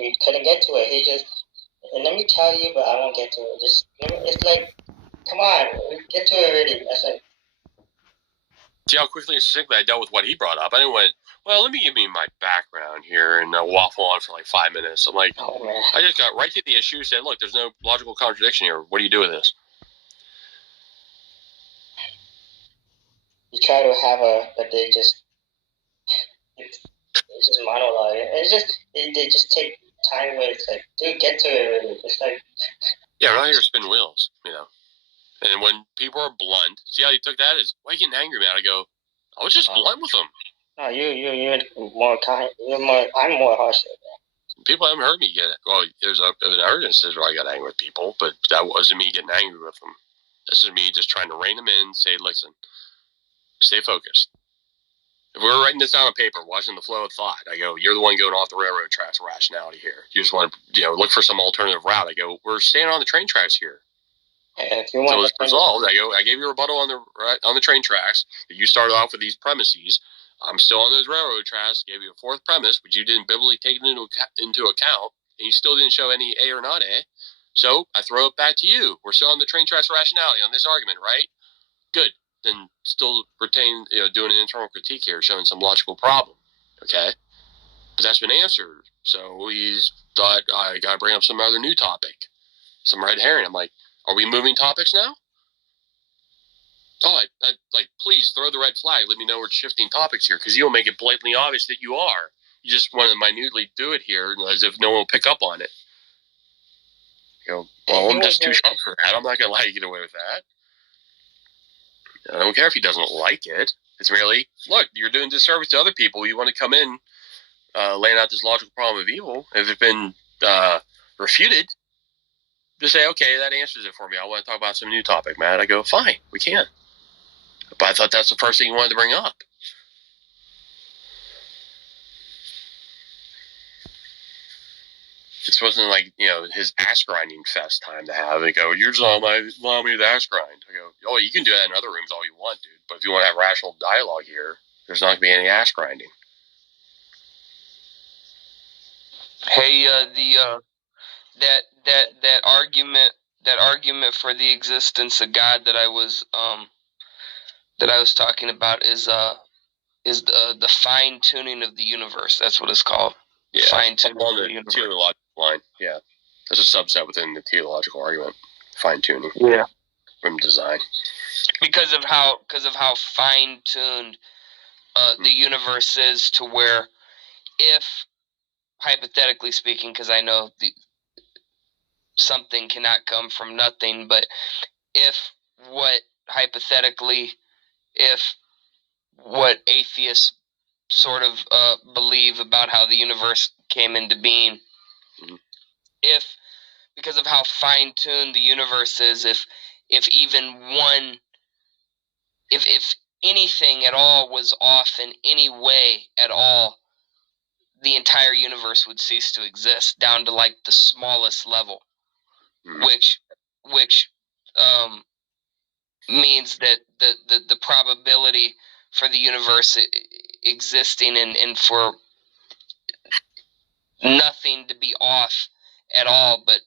he couldn't get to it. He just, let me tell you, but I won't get to it. It's like, come on, get to it already. That's like. See how quickly and succinctly I dealt with what he brought up. I didn't went, well, let me give me my background here and waffle on for like 5 minutes. I'm like, oh, man. I just got right to the issue, said, look, there's no logical contradiction here. What do you do with this? You try to have but they just monologue. It's just, they just take time with, like, dude, get to it already. It's like. Yeah, we're not here to spin wheels, you know. And when people are blunt, see how you took that? Is why are you getting angry, man? I go, I was just blunt with them. No, you're more kind. I'm more harsh. People haven't heard me get it. Well, there's an instance where I got angry with people, but that wasn't me getting angry with them. This is me just trying to rein them in, say, listen, stay focused. If we were writing this down on paper, watching the flow of thought, I go, you're the one going off the railroad tracks, rationality here. You just want to, look for some alternative route. I go, we're staying on the train tracks here. So as a result, I gave you a rebuttal on the train tracks. You started off with these premises. I'm still on those railroad tracks. Gave you a fourth premise, but you didn't biblically take it into account, and you still didn't show any A or not A. So I throw it back to you. We're still on the train tracks rationality on this argument, right? Good. Then still retain, doing an internal critique here, showing some logical problem. Okay, but that's been answered. So he's thought I got to bring up some other new topic, some red herring. I'm like, are we moving topics now? Oh, I like, please throw the red flag. Let me know we're shifting topics here, because you'll make it blatantly obvious that you are. You just want to minutely do it here as if no one will pick up on it. You go, well, I'm just too sharp for that. I'm not going to let you get away with that. I don't care if he doesn't like it. It's really, look, you're doing disservice to other people. You want to come in laying out this logical problem of evil. If it's been refuted, just say, okay, that answers it for me. I want to talk about some new topic, Matt. I go, fine, we can. But I thought that's the first thing you wanted to bring up. This wasn't like, his ass grinding fest time to have. They go, you're just allow me to ass grind. I go, oh, you can do that in other rooms all you want, dude. But if you want to have rational dialogue here, there's not going to be any ass grinding. Hey, that argument for the existence of God that I was talking about is the fine tuning of the universe. That's what it's called. Yeah, fine tuning on the teleological line. Yeah, that's a subset within the teleological argument. Fine tuning. Yeah. From design. Because of how fine tuned the universe is, to where, if hypothetically speaking, because I know something cannot come from nothing, but if what atheists sort of believe about how the universe came into being, if, because of how fine-tuned the universe is, if even one, if anything at all was off in any way at all, the entire universe would cease to exist, down to like the smallest level, which means that the probability for the universe existing and for nothing to be off at all, but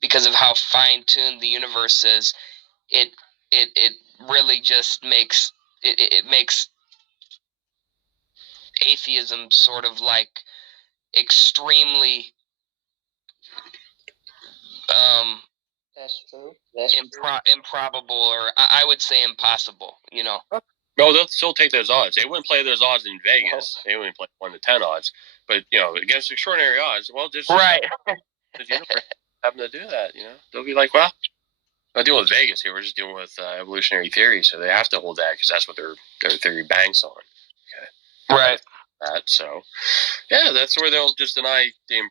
because of how fine-tuned the universe is, it really just makes it makes atheism sort of like extremely that's true. Improbable, or I would say impossible. No, they'll still take those odds. They wouldn't play those odds in Vegas. They wouldn't play 1 to 10 odds. But against extraordinary odds, well, just right. If you happen to do that, they'll be like, well, we're not dealing with Vegas here. We're just dealing with evolutionary theory, so they have to hold that because that's what their theory banks on. Okay. Right. So, yeah, that's where they'll just deny the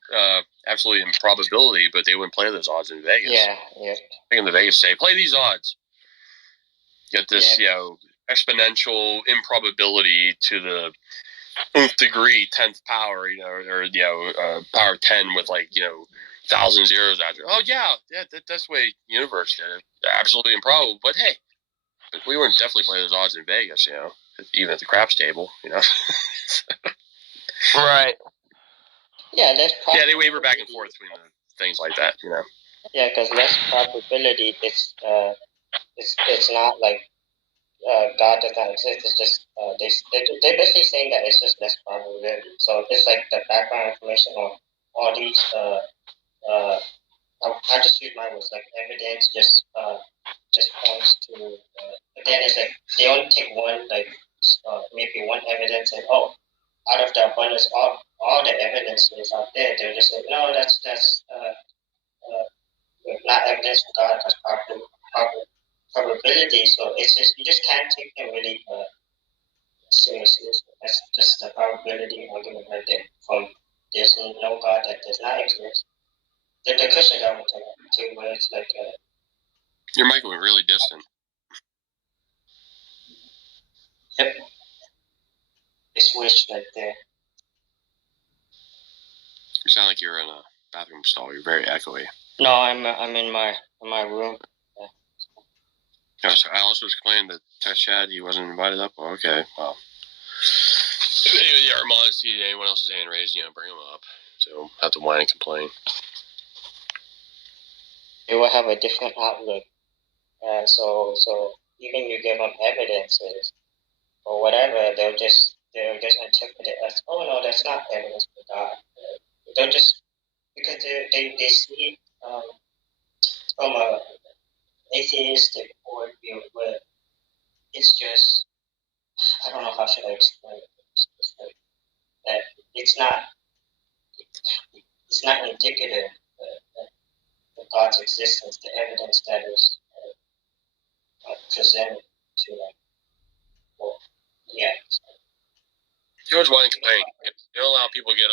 absolute improbability, but they wouldn't play those odds in Vegas. Yeah. I think in Vegas say, play these odds. Get this, exponential improbability to the nth degree, 10th power, or power 10 with 1,000 zeros after. Oh yeah, that's the way the universe did it. Absolutely improbable, but hey, we wouldn't definitely play those odds in Vegas, even at the craps table, Right. Yeah, less probability. Yeah, they waver back and forth between the things like that, you know. Yeah, because less probability. It's not like God does not exist. It's just they're basically saying that it's just less probability. So it's like the background information on all these. I just use my words like evidence. Just points to. But then it's like they only take one like maybe one evidence and out of the abundance all the evidence is out there. They're just like no, that's not evidence for God. That's probability. So it's just you just can't take them really seriously. That's just the probability argument right there. From there's no God that does not exist. The Christian government too, where it's like your mic went really distant. yep, it's switched right there. You sound like you're in a bathroom stall. You're very echoey. No, I'm in my room. Yeah. Oh, so Alice was complaining that Test Chad he wasn't invited up. Oh, okay, well. Anyway, yeah, Armand, see anyone else's hand raised, bring them up. So have to whine and complain. They will have a different outlook. So even you give them evidences or whatever, they'll just interpret it as, oh no, that's not evidence for God. They'll just because they see from a atheistic point of view where it's just I don't know how should I explain it. It's like that it's not indicative of God's existence, the evidence that is presented to them. Well, yeah. You always whine and complain. You don't allow people to get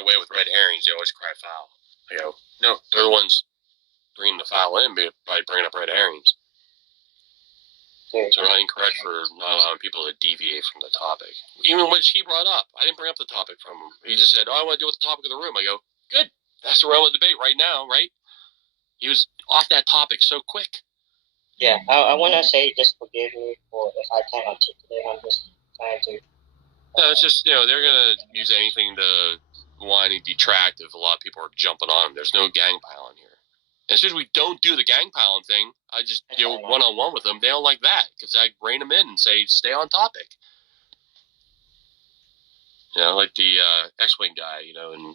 away with red herrings. They always cry foul. I go, no, they're the ones bringing the foul in by bringing up red herrings. So I'm incorrect for not allowing people to deviate from the topic. Even what she brought up, I didn't bring up the topic from him. He just said, I want to deal with the topic of the room. I go, good. That's the relevant debate right now, right? He was off that topic so quick. Yeah, I want to say just forgive me for if I can't articulate. I'm just trying to. No, it's just, they're going to use anything to whine and detract if a lot of people are jumping on them. There's no gang piling here. And as soon as we don't do the gang piling thing, I just deal one-on-one with them. They don't like that because I rein them in and say, stay on topic. Like the X-Wing guy,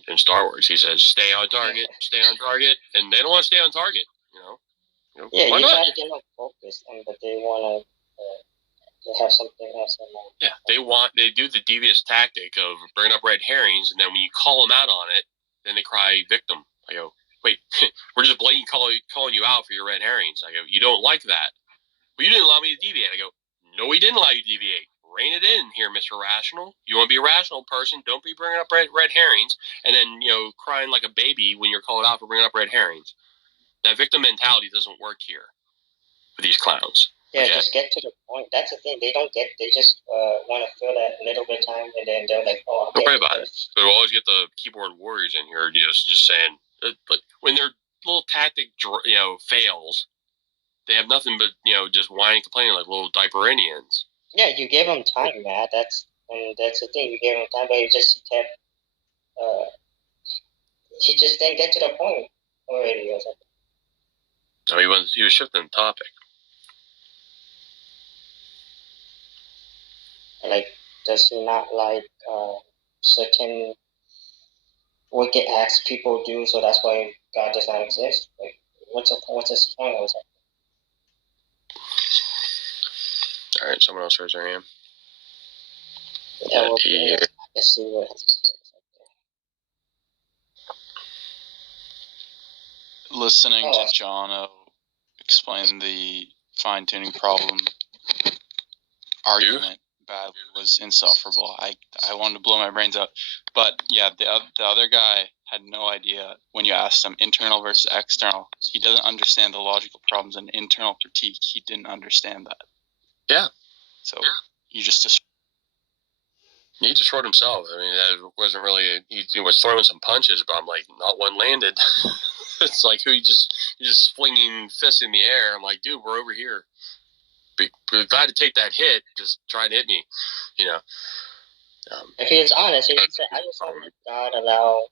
in Star Wars. He says, stay on target, stay on target. And they don't want to stay on target, Yeah, why you not? try to get them focused, but they want to have something else in mind. Yeah, they do the devious tactic of bringing up red herrings, and then when you call them out on it, then they cry victim. I go, wait, we're just blatantly calling you out for your red herrings. I go, you don't like that. Well, you didn't allow me to deviate. I go, no, we didn't allow you to deviate. Rein it in here, Mr. Rational. You want to be a rational person, don't be bringing up red herrings, and then, crying like a baby when you're called out for bringing up red herrings. That victim mentality doesn't work here with these clowns. Yeah, okay? Just get to the point. That's the thing. They don't get. They just want to fill that little bit of time, and then they're like, "Oh, don't worry about it." But we'll always get the keyboard warriors in here, just saying, like when their little tactic, fails, they have nothing but just whining, complaining like little diaper Indians. Yeah, you gave them time, man. That's the thing. You gave them time, but he kept. He just didn't get to the point already or something. No, he was shifting the topic. Like, does he not like certain wicked acts people do? So that's why God does not exist. Like, what's his point or something? All right, someone else raise their hand. Yeah, let's see what has to say. Listening to John explain the fine-tuning problem argument badly was insufferable. I wanted to blow my brains out. But yeah, the other guy had no idea when you asked him internal versus external. He doesn't understand the logical problems and internal critique. He didn't understand that. Yeah. So you just he destroyed himself. I mean, that wasn't really. He was throwing some punches, but I'm like, not one landed. It's like you're just flinging fists in the air. I'm like, dude, we're over here. Be glad to take that hit. Just try and hit me, If he is honest, he said, "I just want God allow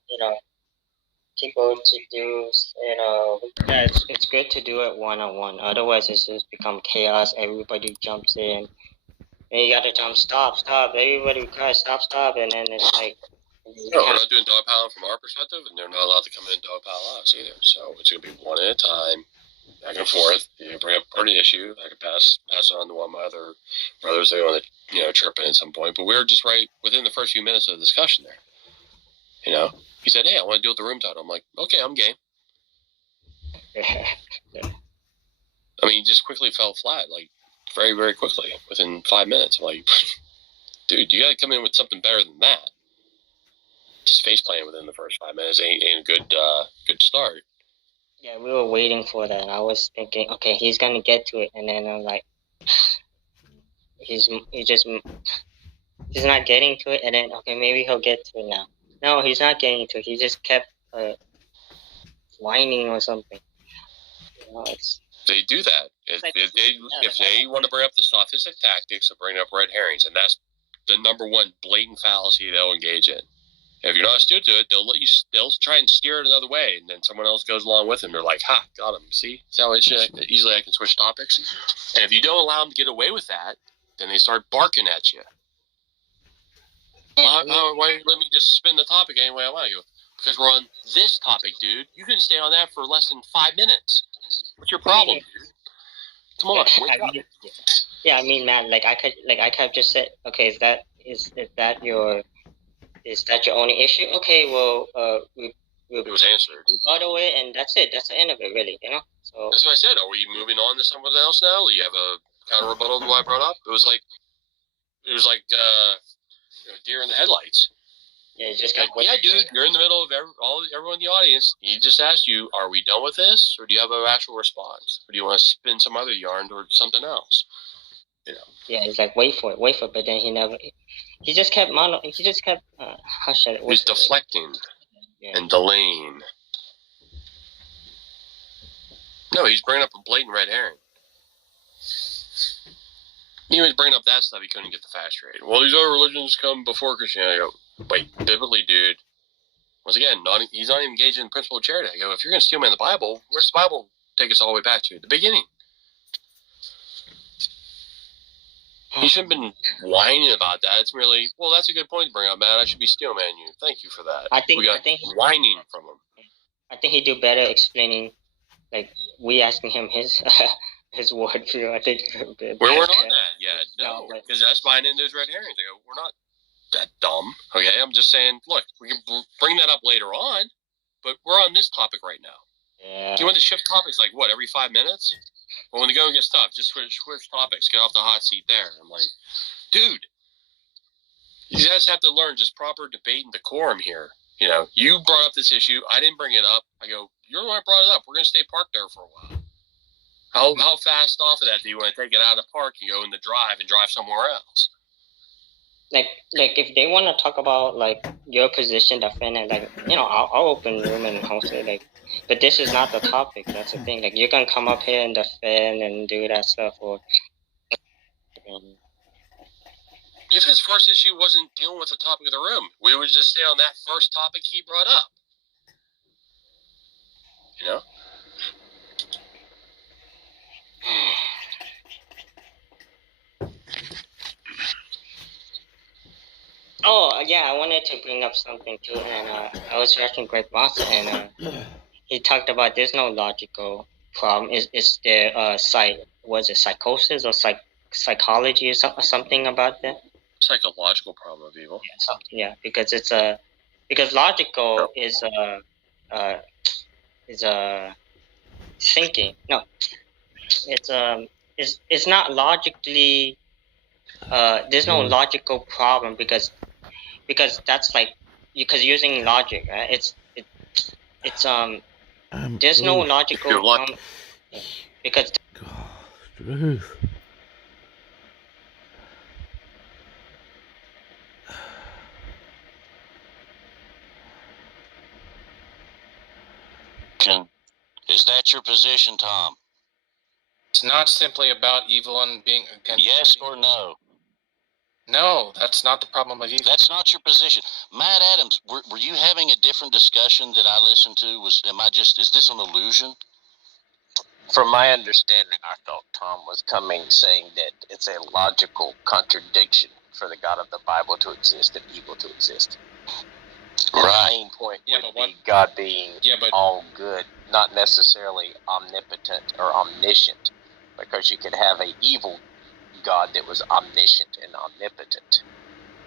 people to do yeah, it's good to do it one-on-one. Otherwise, it's just become chaos. Everybody jumps in. And you gotta jump, stop. Everybody cries, stop, and then it's like No, we're not doing dogpiling from our perspective, and they're not allowed to come in and dogpile us either. So it's going to be one at a time, back and forth. You bring up an issue, I can pass on to one of my other brothers. They want to chirp in at some point, but we were just right within the first few minutes of the discussion there. He said, "Hey, I want to deal with the room title." I'm like, "Okay, I'm game." I mean, he just quickly fell flat, like very, very quickly within 5 minutes. I'm like, dude, you got to come in with something better than that. Just face planting within the first 5 minutes ain't a good start. Yeah, we were waiting for that. I was thinking, okay, he's gonna get to it, and then I'm like, he's not getting to it, and then okay, maybe he'll get to it now. No, he's not getting to it. He just kept whining or something. They do that. If they want to bring up the sophistic tactics of bringing up red herrings, and that's the number one blatant fallacy they'll engage in. If you're not astute to it, they'll try and steer it another way, and then someone else goes along with them. They're like, "Ha, got him." See how easily I can switch topics. And if you don't allow them to get away with that, then they start barking at you. Why let me just spin the topic any way I want to? Because we're on this topic, dude. You can stay on that for less than 5 minutes. What's your problem, dude? Come on, wake up. Yeah, I mean, man, I could just said, okay, is that your only issue? Okay, well, it was answered. We bottle it, and that's it. That's the end of it, really. So that's what I said. Are we moving on to something else now? Do you have a counter rebuttal to what I brought up? It was like deer in the headlights. Yeah, you just got dude, you're in the middle of everyone in the audience. He just asked you, "Are we done with this, or do you have an actual response, or do you want to spin some other yarn or something else?" Yeah, he's like, wait for it, but then he just kept he's deflecting and delaying. No, he's bringing up a blatant red herring. He was bringing up that stuff he couldn't get the fast trade. Well, these other religions come before Christianity. I go, wait, biblically, dude. Once again, he's not even engaged in the principle of charity. I go, if you're going to steal me in the Bible, where's the Bible take us all the way back to? The beginning. He shouldn't have been whining about that. It's merely, well, that's a good point to bring up, man. I should be steelman you. Thank you for that. We got whining from him. I think he'd do better explaining, we asking him his worldview. I think we're not on that yet. No, because that's buying into those red herrings. I go, we're not that dumb. Okay, I'm just saying, look, we can bring that up later on, but we're on this topic right now. Yeah. Do you want to shift topics every 5 minutes? Well, when the going gets tough, just switch topics. Get off the hot seat there. I'm like, dude, you guys have to learn just proper debate and decorum here. You brought up this issue. I didn't bring it up. I go, you're the one that brought it up. We're going to stay parked there for a while. How fast off of that do you want to take it out of the park and go in the drive and drive somewhere else? If they want to talk about your position, defend it. I'll open the room and host it. But this is not the topic. That's the thing. You're gonna come up here and defend and do that stuff, or. If his first issue wasn't dealing with the topic of the room, we would just stay on that first topic he brought up. Oh, yeah, I wanted to bring up something too, and I was watching Greg Moss, and he talked about there's no logical problem. Is there was it psychosis or psychology or something about that? Psychological problem of evil. Yeah, because because logical is thinking. No, it's not logically. There's no logical problem because that's because using logic, right? There's no logical problem because. Gosh, Is that your position, Tom? It's not simply about evil and being against. Yes or no? No, that's not the problem of evil. That's not your position. Matt Adams, were you having a different discussion that I listened to? Is this an illusion? From my understanding, I thought Tom was saying that it's a logical contradiction for the God of the Bible to exist and evil to exist. Right. The main point would be God being all good, not necessarily omnipotent or omniscient, because you could have an evil God that was omniscient and omnipotent.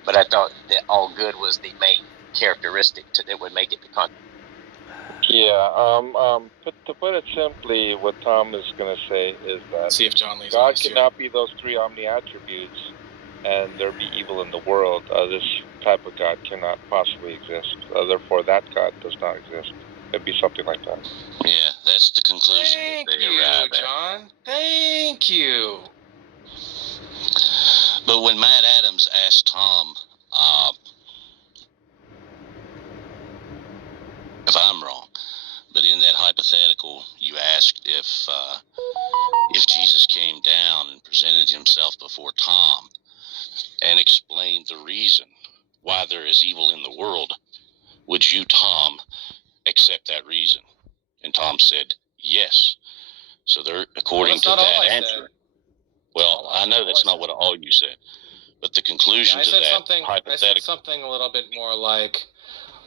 But I thought that all good was the main characteristic that would make it the contradiction. Yeah, to put it simply, what Tom is going to say is that See if John leaves God cannot be those three omni-attributes and there be evil in the world. This type of God cannot possibly exist. Therefore, that God does not exist. It'd be something like that. Yeah, that's the conclusion Thank that they you, arrive at. John. Thank you. But when Matt Adams asked Tom, if I'm wrong, but in that hypothetical, you asked if Jesus came down and presented himself before Tom and explained the reason why there is evil in the world, would you, Tom, accept that reason? And Tom said, yes. So they're, according to that answer, well, I know that's not what all you said, but the conclusion to that hypothetical. I said something a little bit more like,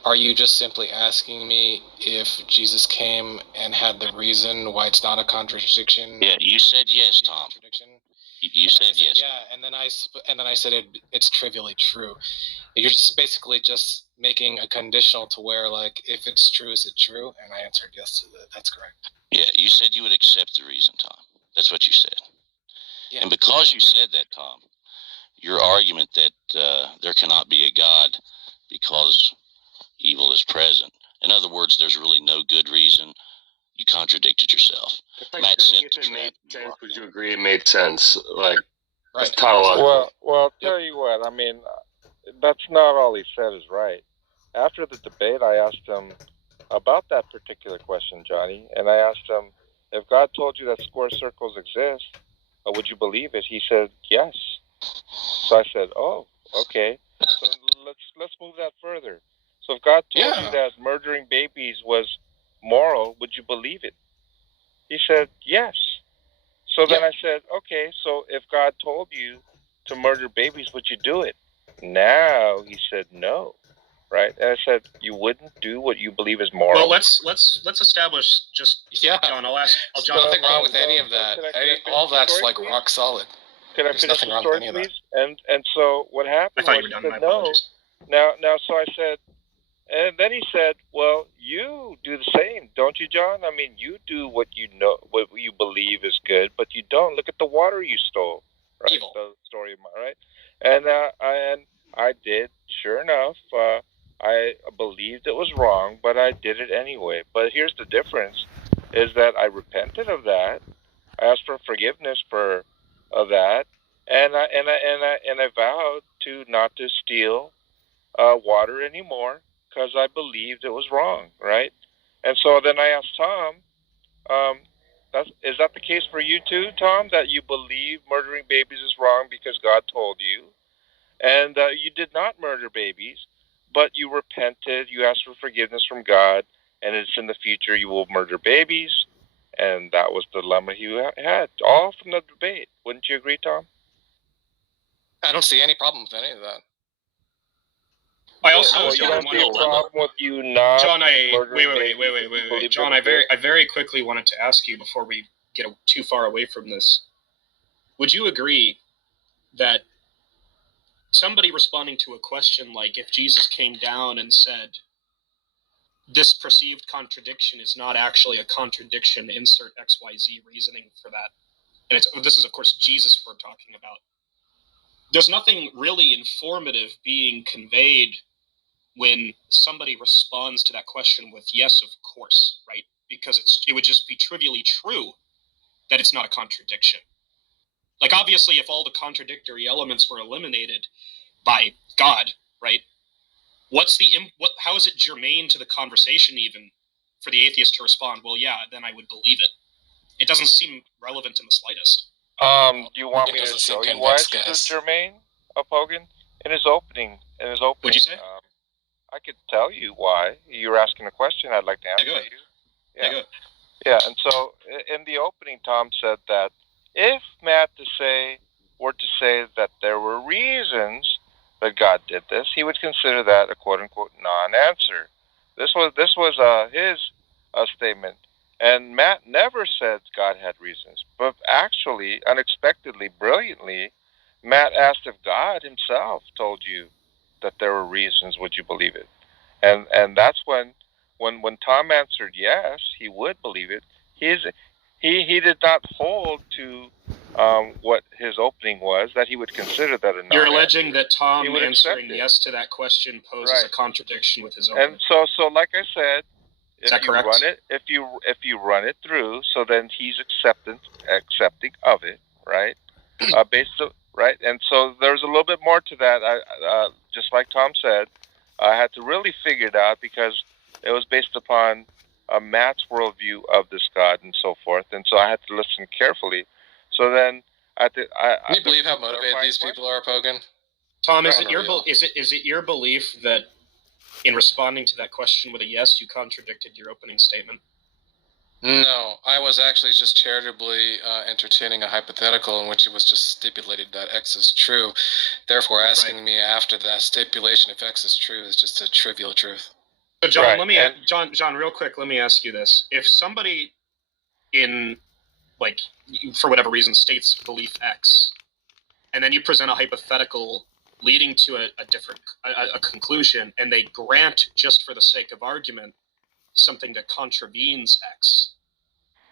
are you just simply asking me if Jesus came and had the reason why it's not a contradiction? Yeah, you said yes, Tom. You said yes. Yeah, and then I said it's trivially true. You're just basically just making a conditional to where, like, if it's true, is it true? And I answered yes to that. That's correct. Yeah, you said you would accept the reason, Tom. That's what you said. Yeah. And because you said that, Tom, your argument that there cannot be a God because evil is present. In other words, there's really no good reason. You contradicted yourself. Matt said if it made sense, would you agree it made sense? Like, right. Well, I'll tell you what. I mean, that's not all he said is right. After the debate, I asked him about that particular question, Johnny, and I asked him, if God told you that square circles exist, would you believe it? He said, yes. So I said, oh, okay. So let's move that further. So if God told you that murdering babies was moral, would you believe it? He said, yes. So then I said, okay, so if God told you to murder babies, would you do it? Now he said no, right? And I said, you wouldn't do what you believe is moral? Well, let's establish just, John, I'll ask. There's nothing wrong with any of that. All that's like rock solid. Can I finish the story, please? And so what happened was he said no. Now, so I said, and then he said, well, you do the same, don't you, John? I mean, you do what you know, what you believe is good, but you don't. Look at the water you stole, right? Evil. The story of mine, right? And I did, sure enough. I believed it was wrong, but I did it anyway. But here's the difference: is that I repented of that. I asked for forgiveness of that, and I vowed to not to steal water anymore because I believed it was wrong, right? And so then I asked Tom, is that the case for you too, Tom? That you believe murdering babies is wrong because God told you, and you did not murder babies, but you repented, you asked for forgiveness from God, and it's in the future you will murder babies, and that was the dilemma you had, all from the debate. Wouldn't you agree, Tom? I don't see any problem with any of that. I also you don't see a problem with you not. John, wait. John, I very quickly wanted to ask you before we get too far away from this. Would you agree that somebody responding to a question like, if Jesus came down and said, this perceived contradiction is not actually a contradiction, insert XYZ reasoning for that, and this is of course Jesus we're talking about, there's nothing really informative being conveyed when somebody responds to that question with yes, of course, right? Because it would just be trivially true that it's not a contradiction. Like, obviously, if all the contradictory elements were eliminated by God, right? How is it germane to the conversation even for the atheist to respond, well, yeah, then I would believe it? It doesn't seem relevant in the slightest. Do you want me to show you why it's germane? Hogan, in his opening. What'd you say? I could tell you why. You're asking a question. I'd like to answer you. Yeah. Yeah, and so in the opening, Tom said that if Matt were to say that there were reasons that God did this, he would consider that a quote unquote non-answer. This was his statement, and Matt never said God had reasons, but actually, unexpectedly, brilliantly, Matt asked if God Himself told you that there were reasons, would you believe it? And that's when Tom answered yes, he would believe it. He did not hold to what his opening was, that he would consider that a non-answer. You're alleging that Tom answering yes to that question poses a contradiction with his opening. And so like I said, if you run it through, so then he's accepting of it, right? Right, and so there's a little bit more to that. Just like Tom said, I had to really figure it out because it was based upon Matt's worldview of this God and so forth, and so I had to listen carefully. So then, can you believe how motivated these people are, Pogan? Tom, is it your belief that in responding to that question with a yes, you contradicted your opening statement? No, I was actually just charitably entertaining a hypothetical in which it was just stipulated that X is true. Therefore, asking me after that stipulation if X is true is just a trivial truth. So, John, John, real quick, let me ask you this: if somebody for whatever reason, states belief X, and then you present a hypothetical leading to a conclusion, and they grant, just for the sake of argument, something that contravenes X,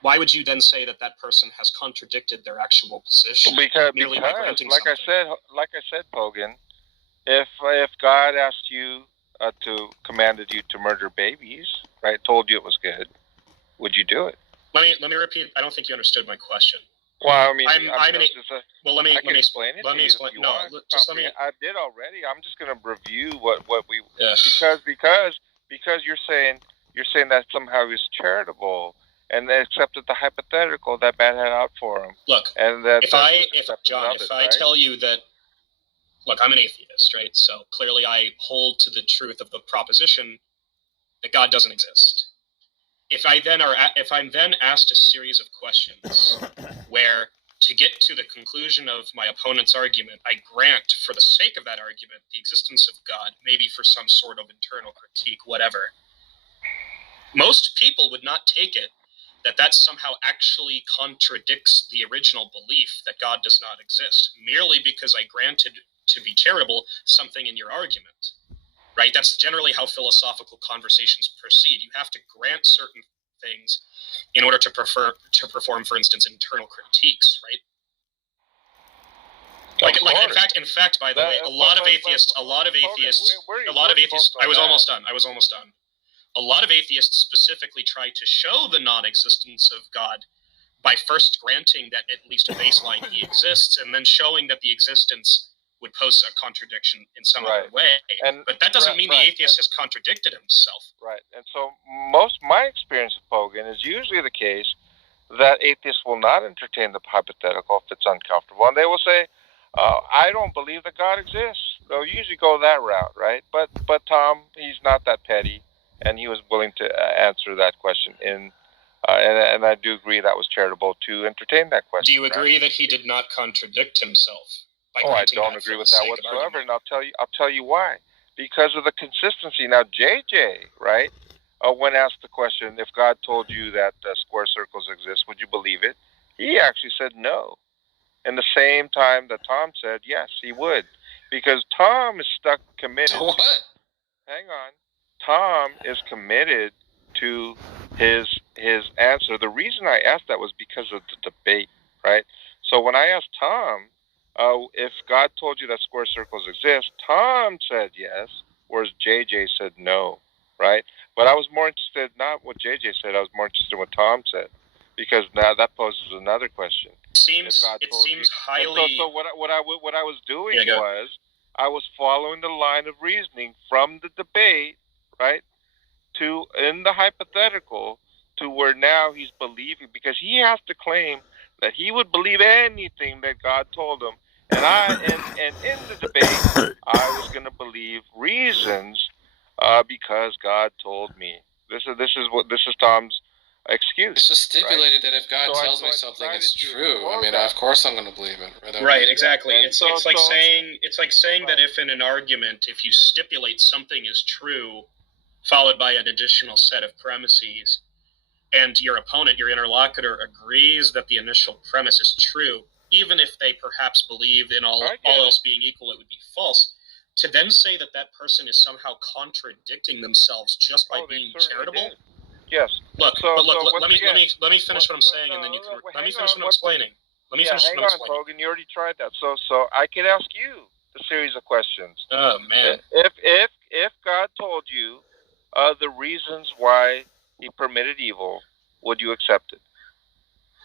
why would you then say that person has contradicted their actual position? Because like I said, Pogan, if God asked you commanded you to murder babies, right, told you it was good, would you do it? Let me repeat. I don't think you understood my question. Well, I mean, let me explain it. Let me explain. No, just let me. I did already. I'm just going to review what we because you're saying that somehow he's charitable and they accepted the hypothetical that Matt had out for him. Look, and that if I tell you that, look, I'm an atheist, right? So clearly, I hold to the truth of the proposition that God doesn't exist. If I'm then asked a series of questions where, to get to the conclusion of my opponent's argument, I grant, for the sake of that argument, the existence of God, maybe for some sort of internal critique, whatever, most people would not take it that somehow actually contradicts the original belief that God does not exist, merely because I granted, to be charitable, something in your argument. Right? That's generally how philosophical conversations proceed. You have to grant certain things in order to perform, for instance, internal critiques, right? In fact, by the way, a lot of atheists. I was almost done. A lot of atheists specifically try to show the non-existence of God by first granting that at least a baseline he exists, and then showing that the existence would pose a contradiction in some other way. But that doesn't mean the atheist has contradicted himself. Right. And so my experience with Pogan is usually the case that atheists will not entertain the hypothetical if it's uncomfortable. And they will say, I don't believe that God exists. They'll usually go that route, right? But Tom, he's not that petty, and he was willing to answer that question and I do agree that was charitable to entertain that question. Do you agree that he did not contradict himself? I don't agree with that whatsoever, and I'll tell you why. Because of the consistency. Now, JJ, right, when asked the question, if God told you that square circles exist, would you believe it? He actually said no. In the same time that Tom said yes, he would, because Tom is committed. To what? Hang on. Tom is committed to his answer. The reason I asked that was because of the debate, right? So when I asked Tom, if God told you that square circles exist, Tom said yes, whereas JJ said no, right? But I was more interested not what JJ said, I was more interested in what Tom said, because now that poses another question. It seems highly. So what I was doing was I was following the line of reasoning from the debate, right, to in the hypothetical to where now he's believing, because he has to claim that he would believe anything that God told him, And in the debate, I was going to believe reasons because God told me. This is Tom's excuse. It's just stipulated that if God tells me something is true, I mean, of course I'm going to believe it. Right, exactly. And It's like saying that if in an argument, if you stipulate something is true, followed by an additional set of premises, and your opponent, your interlocutor, agrees that the initial premise is true, even if they perhaps believe in all else being equal, it would be false. To then say that that person is somehow contradicting themselves just by being charitable. Yes. Look, let me finish what I'm saying, and then you can. Let me finish what I'm explaining. Hang on, Hogan. You already tried that. So I could ask you a series of questions. Oh man. If God told you the reasons why He permitted evil, would you accept it?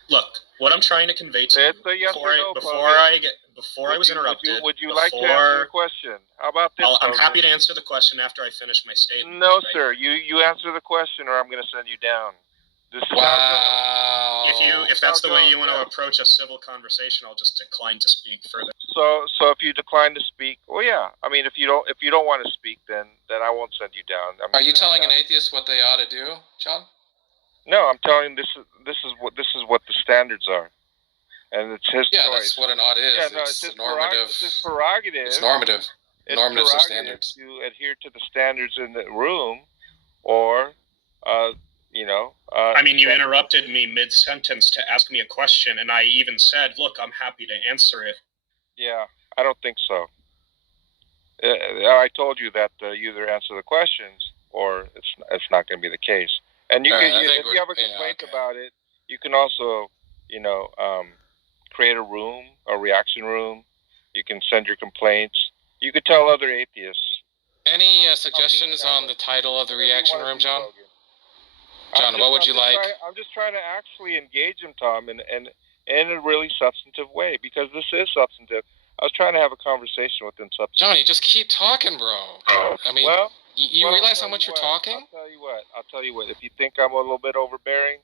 Look, what I'm trying to convey to you before I was interrupted. Would you like to answer the question? How about this? I'm happy to answer the question after I finish my statement. No, sir. You answer the question, or I'm going to send you down. This is wow. If that's the way you want to approach a civil conversation, I'll just decline to speak further. So if you decline to speak, well, yeah. I mean, if you don't want to speak, then I won't send you down. Are you telling an atheist what they ought to do, John? No, I'm telling this is what the standards are, and it's his choice. Yeah, that's what an ought is. Yeah, no, it's his normative. It's his prerogative. It's normative. Normative standards. To adhere to the standards in the room, or I mean, you interrupted me mid-sentence to ask me a question, and I even said, "Look, I'm happy to answer it." Yeah, I don't think so. I told you that you either answer the questions or it's not going to be the case. And if you have a complaint about it, you can also, create a reaction room. You can send your complaints. You could tell other atheists. Any suggestions on the title of the reaction room, John? John, what would you like? I'm just trying to actually engage him, Tom, in a really substantive way, because this is substantive. I was trying to have a conversation with him. Johnny, just keep talking, bro. I mean, you realize how much you're talking? I'll tell you what. If you think I'm a little bit overbearing,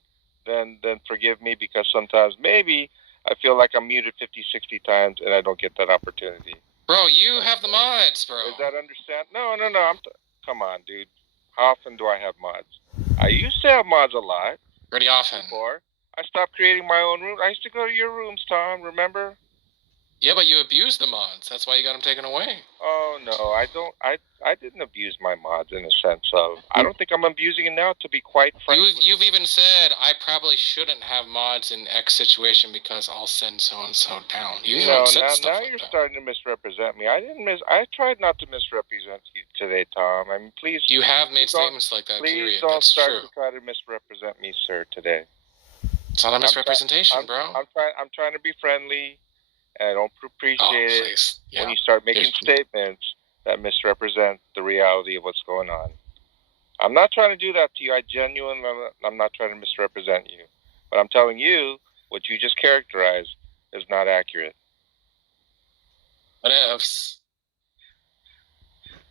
then forgive me, because sometimes maybe I feel like I'm muted 50, 60 times and I don't get that opportunity. Bro, you have the mods, bro. Is that understand? No. Come on, dude. How often do I have mods? I used to have mods a lot. Pretty often. Before I stopped creating my own rooms. I used to go to your rooms, Tom. Remember? Yeah, but you abused the mods. That's why you got them taken away. Oh no, I don't. I didn't abuse my mods in a sense of. I don't think I'm abusing it now. To be quite frank, you've even said I probably shouldn't have mods in X situation because I'll send so and so down. Now you're starting to misrepresent me. I tried not to misrepresent you today, Tom. I mean, please. You have made statements like that. Please don't start to try to misrepresent me, sir. Today. It's not a misrepresentation, bro. I'm trying to be friendly. And I don't appreciate it when you start making statements that misrepresent the reality of what's going on. I'm not trying to do that to you. I'm not trying to misrepresent you. But I'm telling you, what you just characterized is not accurate. What ifs?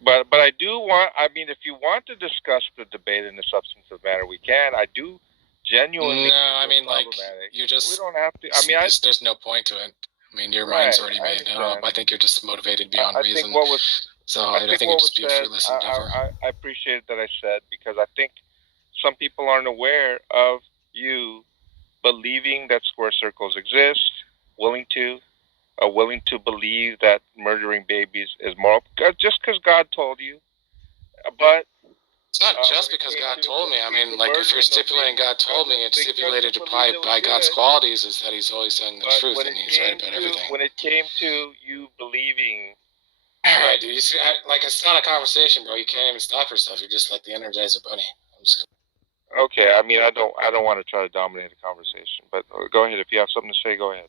But I do want, if you want to discuss the debate in a substantive manner, we can. I do genuinely. No, I mean, like, you're just. We don't have to. There's no point to it. I mean, your mind's already made up. I think you're just motivated beyond reason. I think it'd just be a fruitless endeavor. I appreciate that I said, because I think some people aren't aware of you believing that square circles exist, willing to believe that murdering babies is moral, just because God told you. But it's not just because God told me. I mean, like, if you're stipulating God told me, it's stipulated by God's qualities is that He's always saying the truth and He's right about everything. When it came to you believing... All right, dude. You see, it's not a conversation, bro. You can't even stop yourself. You're just like the Energizer Bunny. Okay, I don't want to try to dominate the conversation, but go ahead. If you have something to say, go ahead.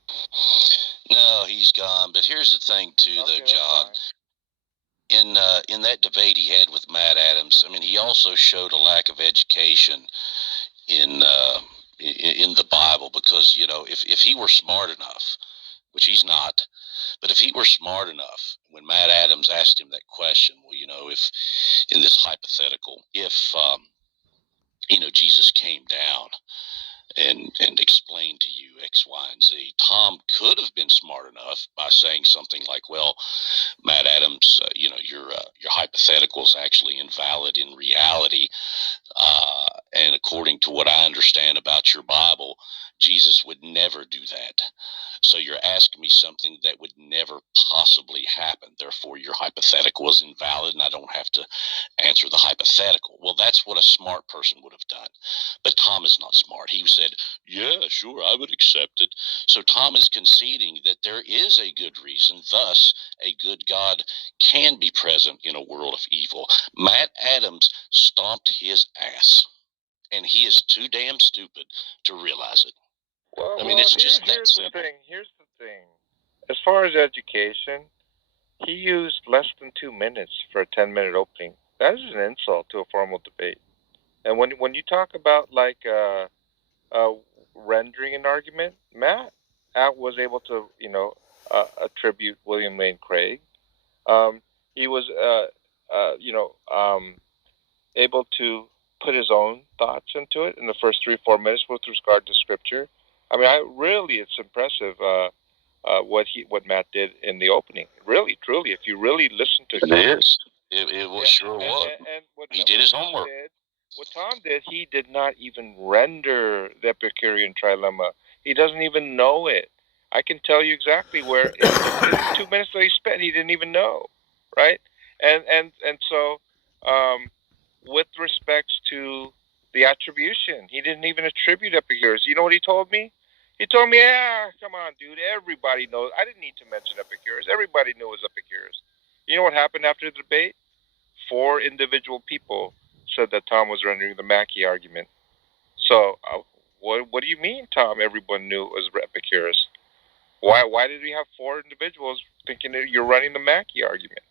No, he's gone. But here's the thing, too, though, John. In that debate he had with Matt Adams, I mean, he also showed a lack of education in the Bible, because if he were smart enough, which he's not, but if he were smart enough, when Matt Adams asked him that question, well, if in this hypothetical, if Jesus came down and explain to you X, Y, and Z. Tom could have been smart enough by saying something like, well, Matt Adams, your hypothetical is actually invalid in reality. And according to what I understand about your Bible, Jesus would never do that. So you're asking me something that would never possibly happen. Therefore, your hypothetical is invalid, and I don't have to answer the hypothetical. Well, that's what a smart person would have done. But Tom is not smart. He said, yeah, sure, I would accept it. So Tom is conceding that there is a good reason, thus a good God can be present in a world of evil. Matt Adams stomped his ass, and he is too damn stupid to realize it. Well, I mean, it's just that here's simple. the thing. Here's the thing. As far as education, he used less than 2 minutes for a 10-minute opening. That is an insult to a formal debate. And when you talk about like rendering an argument, Matt was able to attribute William Lane Craig. He was able to put his own thoughts into it in the first 3-4 minutes with regard to scripture. I mean, it's impressive what Matt did in the opening. Really, truly, if you really listen to it is. It was sure was. And he did his homework. What Tom did, he did not even render the Epicurean trilemma. He doesn't even know it. I can tell you exactly where in the 2 minutes that he spent, he didn't even know, right? And so, with respects to the attribution, he didn't even attribute Epicurus. You know what he told me? He told me, come on, dude, everybody knows. I didn't need to mention Epicurus. Everybody knew it was Epicurus. You know what happened after the debate? 4 individual people said that Tom was rendering the Mackey argument. So, what do you mean, Tom? Everyone knew it was Epicurus. Why did we have 4 individuals thinking that you're running the Mackey argument,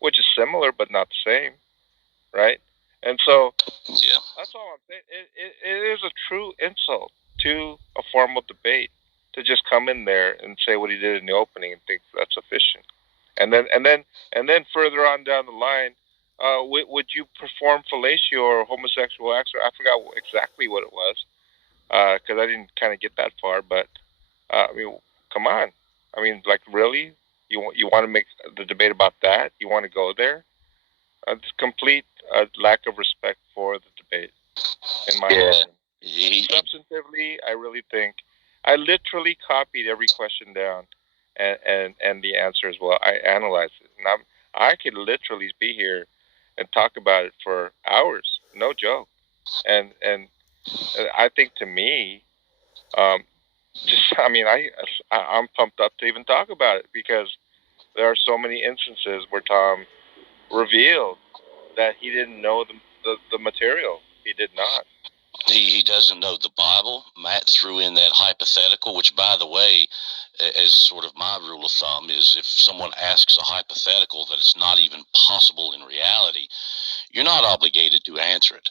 which is similar but not the same, right? And so, yeah, that's all I'm saying. It is a true insult to a formal debate to just come in there and say what he did in the opening and think that's sufficient. And then further on down the line, would you perform fellatio or homosexual acts? I forgot exactly what it was, because I didn't kind of get that far. But I mean, come on. I mean, like, really? You want to make the debate about that? You want to go there? It's complete lack of respect for the debate, in my opinion. Substantively, I really think I literally copied every question down and the answer as well. I analyzed it, and I could literally be here and talk about it for hours, no joke. And I think, to me, I'm pumped up to even talk about it, because there are so many instances where Tom revealed that he didn't know the material. He did not. He doesn't know the Bible. Matt threw in that hypothetical, which, by the way, as sort of my rule of thumb, is if someone asks a hypothetical that it's not even possible in reality, you're not obligated to answer it.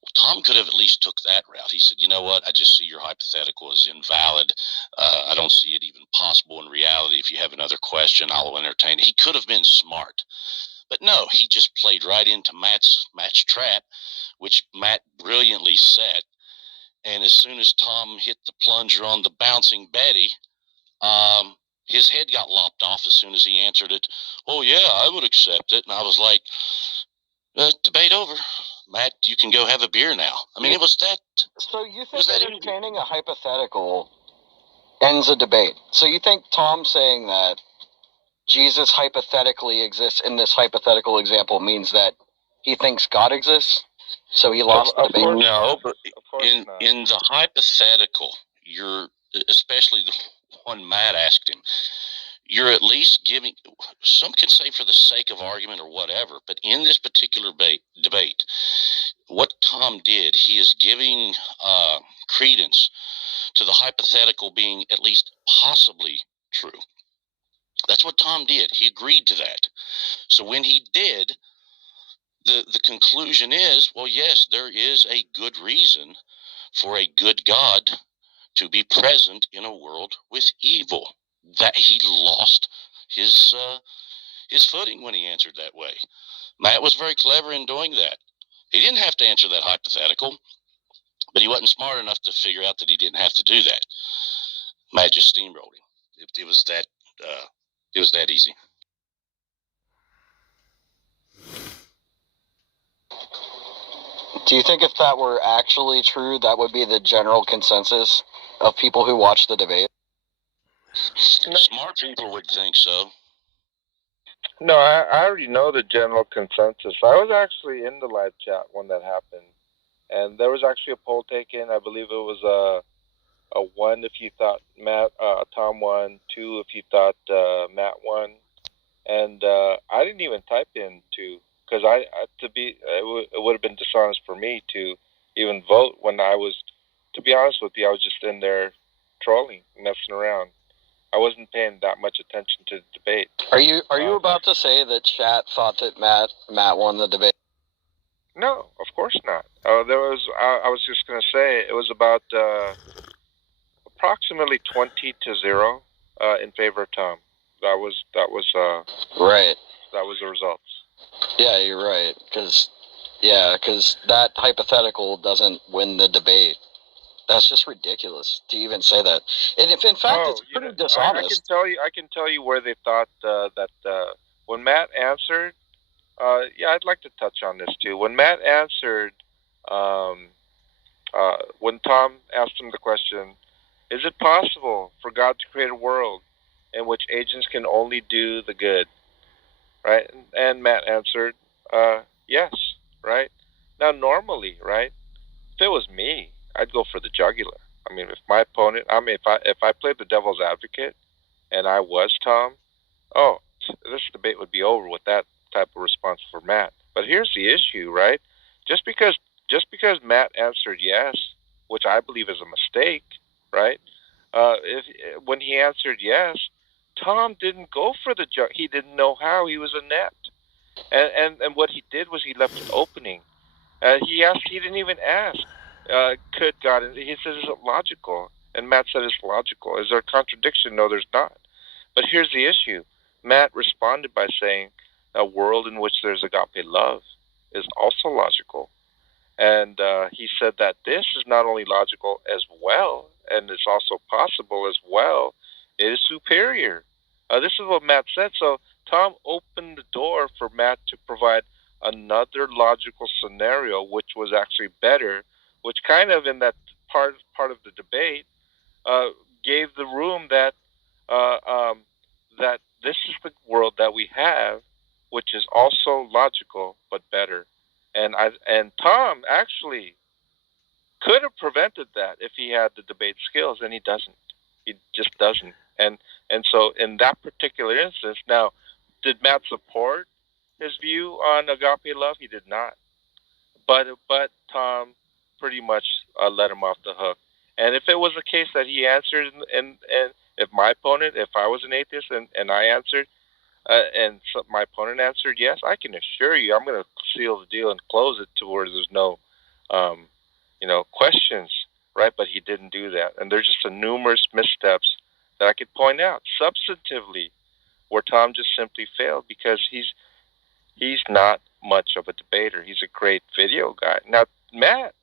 Well, Tom could have at least took that route. He said, you know what, I just see your hypothetical is invalid. I don't see it even possible in reality. If you have another question, I'll entertain it. He could have been smart. But no, he just played right into Matt's trap, which Matt brilliantly set. And as soon as Tom hit the plunger on the bouncing Betty, his head got lopped off as soon as he answered it. Oh, yeah, I would accept it. And I was like, debate over. Matt, you can go have a beer now. I mean, it was that. So you think that entertaining a hypothetical ends a debate? So you think Tom saying that Jesus hypothetically exists in this hypothetical example means that he thinks God exists? So he lost the debate? No, but in the hypothetical, especially the one Matt asked him, you're at least giving, some can say for the sake of argument or whatever, but in this particular debate, what Tom did, he is giving credence to the hypothetical being at least possibly true. That's what Tom did. He agreed to that. So when he did, the conclusion is, well, yes, there is a good reason for a good God to be present in a world with evil. That he lost his footing when he answered that way. Matt was very clever in doing that. He didn't have to answer that hypothetical. But he wasn't smart enough to figure out that he didn't have to do that. Matt just steamrolled him. It was that easy. Do you think if that were actually true, that would be the general consensus of people who watch the debate? Smart people would think so. No, I already know the general consensus. I was actually in the live chat when that happened, and there was actually a poll taken. I believe it was a 1 if you thought Tom won, 2 if you thought Matt won, and I didn't even type in 2 because it would have been dishonest for me to even vote when I was, to be honest with you, I was just in there trolling, messing around. I wasn't paying that much attention to the debate. Are you about to say that chat thought that Matt won the debate? No, of course not. I was just going to say it was about approximately 20-0 in favor of Tom. That was right. That was the results. Yeah, you're right. Because that hypothetical doesn't win the debate. That's just ridiculous to even say that. And if in fact it's pretty dishonest. I can tell you where they thought that when Matt answered. I'd like to touch on this too. When Matt answered, when Tom asked him the question, is it possible for God to create a world in which agents can only do the good? Right? And Matt answered, yes, right? Now, normally, right, if it was me, I'd go for the jugular. I mean, if my opponent, if I played the devil's advocate and I was Tom, this debate would be over with that type of response for Matt. But here's the issue, right? Just because Matt answered yes, which I believe is a mistake, right? When he answered yes, Tom didn't go for the jug. He didn't know how. He was inept, and what he did was he left an opening. He didn't even ask. Could God? He says, is it logical? And Matt said it's logical. Is there a contradiction? No, there's not. But here's the issue. Matt responded by saying, a world in which there's agape love is also logical. And he said that this is not only logical as well, and it's also possible as well, it is superior. This is what Matt said. So Tom opened the door for Matt to provide another logical scenario, which was actually better, which kind of in that part of the debate gave the room that that this is the world that we have, which is also logical but better. And Tom actually could have prevented that if he had the debate skills, and he doesn't. He just doesn't. And so in that particular instance, now, did Matt support his view on agape love? He did not. But Tom pretty much let him off the hook. And if it was a case that he answered, and if my opponent, if I was an atheist and I answered, and so my opponent answered yes, I can assure you I'm going to seal the deal and close it to where there's no, questions, right? But he didn't do that. And there's just numerous missteps that I could point out substantively where Tom just simply failed because he's not much of a debater. He's a great video guy. Now, Matt,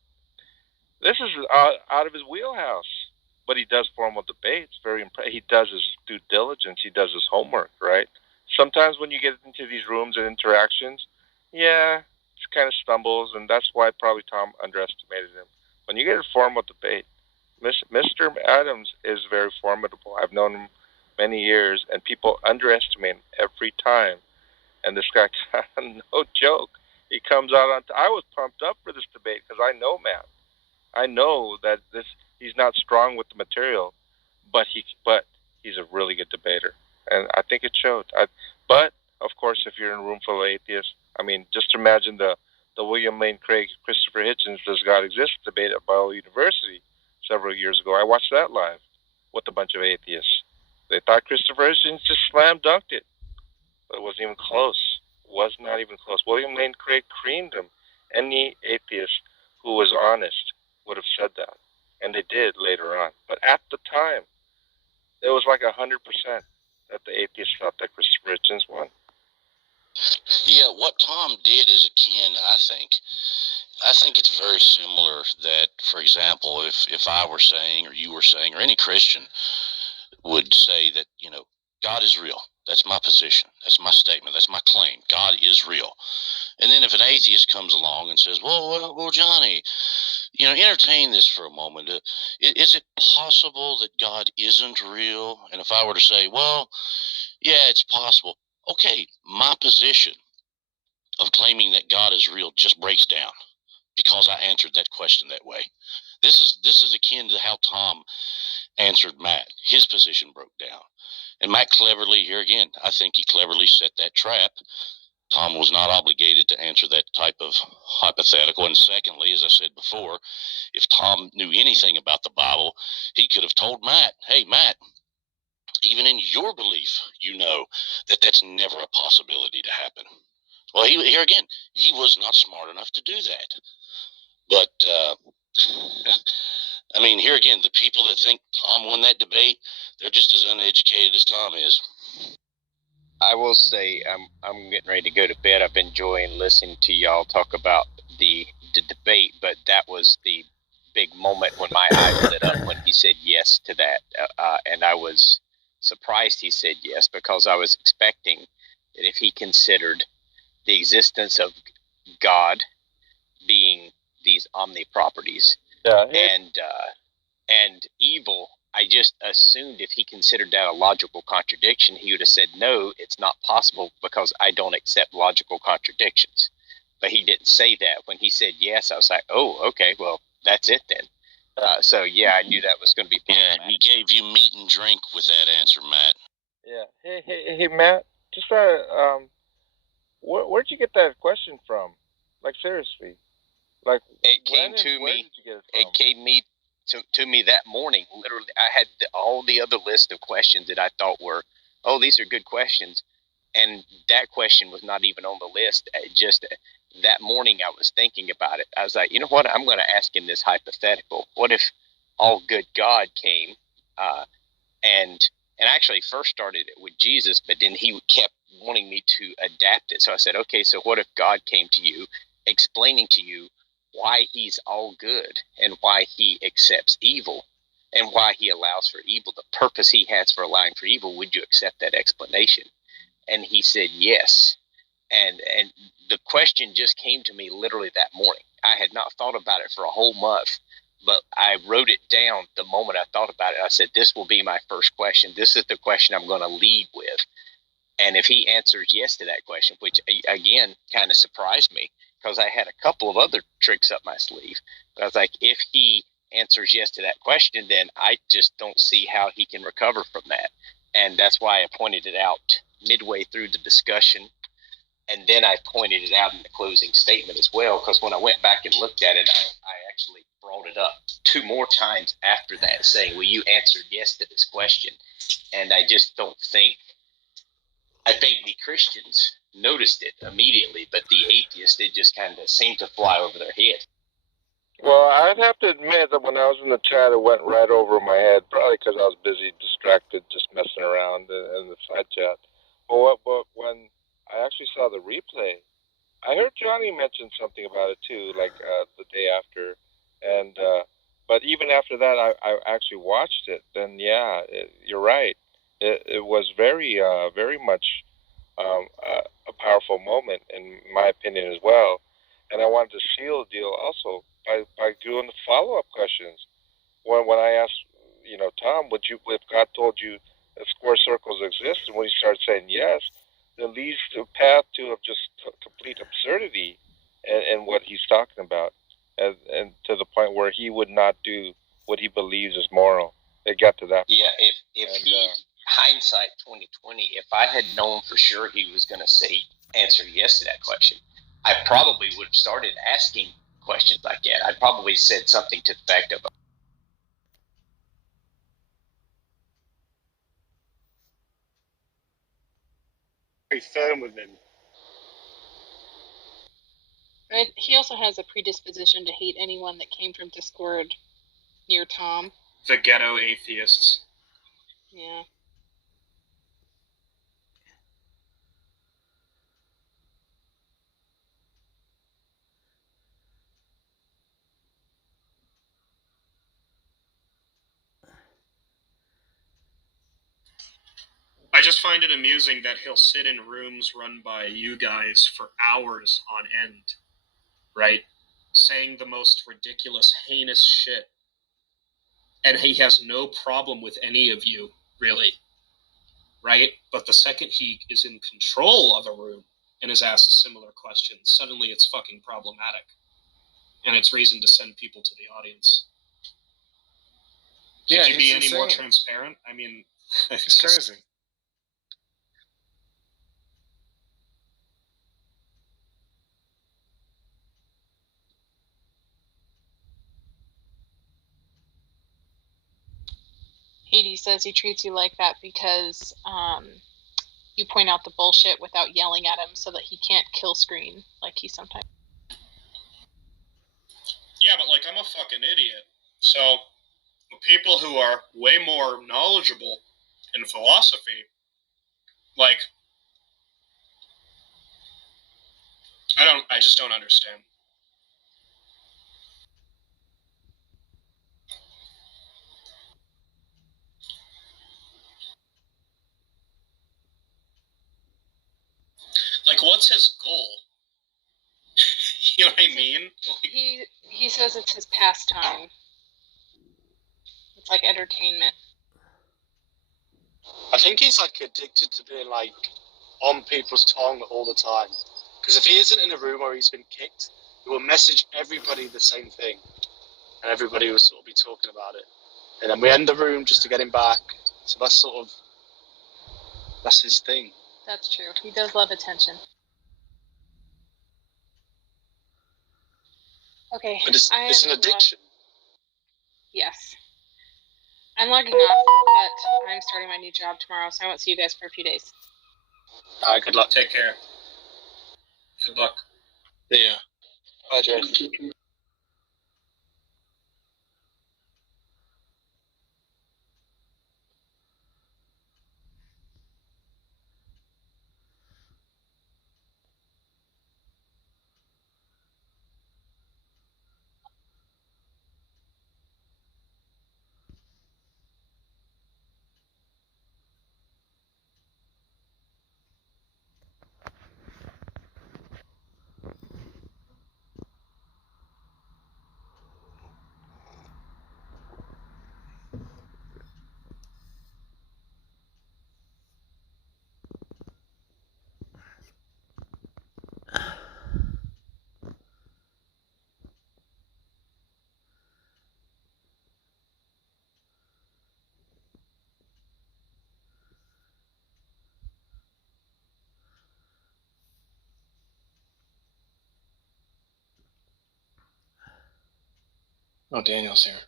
this is out of his wheelhouse, but he does formal debates. He does his due diligence. He does his homework, right? Sometimes when you get into these rooms and interactions, he kind of stumbles, and that's why probably Tom underestimated him. When you get a formal debate, Mr. Adams is very formidable. I've known him many years, and people underestimate him every time. And this guy, no joke, he comes out on. I was pumped up for this debate because I know Matt. I know that he's not strong with the material, but he's a really good debater, and I think it showed. But of course, if you're in a room full of atheists, I mean, just imagine the William Lane Craig, Christopher Hitchens, Does God Exist debate at Biola University several years ago. I watched that live with a bunch of atheists. They thought Christopher Hitchens just slam dunked it, but it wasn't even close. It was not even close. William Lane Craig creamed him. Any atheist who was honest would have said that, and they did later on. But at the time, it was like 100% that the atheists thought that Christopher Hitchens won. Yeah, what Tom did is akin, I think, I think it's very similar that, for example, if I were saying, or you were saying, or any Christian would say that, God is real. That's my position. That's my statement. That's my claim. God is real. And then if an atheist comes along and says, well, Johnny, entertain this for a moment. Is it possible that God isn't real? And if I were to say, well, yeah, it's possible. Okay, my position of claiming that God is real just breaks down because I answered that question that way. This is akin to how Tom answered Matt. His position broke down. And Matt cleverly, here again, I think he cleverly set that trap. Tom was not obligated to answer that type of hypothetical. And secondly, as I said before, if Tom knew anything about the Bible, he could have told Matt, hey, Matt, even in your belief, that that's never a possibility to happen. Well, here again, he was not smart enough to do that. But, I mean, here again, the people that think Tom won that debate, they're just as uneducated as Tom is. I will say I'm getting ready to go to bed. I've been enjoying listening to y'all talk about the debate, but that was the big moment when my eyes lit up when he said yes to that. And I was surprised he said yes, because I was expecting that if he considered the existence of God being these omniproperties, and evil, I just assumed if he considered that a logical contradiction, he would have said, no, it's not possible because I don't accept logical contradictions. But he didn't say that. When he said yes, I was like, oh, okay, well, that's it then. So, yeah, I knew that was going to be problematic. Yeah, he gave you meat and drink with that answer, Matt. Yeah. Hey, Matt, just where'd you get that question from? Like, seriously. Like, it came to me. It came to me that morning. Literally, I had all the other list of questions that I thought were, oh, these are good questions, and that question was not even on the list. Just that morning, I was thinking about it. I was like, you know what? I'm going to ask him this hypothetical. What if all good God came, and actually first started it with Jesus, but then he kept wanting me to adapt it. So I said, okay, so what if God came to you, explaining to you why he's all good and why he accepts evil and why he allows for evil, the purpose he has for allowing for evil? Would you accept that explanation? And he said yes. And the question just came to me literally that morning. I had not thought about it for a whole month, but I wrote it down the moment I thought about it. I said, this will be my first question. This is the question I'm going to lead with. And if he answers yes to that question, which again kind of surprised me because I had a couple of other tricks up my sleeve. But I was like, if he answers yes to that question, then I just don't see how he can recover from that. And that's why I pointed it out midway through the discussion. And then I pointed it out in the closing statement as well, because when I went back and looked at it, I actually brought it up 2 more times after that, saying, well, you answered yes to this question. And I just don't think, I think the Christians noticed it immediately, but the atheists, it just kind of seemed to fly over their head. Well, I'd have to admit that when I was in the chat, it went right over my head, probably because I was busy, distracted, just messing around in the side chat. But when I actually saw the replay, I heard Johnny mention something about it too, like the day after. And but even after that, I actually watched it. Then yeah, you're right. It was very much a powerful moment in my opinion as well. And I wanted to seal the deal also by doing the follow-up questions. When I asked, Tom, if God told you that square circles exist, and when he started saying yes, it leads to a path of just complete absurdity in what he's talking about, and to the point where he would not do what he believes is moral. It got to that point. Yeah, hindsight 2020, if I had known for sure he was going to answer yes to that question, I probably would have started asking questions like that. I probably said something to the effect of, very firm with him. Right. He also has a predisposition to hate anyone that came from Discord near Tom. The ghetto atheists. Yeah. just find it amusing that he'll sit in rooms run by you guys for hours on end, right? Saying the most ridiculous, heinous shit. And he has no problem with any of you, really, right? But the second he is in control of a room and is asked similar questions, suddenly it's fucking problematic. And it's reason to send people to the audience. Yeah, could you be insane. any more transparent? I mean, it's crazy. Hades says he treats you like that because you point out the bullshit without yelling at him so that he can't kill screen like he sometimes. Yeah, but like I'm a fucking idiot. So people who are way more knowledgeable in philosophy, like I just don't understand. Like, what's his goal? You know what I mean? Like, he says it's his pastime. It's like entertainment. I think he's like addicted to being like on people's tongue all the time. Because if he isn't in a room where he's been kicked, he will message everybody the same thing, and everybody will sort of be talking about it. And then we end the room just to get him back. So that's his thing. That's true. He does love attention. Okay. But it's an addiction. Yes. I'm logging off, but I'm starting my new job tomorrow, so I won't see you guys for a few days. All right, good luck. Take care. Good luck. Yeah. Bye, Jay. Oh, Daniel's here.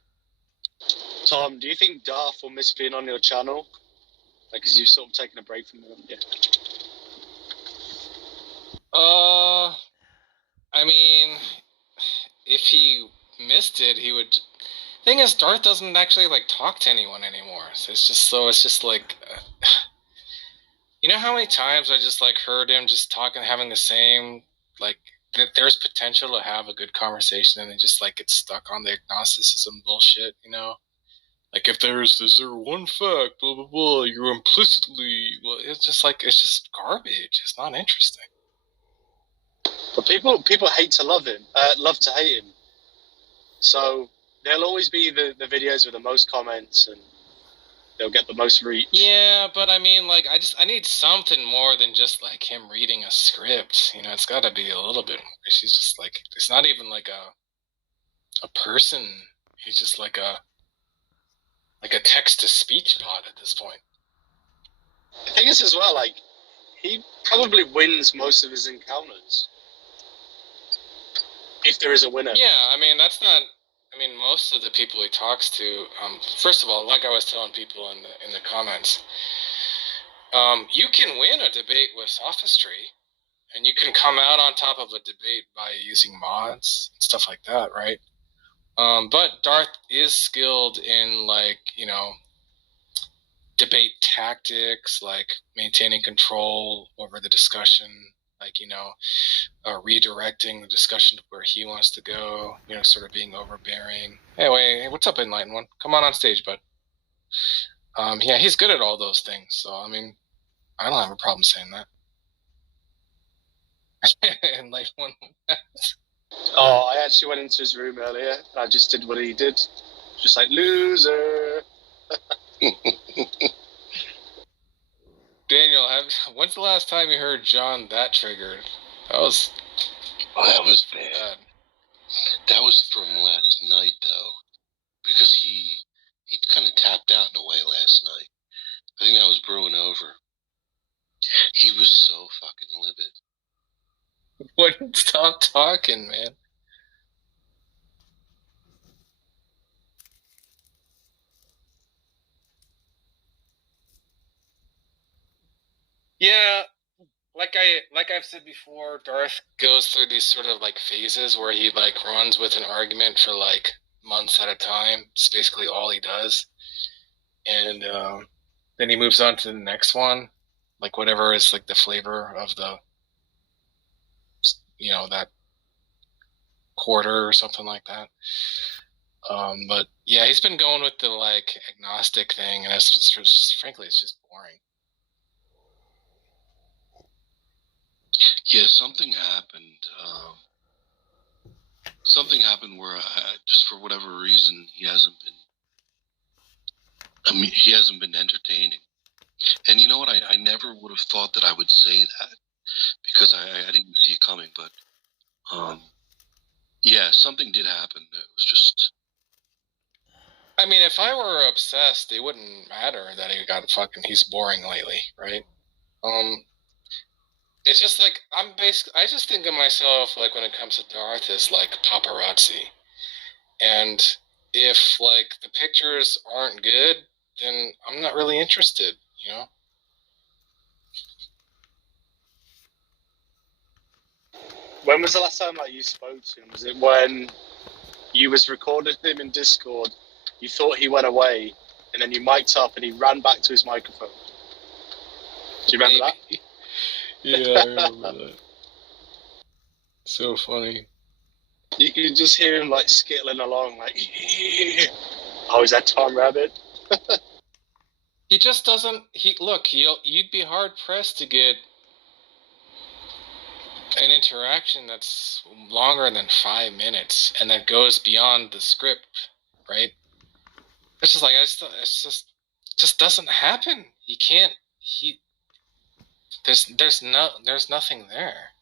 Tom, do you think Darth will miss being on your channel? Like, because you've sort of taken a break from them? Yeah. I mean, if he missed it, he would. Thing is, Darth doesn't actually like talk to anyone anymore. So it's just like, you know how many times I just like heard him just talking, having the same like. There's potential to have a good conversation, and then just like get stuck on the agnosticism bullshit, you know. Like if is there one fact, blah blah blah, you're implicitly. Well, it's just garbage. It's not interesting. But people hate to love him, love to hate him. So there'll always be the videos with the most comments, and they'll get the most reach. Yeah, but I mean, like, I need something more than just like him reading a script. You know, it's got to be a little bit more. She's just like, it's not even like a person. He's just like a text to speech bot at this point. The thing is, as well, like, he probably wins most of his encounters. If there is a winner. Yeah, I mean, that's not. I mean, most of the people he talks to. First of all, like I was telling people in the comments, you can win a debate with sophistry, and you can come out on top of a debate by using mods and stuff like that, right? But Darth is skilled in, like, you know, debate tactics, like maintaining control over the discussion, like, you know, redirecting the discussion to where he wants to go, you know, sort of being overbearing. Anyway, what's up, Enlightened One? Come on stage, bud. Yeah, he's good at all those things. So, I mean, I don't have a problem saying that. And like one. Oh, I actually went into his room earlier. I just did what he did. Just like, loser. Daniel, when's the last time you heard John that triggered? That was bad. That was from last night, though, because he kind of tapped out in a way last night. I think that was brewing over. He was so fucking livid. Wouldn't stop talking, man. Yeah, like I've said before, Darth goes through these sort of like phases where he like runs with an argument for like months at a time. It's basically all he does, and then he moves on to the next one, like whatever is like the flavor of the, that quarter or something like that. But yeah, he's been going with the like agnostic thing, and it's just frankly, it's just boring. Yeah, something happened. Something happened where just for whatever reason he hasn't been entertaining. And you know what? I never would have thought that I would say that because I didn't see it coming. But yeah, something did happen. It was just. I mean, if I were obsessed, it wouldn't matter that he's boring lately, right? It's just like I just think of myself like when it comes to Darth as like paparazzi, and if like the pictures aren't good, then I'm not really interested, you know. When was the last time you spoke to him? Was it when you was recording him in Discord? You thought he went away, and then you mic'd up, and he ran back to his microphone. Do you remember that? Yeah, I remember that. So funny. You could just hear him like skittling along, like, oh, is that Tom Rabbit? He just doesn't. You'd be hard pressed to get an interaction that's longer than 5 minutes and that goes beyond the script, right? It's just like just doesn't happen. You can't. There's nothing there.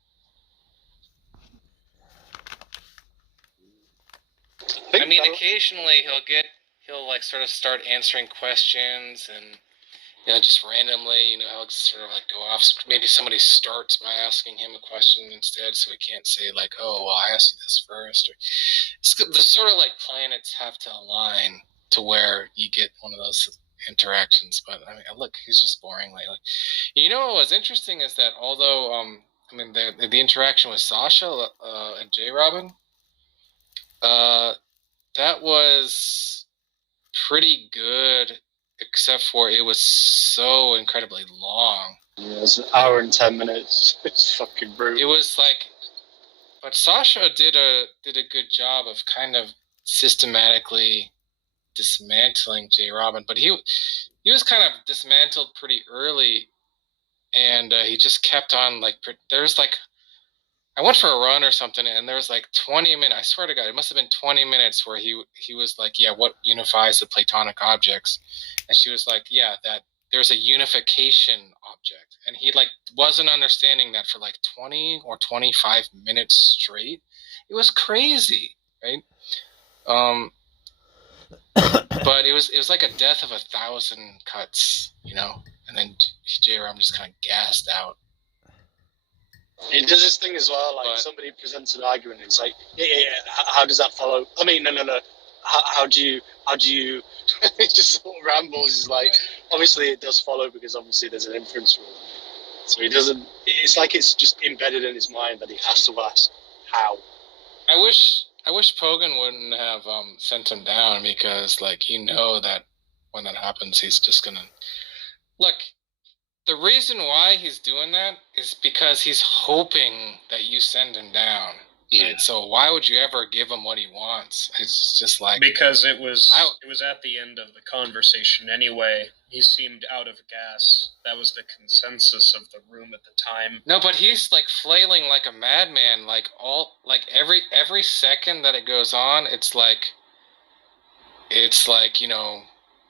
I mean, occasionally he'll like sort of start answering questions and just randomly, he'll sort of like go off. Maybe somebody starts by asking him a question instead, so he can't say like, "Oh, well, I asked you this first." Or the sort of like planets have to align to where you get one of those interactions. But I mean, look, he's just boring lately. You know what was interesting is that although the interaction with Sasha and J. Robin, that was pretty good, except for it was so incredibly long. Yeah, it was an hour and 10 minutes. It's fucking brutal. It was like, but Sasha did a good job of kind of systematically dismantling J. Robin, but he was kind of dismantled pretty early, and he just kept on like. There's like, I went for a run or something, and there was like 20 minutes. I swear to God, it must have been 20 minutes where he was like, "Yeah, what unifies the Platonic objects?" And she was like, "Yeah, that there's a unification object." And he like wasn't understanding that for like 20 or 25 minutes straight. It was crazy, right? But it was like a death of 1,000 cuts, And then J-Ram just kind of gassed out. He does this thing as well, like somebody presents an argument, and it's like, yeah, how does that follow? I mean, no. How do you? He just sort of rambles. He's like, obviously it does follow because obviously there's an inference rule. So he doesn't. It's like it's just embedded in his mind that he has to ask how. I wish Pogan wouldn't have sent him down because that when that happens, he's just gonna look. The reason why he's doing that is because he's hoping that you send him down. Yeah. Right? So why would you ever give him what he wants? It's just like, because it was at the end of the conversation anyway. He seemed out of gas. That was the consensus of the room at the time. No, but he's like flailing like a madman. Like every second that it goes on, it's like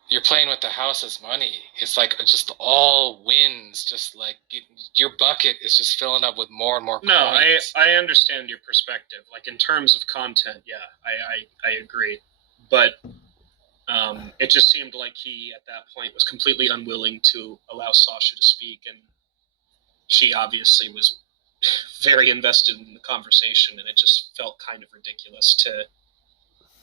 you're playing with the house's money. It's like just all wins. Just like your bucket is just filling up with more and more coins. No, I understand your perspective. Like in terms of content, yeah, I agree. But it just seemed like he, at that point, was completely unwilling to allow Sasha to speak, and she obviously was very invested in the conversation, and it just felt kind of ridiculous to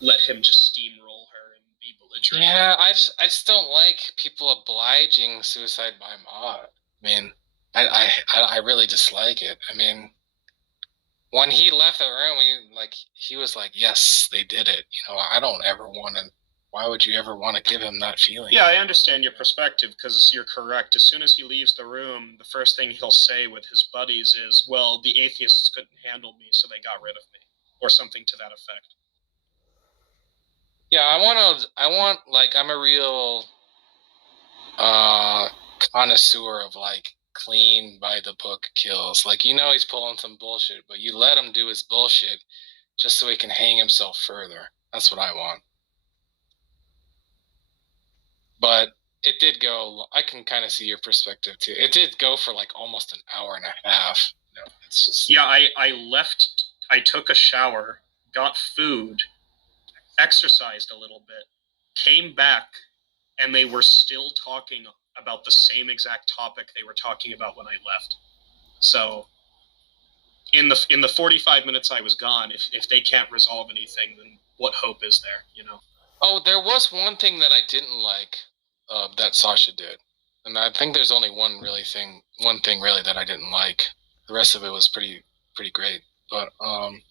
let him just steamroll her and be belligerent. Yeah, I just don't like people obliging suicide by mob. I mean, I really dislike it. I mean, when he left the room, he was like, yes, they did it. I don't ever want to. Why would you ever want to give him that feeling? Yeah, I understand your perspective, because you're correct. As soon as he leaves the room, the first thing he'll say with his buddies is, well, the atheists couldn't handle me, so they got rid of me, or something to that effect. Yeah, I'm a real connoisseur of clean by the book kills. He's pulling some bullshit, but you let him do his bullshit just so he can hang himself further. That's what I want. But it did go. I can kind of see your perspective too. It did go for almost an hour and a half. It's just. Yeah, I left. I took a shower, got food, exercised a little bit, came back, and they were still talking about the same exact topic they were talking about when I left. So in the 45 minutes I was gone, if they can't resolve anything, then what hope is there, Oh, there was one thing that I didn't like that Sasha did. And I think there's only one thing really that I didn't like. The rest of it was pretty great. But I'm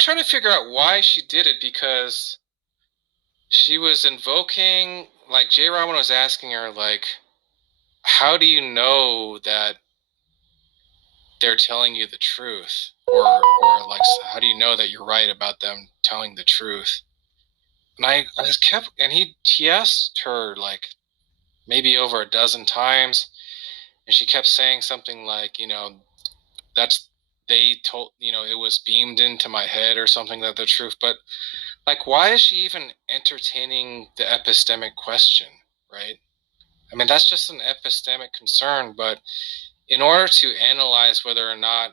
trying to figure out why she did it, because she was invoking, J. Robin was asking her, how do you know that they're telling you the truth? Or how do you know that you're right about them telling the truth? And I just kept, and he asked her maybe over a dozen times, and she kept saying something they told, it was beamed into my head or something, that the truth. But why is she even entertaining the epistemic question, right? I mean, that's just an epistemic concern, but in order to analyze whether or not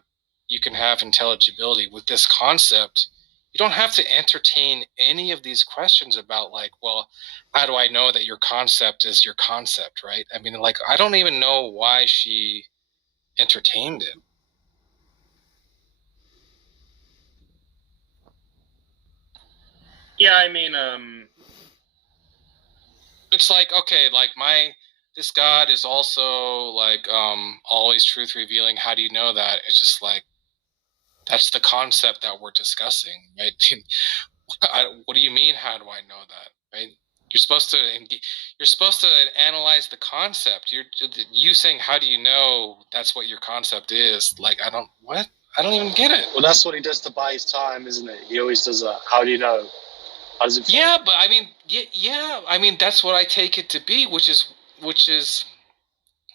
you can have intelligibility with this concept, you don't have to entertain any of these questions about well, how do I know that your concept is your concept, right? I mean, I don't even know why she entertained it. Yeah, I mean, it's okay, this God is also always truth revealing. How do you know that? It's just that's the concept that we're discussing, right? What do you mean? How do I know that, right? You're supposed to analyze the concept. You saying, how do you know that's what your concept is? I don't even get it. Well, that's what he does to buy his time, isn't it? He always does that. How do you know? How does it feel? Yeah, but I mean, yeah, I mean, that's what I take it to be, which is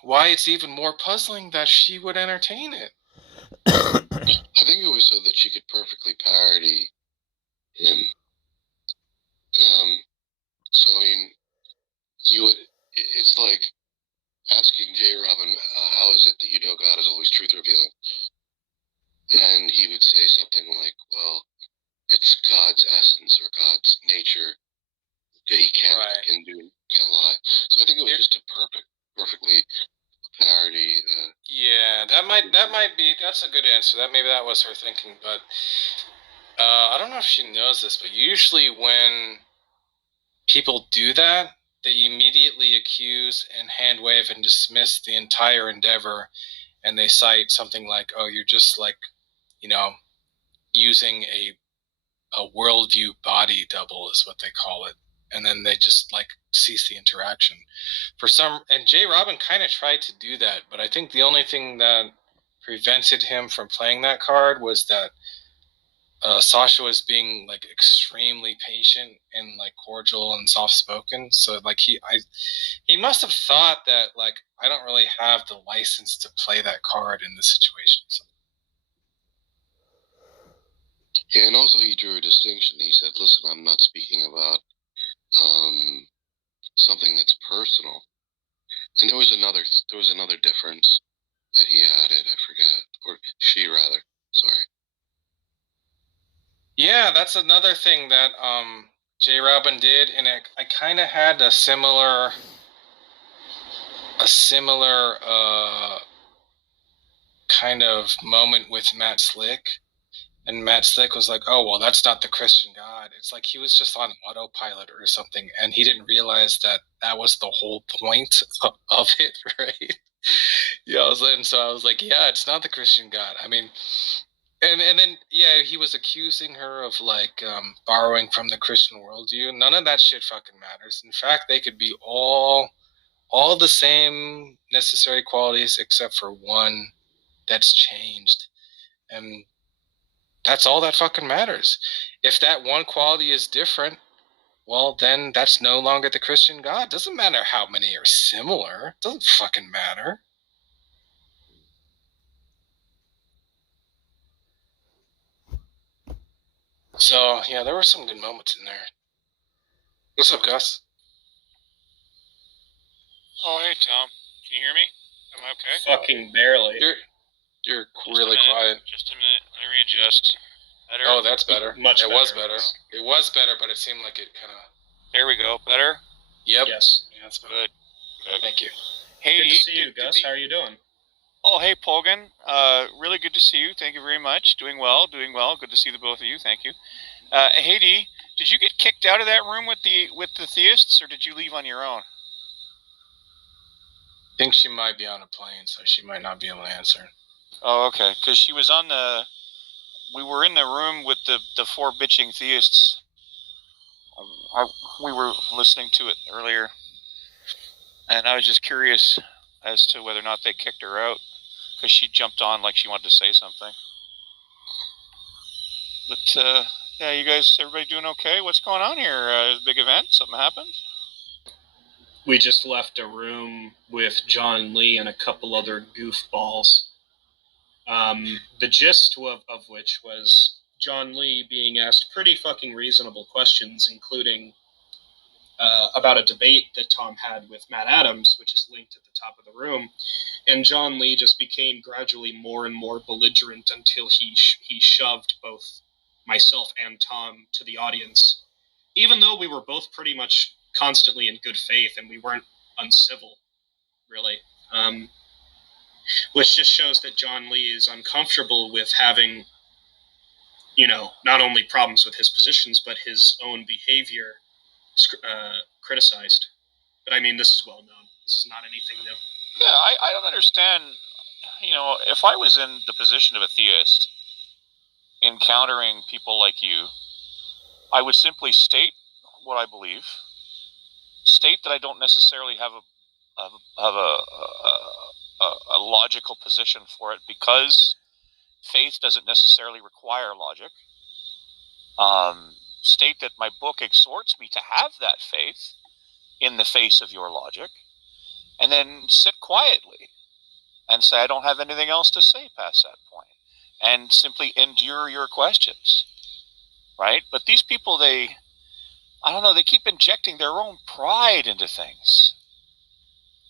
why it's even more puzzling that she would entertain it. I think it was so that she could perfectly parody him. So I mean, it's like asking J. Robin, how is it that you know God is always truth revealing? And he would say something like, well, it's God's essence or God's nature that he can't lie. So I think it was just a perfectly parody. Yeah, that's a good answer. Maybe that was her thinking, but I don't know if she knows this, but usually when people do that, they immediately accuse and hand wave and dismiss the entire endeavor, and they cite something like, oh, you're just using a worldview body double is what they call it. And then they just cease the interaction. And J. Robin kind of tried to do that, but I think the only thing that prevented him from playing that card was that Sasha was being like extremely patient and like cordial and soft spoken. So like he must have thought that like I don't really have the license to play that card in this situation. So. Yeah, and also he drew a distinction. He said, "Listen, I'm not speaking about something that's personal." And there was another difference that he added. I forget, or she rather. Sorry. Yeah, that's another thing that J. Robin did, and I kind of had a similar kind of moment with Matt Slick. And Matt Slick was like, "Oh, well, that's not the Christian God." It's like he was just on autopilot or something, and he didn't realize that was the whole point of it, right? Yeah, so I was like, "Yeah, it's not the Christian God." I mean, and then yeah, he was accusing her of like borrowing from the Christian worldview. None of that shit fucking matters. In fact, they could be all the same necessary qualities except for one that's changed, and that's all that fucking matters. If that one quality is different, well, then that's no longer the Christian God. Doesn't matter how many are similar. Doesn't fucking matter. So, yeah, there were some good moments in there. What's up, Gus? Oh, hey, Tom. Can you hear me? Am I okay? Fucking barely. You're really quiet. Just a minute. Let me readjust. Better? Oh, that's better. Much better. It was better. It was better, but it seemed like it kind of... There we go. Better? Yep. Yes. Yeah, that's better. Good. Thank you. Hey, good to see you, Gus. How are you doing? Oh, hey, Pogan. Really good to see you. Thank you very much. Doing well. Good to see the both of you. Thank you. Hey, Dee, did you get kicked out of that room with the theists, or did you leave on your own? I think she might be on a plane, so she might not be able to answer. Oh, okay. Because she was on the... We were in the room with the four bitching theists. We were listening to it earlier, and I was just curious as to whether or not they kicked her out, because she jumped on like she wanted to say something. But, yeah, you guys, everybody doing okay? What's going on here? Big event? Something happened? We just left a room with John Lee and a couple other goofballs. The gist of which was John Lee being asked pretty fucking reasonable questions, including about a debate that Tom had with Matt Adams, which is linked at the top of the room. And John Lee just became gradually more and more belligerent until he shoved both myself and Tom to the audience, even though we were both pretty much constantly in good faith and we weren't uncivil, really. Which just shows that John Lee is uncomfortable with having, not only problems with his positions, but his own behavior criticized. But I mean, this is well known. This is not anything new. Yeah, I don't understand. If I was in the position of a theist, encountering people like you, I would simply state what I believe, state that I don't necessarily have a logical position for it, because faith doesn't necessarily require logic. State that my book exhorts me to have that faith in the face of your logic, and then sit quietly and say I don't have anything else to say past that point, and simply endure your questions, right? But these people, they keep injecting their own pride into things,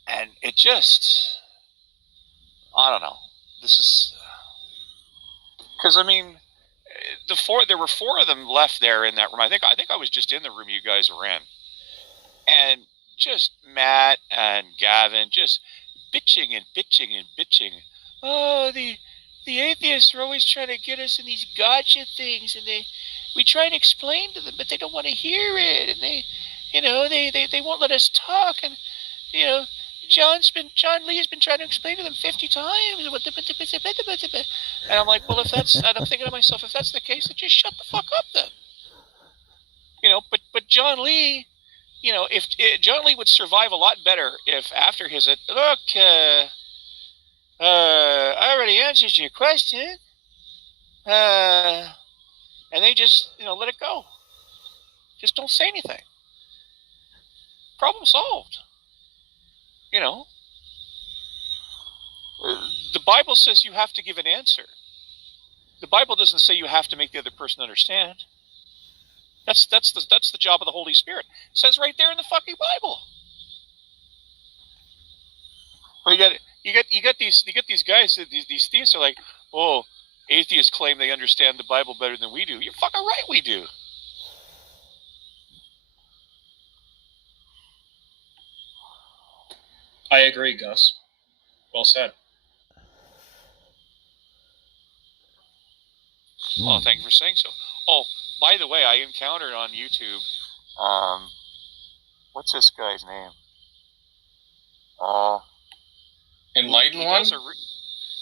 and it just, I don't know. This is because there were four of them left there in that room. I think I was just in the room you guys were in, and just Matt and Gavin just bitching and bitching and bitching. Oh, the atheists are always trying to get us in these gotcha things, and we try and explain to them, but they don't want to hear it, and they won't let us talk, and John Lee has been trying to explain to them 50 times. And I'm like, well, and I'm thinking to myself, if that's the case, then just shut the fuck up then. But John Lee, if John Lee would survive a lot better if after his look, I already answered your question. And they just, let it go. Just don't say anything. Problem solved. The Bible says you have to give an answer. The Bible doesn't say you have to make the other person understand. That's the job of the Holy Spirit. It says right there in the fucking Bible. Well, you got these guys, these theists are like, oh, atheists claim they understand the Bible better than we do. You're fucking right, we do. I agree, Gus. Well said. Oh, thank you for saying so. Oh, by the way, I encountered on YouTube, what's this guy's name? Enlightened One?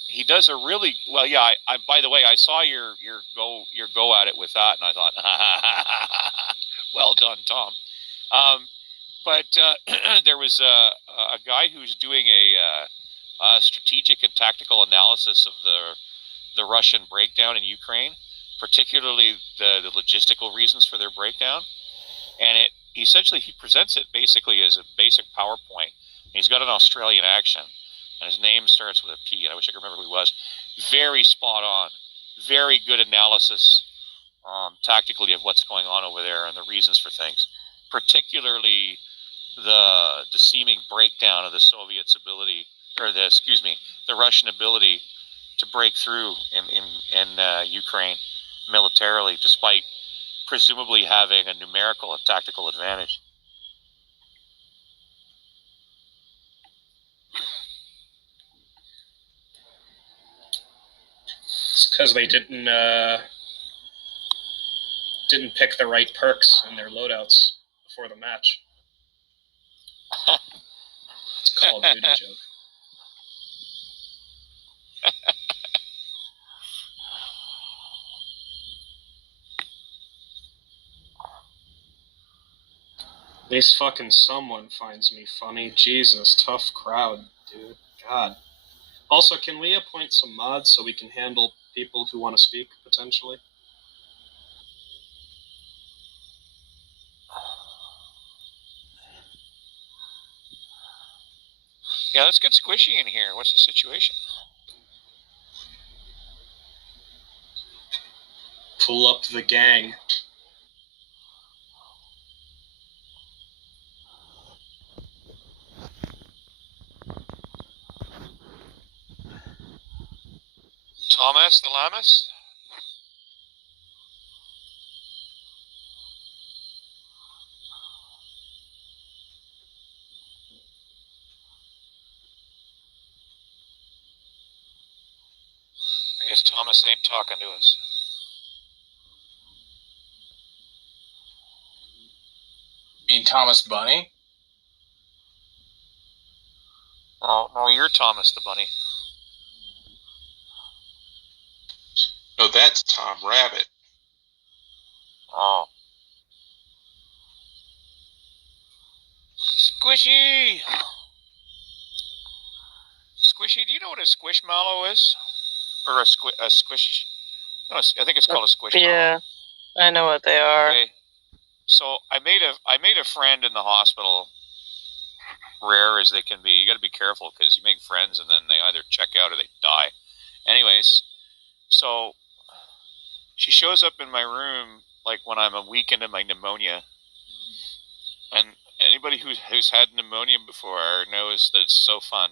He does a really well. Yeah. I by the way, I saw your go at it with that, and I thought, well done, Tom. But there was a guy who's doing a strategic and tactical analysis of the Russian breakdown in Ukraine, particularly the logistical reasons for their breakdown, and he presents it basically as a basic PowerPoint. He's got an Australian accent, and his name starts with a P, and I wish I could remember who he was. Very spot on, very good analysis tactically of what's going on over there and the reasons for things, particularly the seeming breakdown of the Soviets' ability, or the Russian ability to break through in Ukraine militarily, despite presumably having a numerical and tactical advantage. It's because they didn't pick the right perks in their loadouts before the match. It's a Call of Duty joke. At least fucking someone finds me funny. Jesus, tough crowd, dude. God. Also, can we appoint some mods so we can handle people who want to speak, potentially? Yeah, let's get Squishy in here. What's the situation? Pull up the gang. Thomas the Lammas? I guess Thomas ain't talking to us. You mean Thomas Bunny? No, you're Thomas the Bunny. No, that's Tom Rabbit. Oh. Squishy! Squishy, do you know what a squishmallow is? Or a squish... No, I think it's called a squishmallow. Yeah, I know what they are. Okay. So I made a friend in the hospital, rare as they can be. You got to be careful because you make friends and then they either check out or they die. Anyways, so she shows up in my room like when I'm a week into my pneumonia, and anybody who's had pneumonia before knows that it's so fun.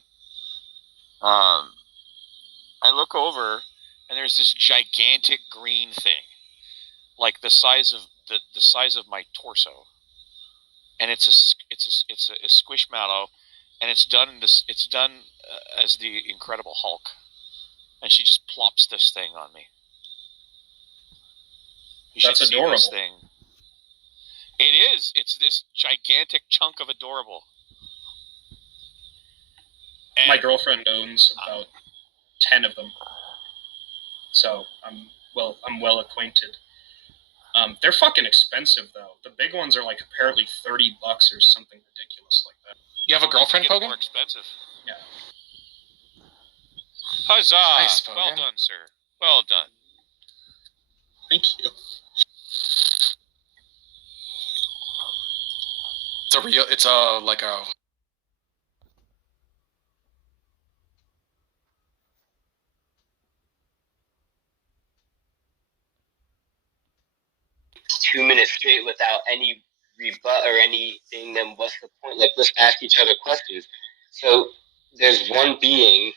I look over and there's this gigantic green thing, like the size of the size of my torso, and it's a squishmallow, and it's done as the Incredible Hulk, and she just plops this thing on me. That's adorable. This thing. It is. It's this gigantic chunk of adorable. And my girlfriend owns about 10 of them, so I'm well acquainted. They're fucking expensive though. The big ones are like apparently $30 or something ridiculous like that. You have a girlfriend, Pogan? More expensive. Yeah. Huzzah! Nice, well done, sir. Well done. Thank you. It's a like a 2 minutes straight without any rebut or anything, then what's the point? Like, let's ask each other questions. So there's one being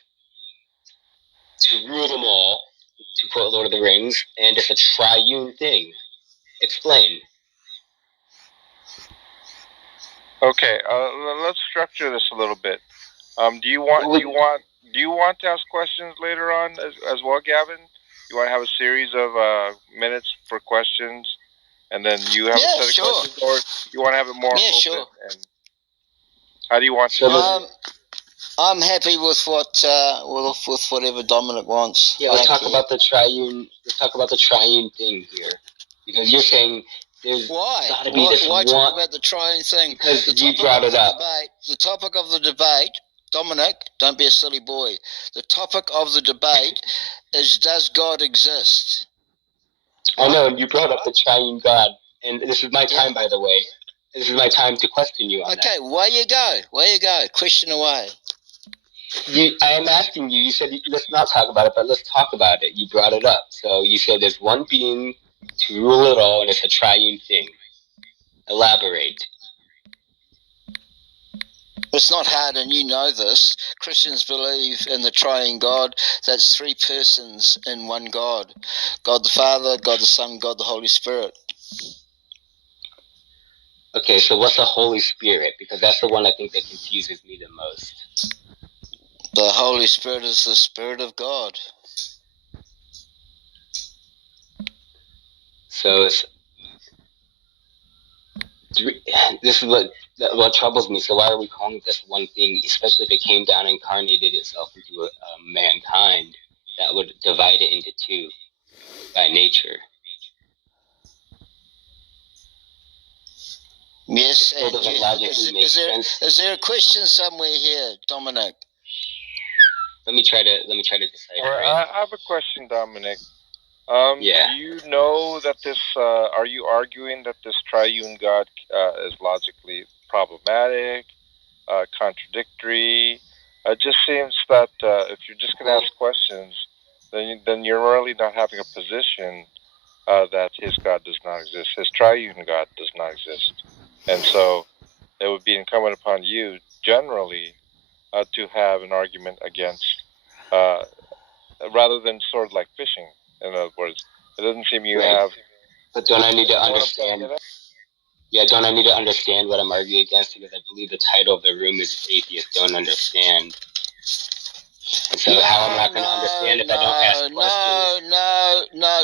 to rule them all, to quote Lord of the Rings, and it's a triune thing. Explain. Okay, let's structure this a little bit. Do you want to ask questions later on as well, Gavin? You want to have a series of minutes for questions, and then you have a set of questions, or you want to have it more open? Sure. And how do you want to? I'm happy with with whatever Dominic wants. Yeah, let's talk about the triune. Let's talk about the triune thing here, because you're saying there's got to be this Why one. talk about the triune thing? Because the you brought it up. The topic of the debate, Dominic, don't be a silly boy. The topic of the debate is, does God exist? I know, and you brought up the triune God, and this is my time, by the way. This is my time to question you on that. Okay, where you go. Question away. I am asking you. You said let's not talk about it, but let's talk about it. You brought it up, so you said there's one being to rule it all, and it's a triune thing. Elaborate. It's not hard, and you know this. Christians believe in the triune God. That's three persons in one God. God the Father, God the Son, God the Holy Spirit. Okay, so what's the Holy Spirit? Because that's the one I think that confuses me the most. The Holy Spirit is the Spirit of God. So this is what troubles me. So why are we calling it this one thing, especially if it came down and incarnated itself into mankind that would divide it into two by nature? Yes, and is there a question somewhere here, Dominic? Let me try to decipher it. I have a question, Dominic. Do you know that this? Are you arguing that this triune God is logically problematic, contradictory? It just seems that if you're just going to ask questions, then you're really not having a position that his God does not exist, his triune God does not exist, and so it would be incumbent upon you generally to have an argument against, rather than sort of like fishing. In other words, it doesn't seem you have. But don't I need to understand? Yeah, don't I need to understand what I'm arguing against? Because I believe the title of the room is Atheists Don't Understand. And so how am I not going to understand if I don't ask questions? No,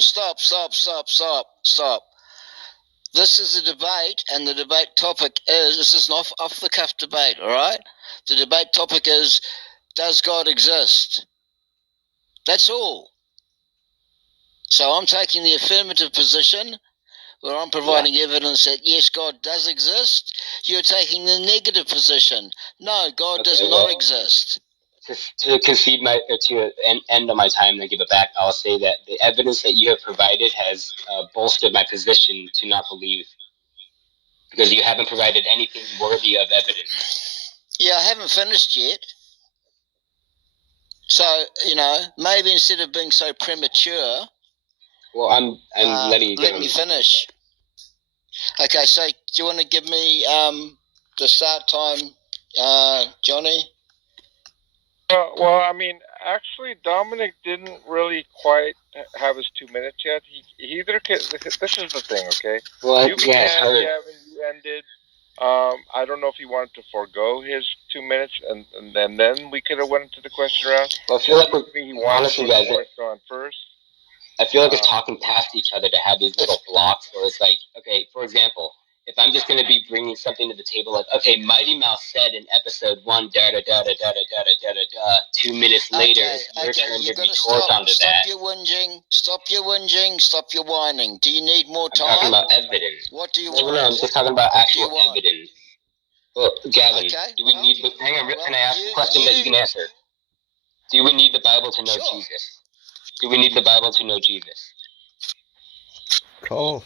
stop. This is a debate, and the debate topic is, this is an off-the-cuff debate, all right? The debate topic is, does God exist? That's all. So I'm taking the affirmative position, where I'm providing evidence that, yes, God does exist. You're taking the negative position. No, God does not exist. To concede to end of my time and give it back, I'll say that the evidence that you have provided has bolstered my position to not believe, because you haven't provided anything worthy of evidence. Yeah, I haven't finished yet. So, maybe instead of being so premature, well, I'm letting you go. Let me finish. Okay, so do you want to give me the start time, Johnny? Well, I mean, actually, Dominic didn't really quite have his 2 minutes yet. He either this is the thing, okay? Well, you began, Gavin, you ended. I don't know if he wanted to forego his 2 minutes, and then we could have went into the question round. Well, I feel like honestly, guys, on first. I feel like it's talking past each other to have these little blocks where it's like, okay, for example, if I'm just going to be bringing something to the table, like, okay, Mighty Mouse said in episode 1, 2 minutes later, it's your turn to retort onto that. Stop your whinging, stop your whining. Do you need more time? I'm talking about evidence. What do you want? No, I'm just talking about actual evidence. Well, Gavin, do we need, hang on, can I ask a question that you can answer? Do we need the Bible to know Jesus? Do we need the Bible to know Jesus? Of course.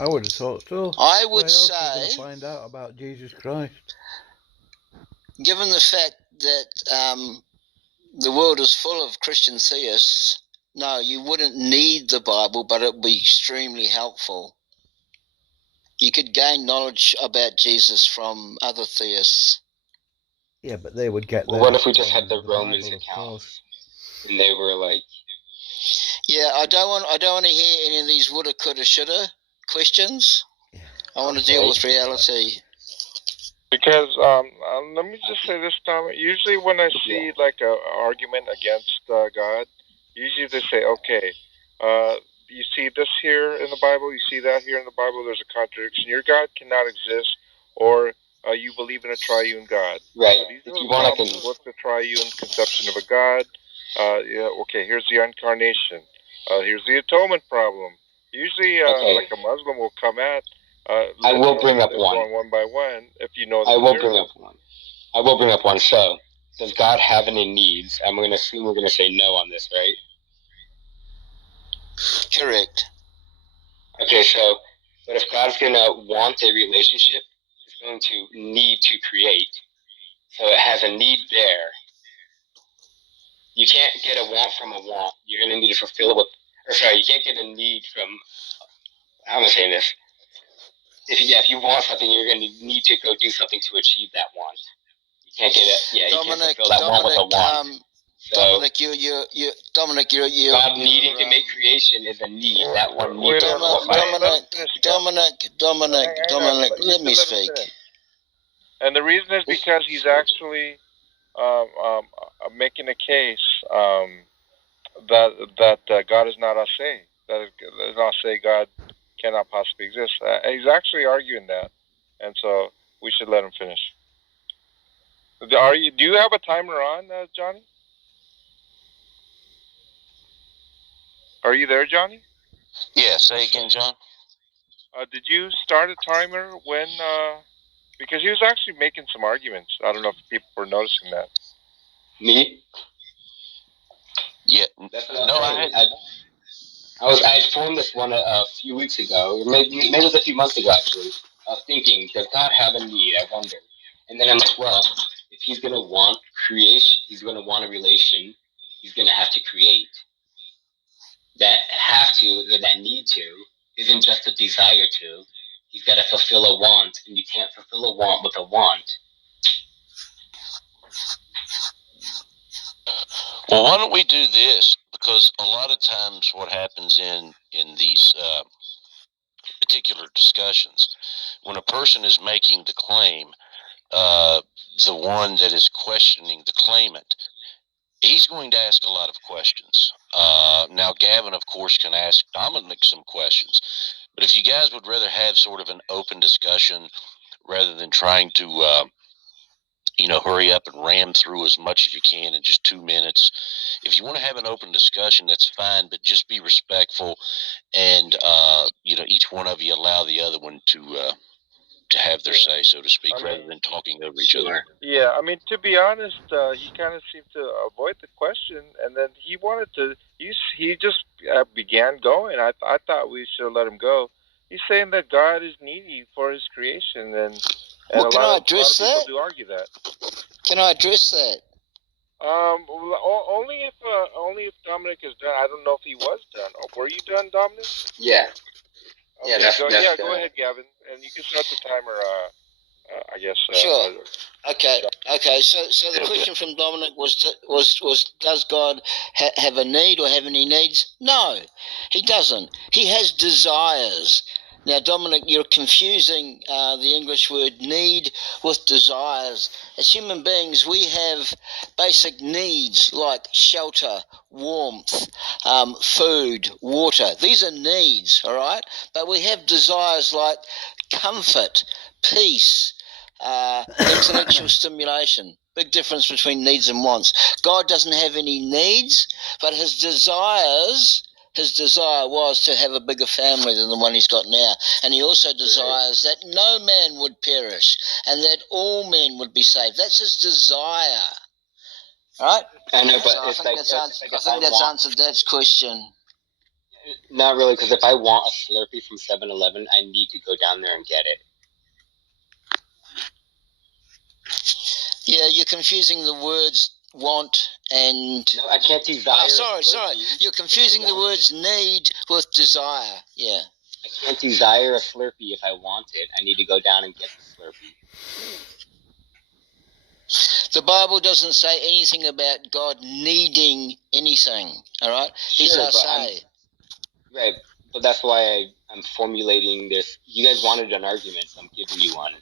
I would have thought so. I would Where else say, are you going to find out about Jesus Christ? given the fact that the world is full of Christian theists, no, you wouldn't need the Bible, but it would be extremely helpful. You could gain knowledge about Jesus from other theists. Yeah, but they would get Well, what if we just had the Romans accounts, and they were like? Yeah, I don't want to hear any of these woulda, coulda, shoulda questions. I want to deal with reality. Because let me just say this, Tom. Usually, when I see like an argument against God, usually they say, "Okay, you see this here in the Bible, you see that here in the Bible. There's a contradiction. Your God cannot exist, or you believe in a triune God." Right. These are the problems with the triune conception of a God. Yeah, okay, here's the incarnation. Here's the atonement problem. Usually, like a Muslim will come at. I will bring up one by one, if you know the I will material. bring up one. I will bring up one. So, does God have any needs? I'm going to assume we're going to say no on this, right? Correct. Okay, so, but if God's going to want a relationship, it's going to need to create. So it has a need there. You can't get a want from a want. You're going to need to fulfill it with, you can't get a need from, how am I saying this? If you want something, you're going to need to go do something to achieve that want. You can't get it. Yeah, you can't fulfill that want with a want. Dominic, you. God needing to make creation is a need. That one need. Dominic, let me speak. And the reason is because he's actually making a case that God is not ase. That is not say God cannot possibly exist. He's actually arguing that, and so we should let him finish. Do you have a timer on, Johnny? Are you there, Johnny? Yeah, say again, John. Did you start a timer when? Because he was actually making some arguments. I don't know if people were noticing that. Me? Yeah. No, I formed this one a few weeks ago. Maybe it was a few months ago, actually. I was thinking, does God have a need? I wonder. And then I'm like, well, if he's going to want creation, he's going to want a relation, he's going to have to create. That need to, isn't just a desire to. He's got to fulfill a want, and you can't fulfill a want with a want. Well, why don't we do this? Because a lot of times what happens in these particular discussions, when a person is making the claim, the one that is questioning the claimant, he's going to ask a lot of questions. Now, Gavin, of course, can ask Dominic some questions. But if you guys would rather have sort of an open discussion rather than trying to, hurry up and ram through as much as you can in just 2 minutes, if you want to have an open discussion, that's fine, but just be respectful and, each one of you allow the other one to have their say, so to speak, rather than talking over each other. Yeah, I mean, to be honest, he kind of seemed to avoid the question, and then he wanted to. He just began going. I thought we should let him go. He's saying that God is needy for His creation, and a lot of people do argue that. Can I address that? Only if Dominic is done. I don't know if he was done. Were you done, Dominic? Yeah. Okay, Yeah, go ahead, Gavin, and you can start the timer. I guess. Sure. Okay. So the question from Dominic was does God have a need or have any needs? No, he doesn't. He has desires. Now, Dominic, you're confusing the English word need with desires. As human beings, we have basic needs like shelter, warmth, food, water. These are needs, all right? But we have desires like comfort, peace, intellectual stimulation. Big difference between needs and wants. God doesn't have any needs, but his desires his desire was to have a bigger family than the one he's got now. And he also desires that no man would perish and that all men would be saved. That's his desire. Right? I know, but So I think that's answered that question. Not really, because if I want a Slurpee from 7-Eleven, I need to go down there and get it. Yeah, you're confusing the words want and... No, I can't desire. Oh, sorry. You're confusing the words need with desire. Yeah. I can't desire a Slurpee if I want it. I need to go down and get the Slurpee. The Bible doesn't say anything about God needing anything, all right? He Sure, does say. Right, but that's why I'm formulating this. You guys wanted an argument, so I'm giving you one.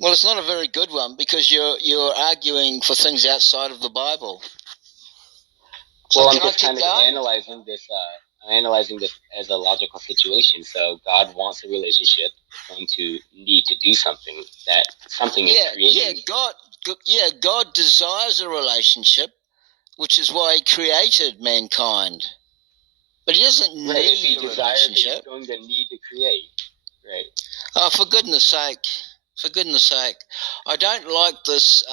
Well, it's not a very good one because you're arguing for things outside of the Bible. So well, I'm just kind of analyzing this. I'm analyzing this as a logical situation. So God wants a relationship. He's going to need to do something. That something is created. God desires a relationship, which is why He created mankind. But He doesn't need a relationship. He's going to need to create. Right. Oh, for goodness sake! For goodness sake! I don't like this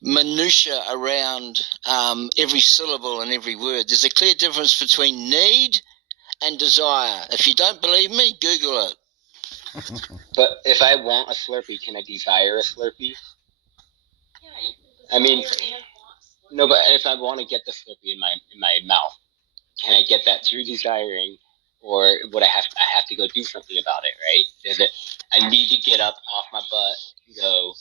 minutia around every syllable and every word. There's a clear difference between need and desire. If you don't believe me, Google it. But if I want a Slurpee, can I desire a Slurpee? I mean, no, but if I want to get the Slurpee in my mouth, can I get that through desiring, or would I have to go do something about it? Right? I need to get up off my butt and go.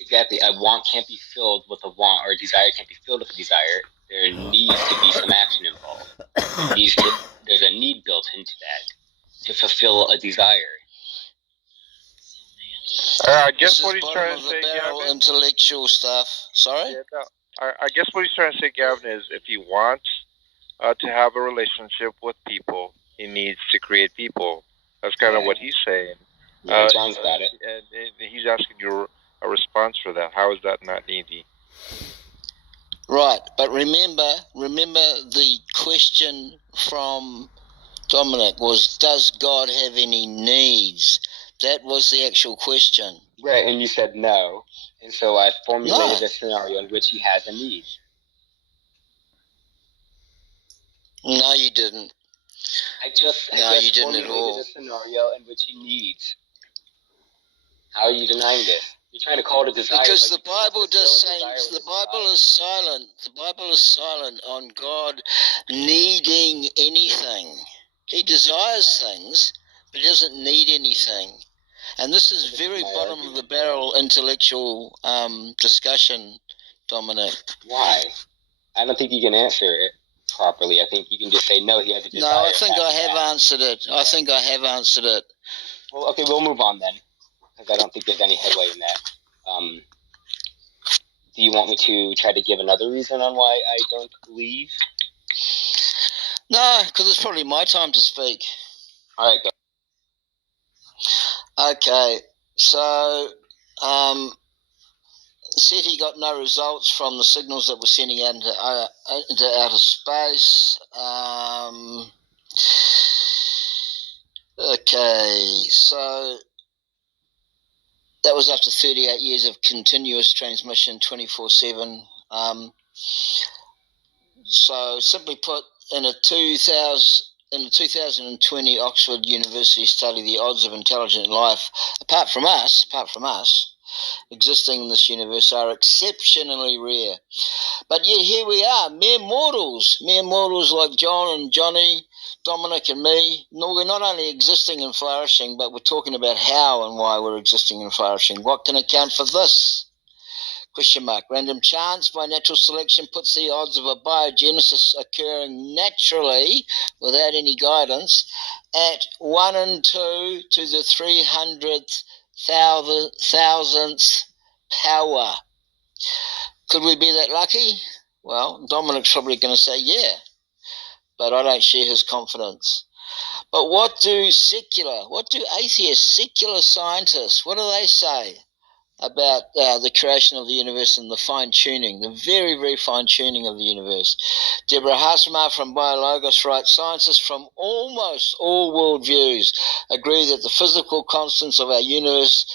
Exactly. A want can't be filled with a want, or a desire can't be filled with a desire. There needs to be some action involved. There's a need built into that to fulfill a desire. I guess what he's trying to say, Gavin, intellectual stuff. Sorry? Yeah, no, I guess what he's trying to say, Gavin, is if he wants to have a relationship with people, he needs to create people. That's kind of what he's saying. Yeah, John's got it. And he's asking you a response for that. How is that not needy? Right, but remember the question from Dominic was, does God have any needs? That was the actual question. Right, and you said no. And so I formulated a scenario in which he has a need. No, you didn't. I just formulated a scenario in which he needs. How are you denying this? You're trying to call it a desire. Because the Bible does say, the Bible is silent. The Bible is silent on God needing anything. He desires things, but he doesn't need anything. And this is very bottom of the barrel intellectual discussion, Dominic. Why? I don't think you can answer it properly. I think you can just say, no, he has a desire. No, I think I have answered it. I think I have answered it. Well, okay, we'll move on then, because I don't think there's any headway in that. Do you want me to try to give another reason on why I don't believe? No, because it's probably my time to speak. All right, go. Okay, so SETI got no results from the signals that were sending out into outer space. Okay, so that was after 38 years of continuous transmission, 24/7. So simply put, in a 2020 Oxford University study, the odds of intelligent life, apart from us, existing in this universe are exceptionally rare. But yet here we are, mere mortals like John and Johnny, Dominic and me. No, we're not only existing and flourishing, but we're talking about how and why we're existing and flourishing. What can account for this? Question mark. Random chance by natural selection puts the odds of a biogenesis occurring naturally without any guidance at 1 in 2 to the 300,000th power. Could we be that lucky? Well, Dominic's probably going to say yeah, but I don't share his confidence. But what do atheists, secular scientists, what do they say? about the creation of the universe and the fine-tuning, the very, very fine-tuning of the universe. Deborah Hasma from Biologos writes, scientists from almost all worldviews agree that the physical constants of our universe,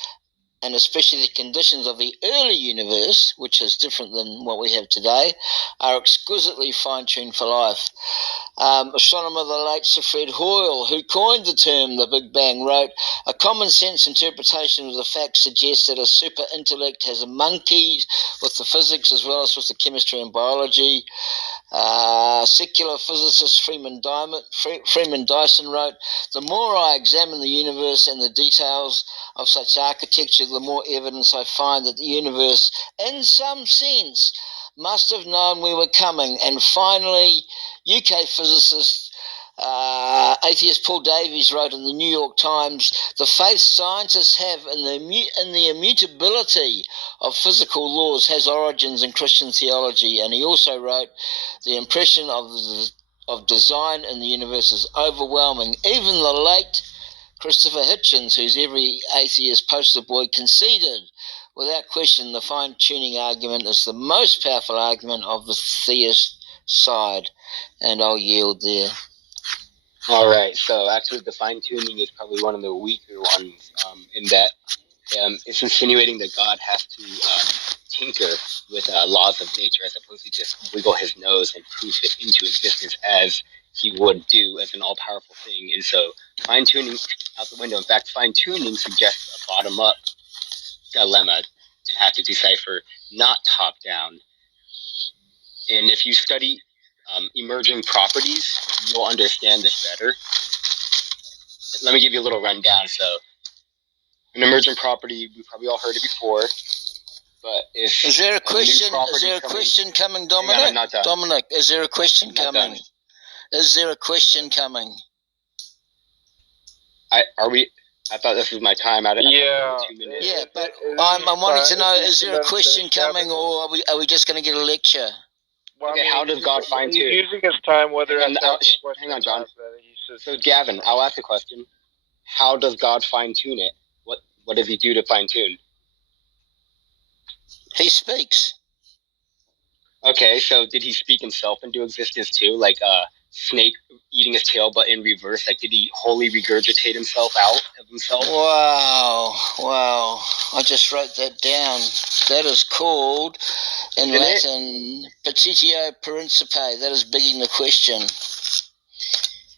and especially the conditions of the early universe, which is different than what we have today, are exquisitely fine-tuned for life. Astronomer the late Sir Fred Hoyle, who coined the term the Big Bang, wrote, a common-sense interpretation of the facts suggests that a super-intellect has monkeyed with the physics as well as with the chemistry and biology. Secular physicist Freeman Dyson wrote, the more I examine the universe and the details of such architecture, the more evidence I find that the universe, in some sense, must have known we were coming. And finally, UK physicist atheist Paul Davies wrote in the New York Times, the faith scientists have in the immutability of physical laws has origins in Christian theology. And he also wrote, the impression of design in the universe is overwhelming. Even the late Christopher Hitchens, who's every atheist poster boy, conceded without question the fine-tuning argument is the most powerful argument of the theist side. And I'll yield there. All right, so actually the fine-tuning is probably one of the weaker ones in that it's insinuating that God has to tinker with laws of nature as opposed to just wiggle his nose and proof it into existence as he would do as an all-powerful thing. And so fine-tuning out the window. In fact, fine-tuning suggests a bottom-up dilemma to have to decipher, not top-down. And if you study emerging properties, you'll understand this better. Let me give you a little rundown. So an emergent property, we probably all heard it before. But if is there a question coming, Dominic? On, I'm not done. Dominic, is there a question coming? Is there a question coming? I thought this was my time. Out of 2 minutes. Yeah, but I'm wanting to know: is there a question coming, or are we just going to get a lecture? Well, okay, how does God fine tune? He's using his time. Hang on, John. So, Gavin, I'll ask a question. How does God fine tune it? What does he do to fine tune? He speaks. Okay, so did he speak himself into existence too? Like a snake eating his tail, but in reverse? Like, did he wholly regurgitate himself out of himself? Wow. I just wrote that down. That is called, in Latin, petitio principe. That is begging the question.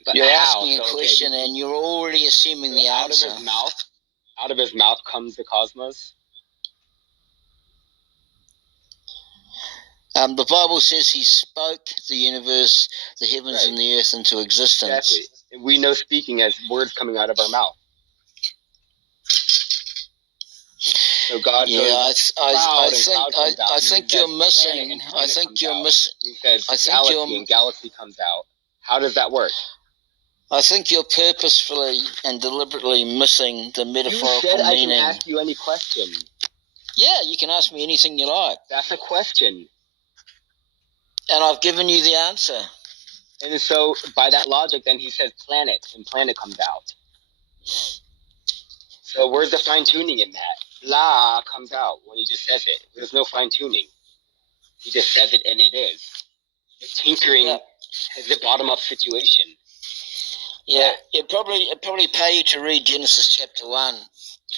But you're asking a question and you're already assuming the answer. Out of his mouth comes the cosmos? The Bible says he spoke the universe, the heavens and the earth into existence. Exactly. We know speaking as words coming out of our mouth. So God goes I think you're missing. I think you're missing. He says galaxy and galaxy comes out. How does that work? I think you're purposefully and deliberately missing the metaphorical meaning. I can ask you any question. Yeah, you can ask me anything you like. That's a question. And I've given you the answer. And so, by that logic, then he says planet, and planet comes out. So where's the fine-tuning in that? La comes out when he just says it. There's no fine-tuning. He just says it, and it is. The tinkering is the bottom-up situation. Yeah, it'd probably pay you to read Genesis chapter 1,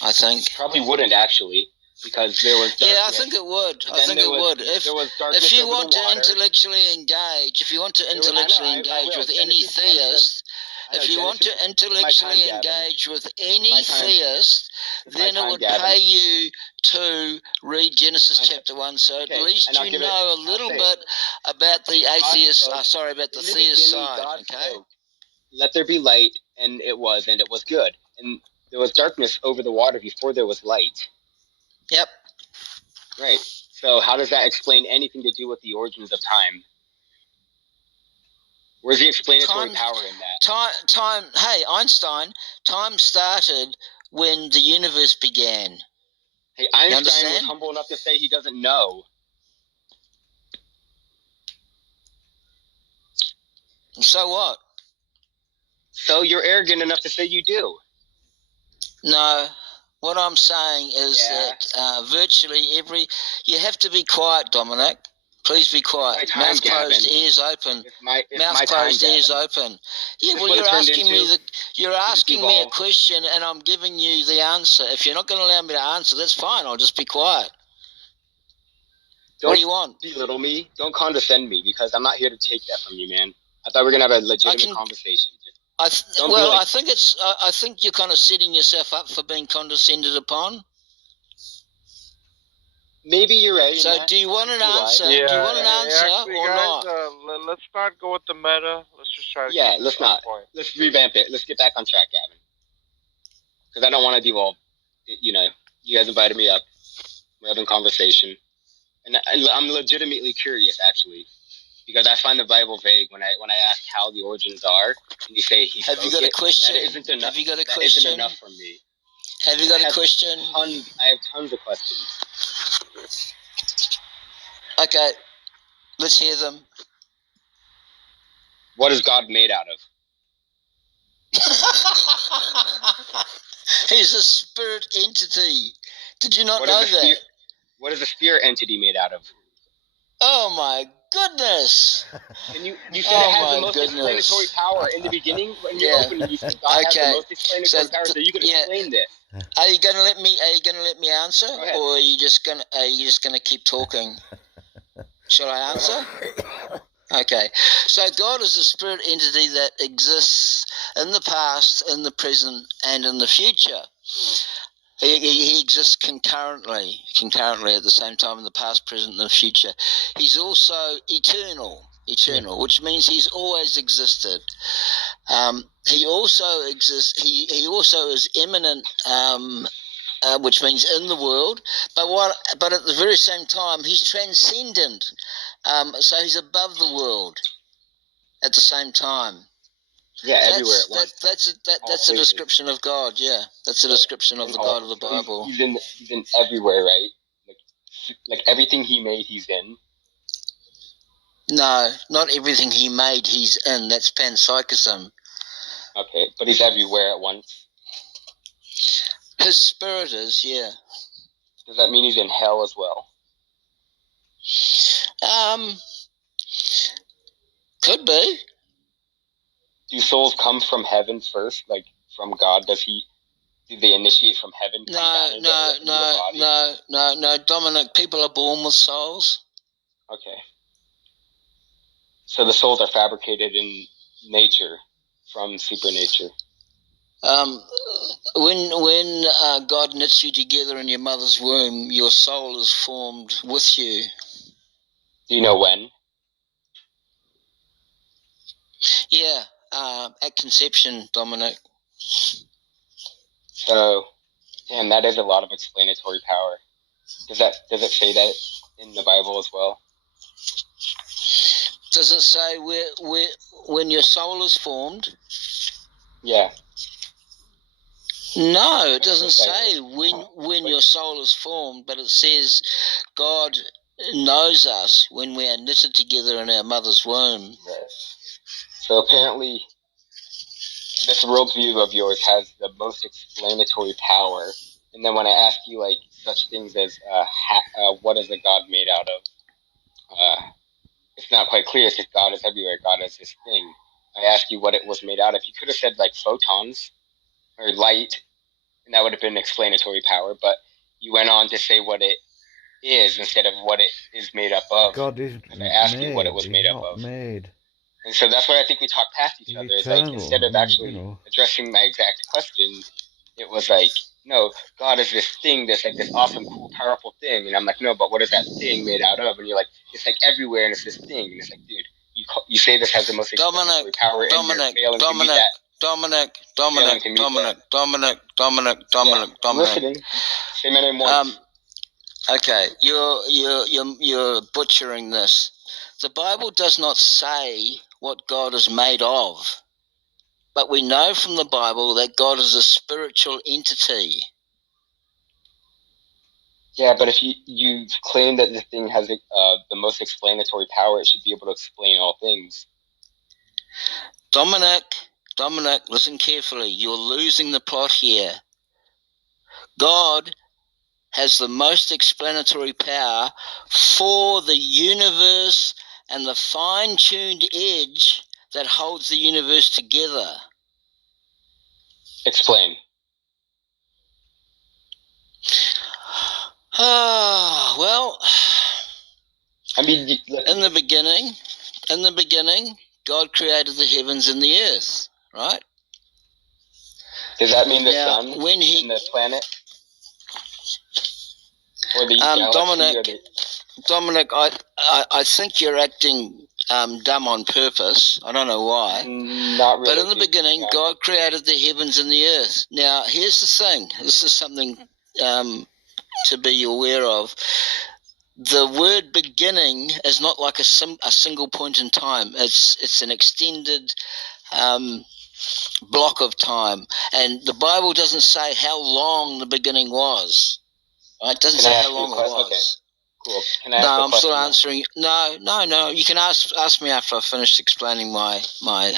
I think. Probably wouldn't, actually, because there was darkness. Yeah, I think it would. If you want to intellectually engage, with any theist, if you want to intellectually engage with any theist, then it would pay you to read Genesis chapter 1, so at least you know a little bit about the atheist, about the theist side, okay? Let there be light, and it was good. And there was darkness over the water before there was light. Yep. Right. So how does that explain anything to do with the origins of time? Where's the explanatory power in that? Time. Hey, Einstein. Time started when the universe began. Hey, Einstein was humble enough to say he doesn't know. So what? So you're arrogant enough to say you do. No, What I'm saying is that virtually every... You have to be quiet, Dominic. Please be quiet. Time, mouth closed, Gavin. ears open. Mouth my closed, time, ears Gavin. open. Yeah, This well, what you're it turned asking into? You're asking me a evolved. question, and I'm giving you the answer. If you're not going to allow me to answer, that's fine. I'll just be quiet. What do you want? Don't belittle me. Don't condescend me, because I'm not here to take that from you, man. I thought we were gonna have a legitimate conversation. I think you're kind of setting yourself up for being condescended upon. Maybe you're right. So, do you want an answer? Yeah, do you want an answer actually, or guys, not? let's not go with the meta. Let's just try to keep let's it on not. point. Let's revamp it. Let's get back on track, Gavin. Because I don't want to devolve. You know, you guys invited me up. We're having conversation, and I'm legitimately curious, actually, because I find the Bible vague when I ask how the origins are, and you say he Have you got a question? That isn't enough. Have you got a that question? isn't enough for me. Have you got a question? I have tons of questions. Okay, let's hear them. What is God made out of? He's a spirit entity. Did you not know that? What is a spirit entity made out of? Oh my goodness! You said it has the most explanatory power in the beginning when you opened it. You said God has the most explanatory power. So you can explain this. Are you gonna let me answer, or are you just gonna keep talking? Shall I answer? Okay. So God is a spirit entity that exists in the past, in the present, and in the future. He exists concurrently at the same time in the past, present, and the future. He's also eternal, which means he's always existed. He also exists. He also is immanent, which means in the world. But at the very same time, he's transcendent. So he's above the world at the same time. Yeah, everywhere at once. That's a description of God. Yeah, that's a description of the God of the Bible. He's in everywhere, right? Like everything he made, he's in. No, not everything he made, he's in. That's panpsychism. Okay, but he's everywhere at once. His spirit is, yeah. Does that mean he's in hell as well? Could be. Do souls come from heaven first, like from God? Do they initiate from heaven? No, Dominic, people are born with souls. Okay. So the souls are fabricated in nature from supernature. When God knits you together in your mother's womb, your soul is formed with you. Do you know when? Yeah, at conception, Dominic. So, damn, that is a lot of explanatory power. Does it say that in the Bible as well? Does it say when your soul is formed? Yeah. No, it doesn't say when your soul is formed, but it says God knows us when we are knitted together in our mother's womb. Right. So apparently, this worldview of yours has the most explanatory power. And then when I ask you like such things as what is a God made out of, it's not quite clear. It's just God is everywhere. God is this thing. I ask you what it was made out of. You could have said like photons or light, and that would have been explanatory power. But you went on to say what it is instead of what it is made up of. God isn't I asked you what it was made up of. And so that's why I think we talk past each other. It's like instead of actually addressing my exact question, it was like, no, God is this thing that's like this awesome, cool, powerful thing. And I'm like, no, but what is that thing made out of? And you're like, it's like everywhere and it's this thing. And it's like, dude, you say this has the most explanatory power and you're failing to meet that. Dominic. I'm listening. Say my name once. Okay, you're butchering this. The Bible does not say what God is made of, but we know from the Bible that God is a spiritual entity. Yeah, but if you claim that the thing has the most explanatory power, it should be able to explain all things. Dominic, listen carefully. You're losing the plot here. God has the most explanatory power for the universe and the fine-tuned edge that holds the universe together. Explain. Well, I mean, in the beginning, God created the heavens and the earth, right? Does that mean the now, sun when he, and the planet? Or the galaxy? Dominic, I think you're acting dumb on purpose. I don't know why. Not really. But in the beginning, God created the heavens and the earth. Now, here's the thing. This is something to be aware of. The word beginning is not like a single point in time. It's an extended block of time. And the Bible doesn't say how long the beginning was. Right? It doesn't say how long it was. Okay. Cool. Can I ask I'm still answering. No. You can ask me after I've finished explaining my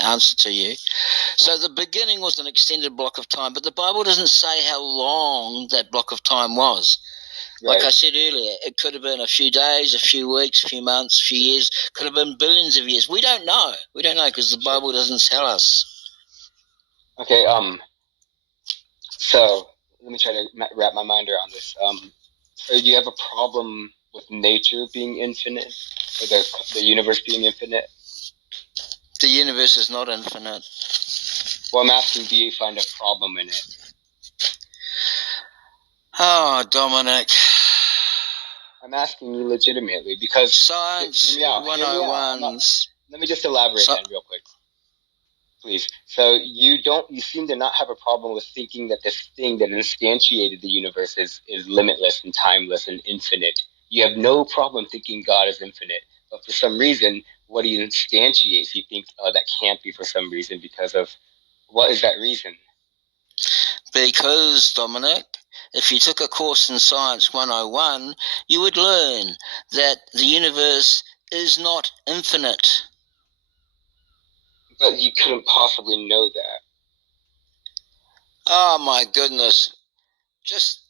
answer to you. So the beginning was an extended block of time, but the Bible doesn't say how long that block of time was. Right. Like I said earlier, it could have been a few days, a few weeks, a few months, a few years. Could have been billions of years. We don't know. We don't know because the Bible doesn't tell us. Okay. So let me try to wrap my mind around this. So do you have a problem with nature being infinite, or the universe being infinite? The universe is not infinite. Well, I'm asking, do you find a problem in it? Oh, Dominic. I'm asking you legitimately because Science 101s. Let me just elaborate then real quick, please. So you seem to not have a problem with thinking that this thing that instantiated the universe is limitless and timeless and infinite. You have no problem thinking God is infinite, but for some reason, what he instantiates, you think, oh, that can't be for some reason because of, what is that reason? Because, Dominic, if you took a course in Science 101, you would learn that the universe is not infinite. But you couldn't possibly know that. Oh my goodness. Just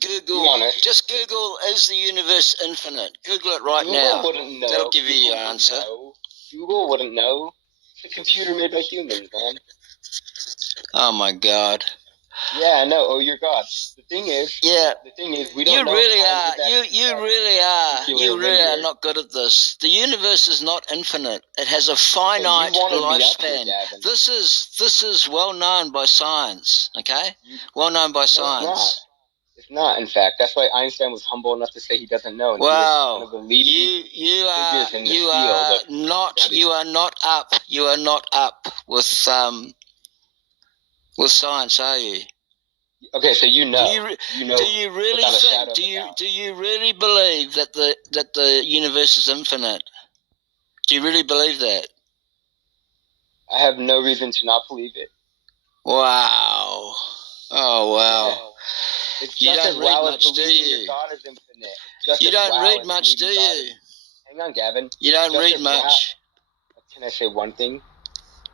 Google. Just Google, is the universe infinite? Google it right now. Google wouldn't know. That'll give you your answer. Google wouldn't know. It's a computer made by humans, man. Oh my God. Yeah, I know. Oh, you're God. The thing is, we don't know. You really are not good at this. The universe is not infinite. It has a finite lifespan. This is well known by science. Okay, well known by science. It's not, in fact. That's why Einstein was humble enough to say he doesn't know. And wow, you are not up with science, are you? Okay, so you know. Do you really think? Do you really believe that the universe is infinite? Do you really believe that? I have no reason to not believe it. Wow. Oh wow. Yeah. You don't read much, do you? God is infinite. You don't read much, do you? Hang on, Gavin. You don't read much. Can I say one thing?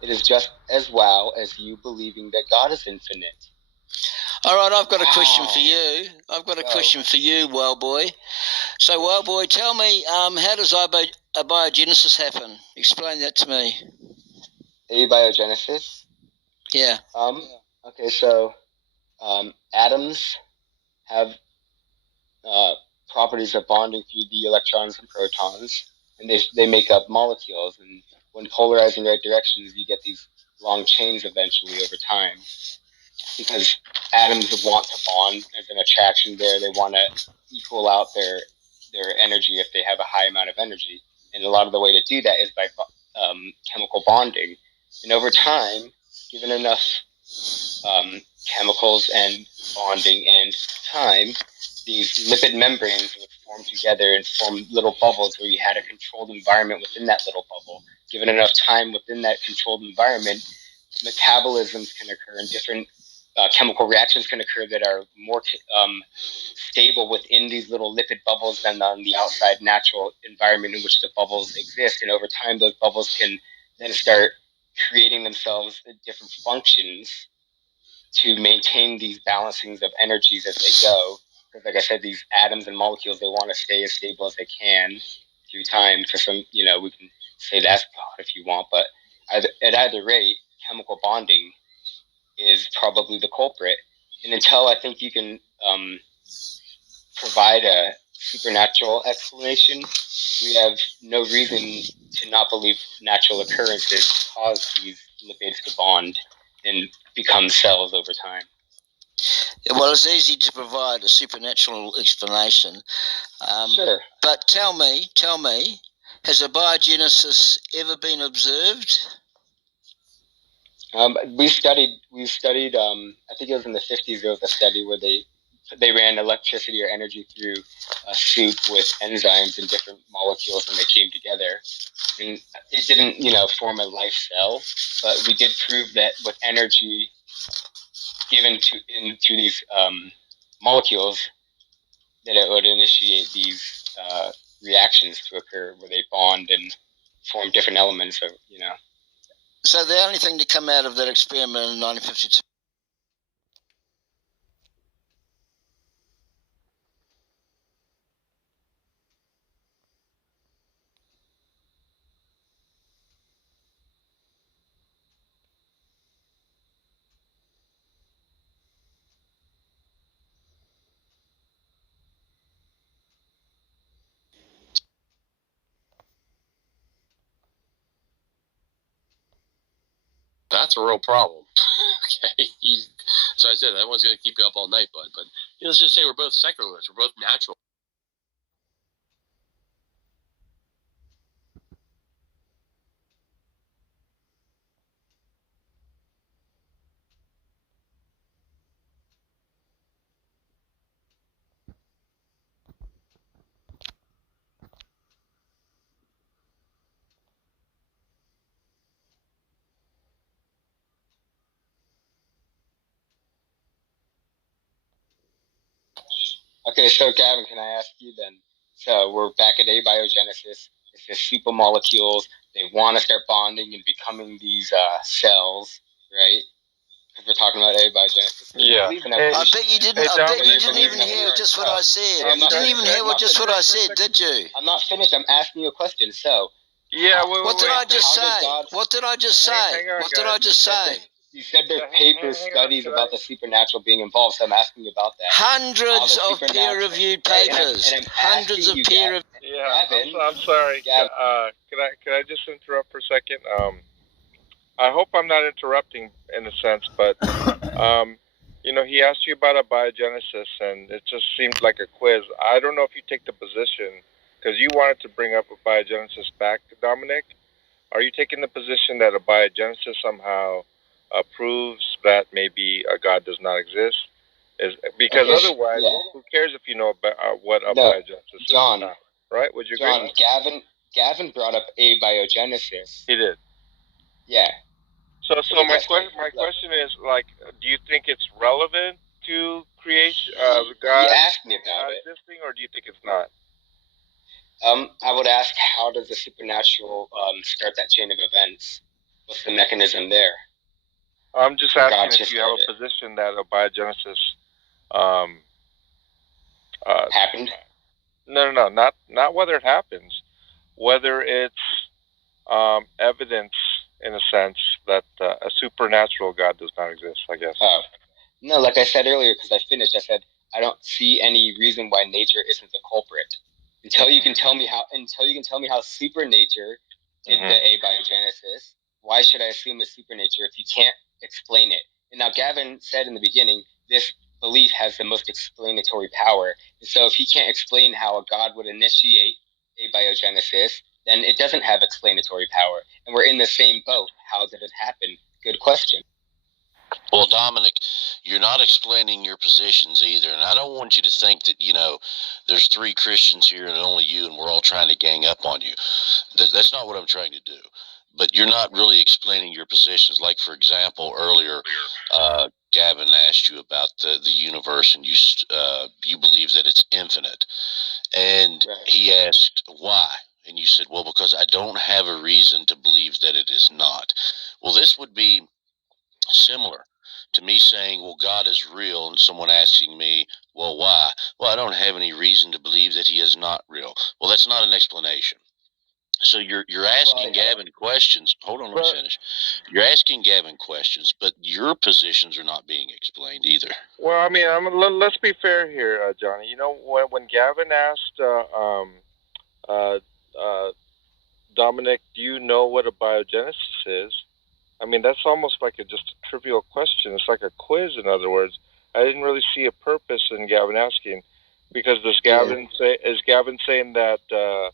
It is just as wow as you believing that God is infinite. All right, I've got a question for you. Question for you, well boy. So, well boy, tell me, how does abiogenesis happen? Explain that to me. Abiogenesis? Yeah. Okay, so atoms have properties of bonding through the electrons and protons, and they make up molecules. And when polarized in the right directions, you get these long chains eventually over time, because atoms want to bond. There's an attraction there. They want to equal out their energy if they have a high amount of energy. And a lot of the way to do that is by chemical bonding. And over time, given enough chemicals and bonding and time, these lipid membranes would form together and form little bubbles where you had a controlled environment within that little bubble. Given enough time within that controlled environment, metabolisms can occur and different chemical reactions can occur that are more stable within these little lipid bubbles than on the outside natural environment in which the bubbles exist. And over time, those bubbles can then start creating themselves different functions to maintain these balancings of energies as they go. Because, like I said, these atoms and molecules, they want to stay as stable as they can through time. For some, we can say that's God if you want, but at either rate, chemical bonding is probably the culprit. And until I think you can provide a supernatural explanation, we have no reason to not believe natural occurrences cause these lipids to bond and become cells over time. Well, it's easy to provide a supernatural explanation. Sure. But tell me, has abiogenesis ever been observed? We studied. I think it was in the 50s. There was a study where they ran electricity or energy through a soup with enzymes and different molecules, and they came together. And it didn't, form a life cell, but we did prove that with energy given into these molecules, that it would initiate these reactions to occur where they bond and form different elements of. So the only thing to come out of that experiment in 1952. That's a real problem. Okay. So I said, that one's going to keep you up all night, bud. But let's just say we're both secularists. We're both natural. Okay, so Gavin, can I ask you then? So we're back at abiogenesis. It's the supermolecules. They want to start bonding and becoming these cells, right? Because we're talking about abiogenesis. Yeah. I bet you didn't. I bet you didn't even hear just what I said. You didn't even hear just what I said, did you? I'm not finished. I'm asking you a question. So. Yeah. What did I just say? What did I just say? What did I just say? You said there's papers, studies about the supernatural being involved, so I'm asking you about that. Hundreds of peer-reviewed papers. And I'm hundreds of peer-reviewed. Yeah, Gavin, I'm sorry. Can I just interrupt for a second? I hope I'm not interrupting in a sense, but he asked you about abiogenesis, and it just seemed like a quiz. I don't know if you take the position because you wanted to bring up abiogenesis back, Dominic. Are you taking the position that abiogenesis somehow proves that maybe a God does not exist? Because otherwise, who cares if you know about what abiogenesis is? John, right? Would you agree? John, Gavin brought up abiogenesis. He did. Yeah. So my question is, do you think it's relevant to creation, God asked me about existing, or do you think it's not? I would ask, how does the supernatural start that chain of events? What's the mechanism there? I'm just asking if you have a position that abiogenesis happened. No, not whether it happens, whether it's evidence in a sense that a supernatural God does not exist, I guess. No, like I said earlier, because I finished, I said I don't see any reason why nature isn't the culprit. Until you can tell me how supernature did the abiogenesis, why should I assume it's supernature if you can't explain it? And now Gavin said in the beginning, this belief has the most explanatory power. And so if he can't explain how a God would initiate abiogenesis, then it doesn't have explanatory power. And we're in the same boat. How did it happen? Good question. Well, Dominic, you're not explaining your positions either, and I don't want you to think that, there's 3 Christians here and only you, and we're all trying to gang up on you. That's not what I'm trying to do. But you're not really explaining your positions. Like, for example, earlier, Gavin asked you about the universe, and you believe that it's infinite. And he asked why. And you said, well, because I don't have a reason to believe that it is not. Well, this would be similar. to me saying, well, God is real, and someone asking me, well, why? Well, I don't have any reason to believe that he is not real. Well, that's not an explanation. So you're asking Gavin questions. Hold on, let me finish. You're asking Gavin questions, but your positions are not being explained either. Well, I mean, let's be fair here, Johnny. You know, when Gavin asked Dominic, do you know what a biogenesis is? I mean, that's almost like just a trivial question. It's like a quiz, in other words. I didn't really see a purpose in Gavin asking, because is Gavin saying that a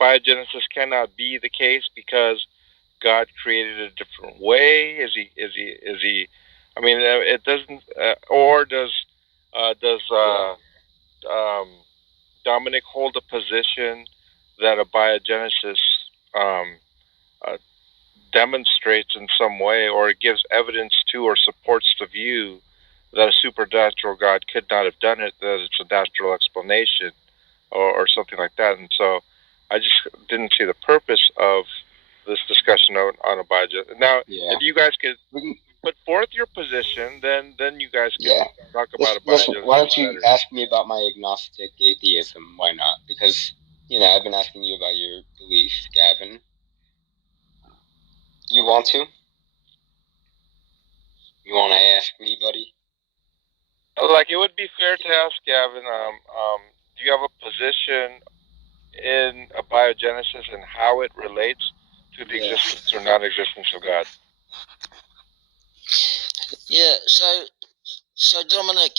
biogenesis cannot be the case because God created a different way? Is he? I mean, it doesn't. Or does Dominic hold a position that a biogenesis demonstrates in some way, or it gives evidence to, or supports the view that a supernatural God could not have done it, that it's a natural explanation, or something like that? And so I just didn't see the purpose of this discussion on a biogenesis. Now, if you guys could put forth your position, then you guys can talk about a biogenesis. Why don't you ask me about my agnostic atheism? Why not? Because, I've been asking you about your beliefs, Gavin. You want to? You want to ask me, buddy? Like, it would be fair to ask Gavin, do you have a position in a biogenesis and how it relates to the existence or non-existence of God? Yeah, so Dominic,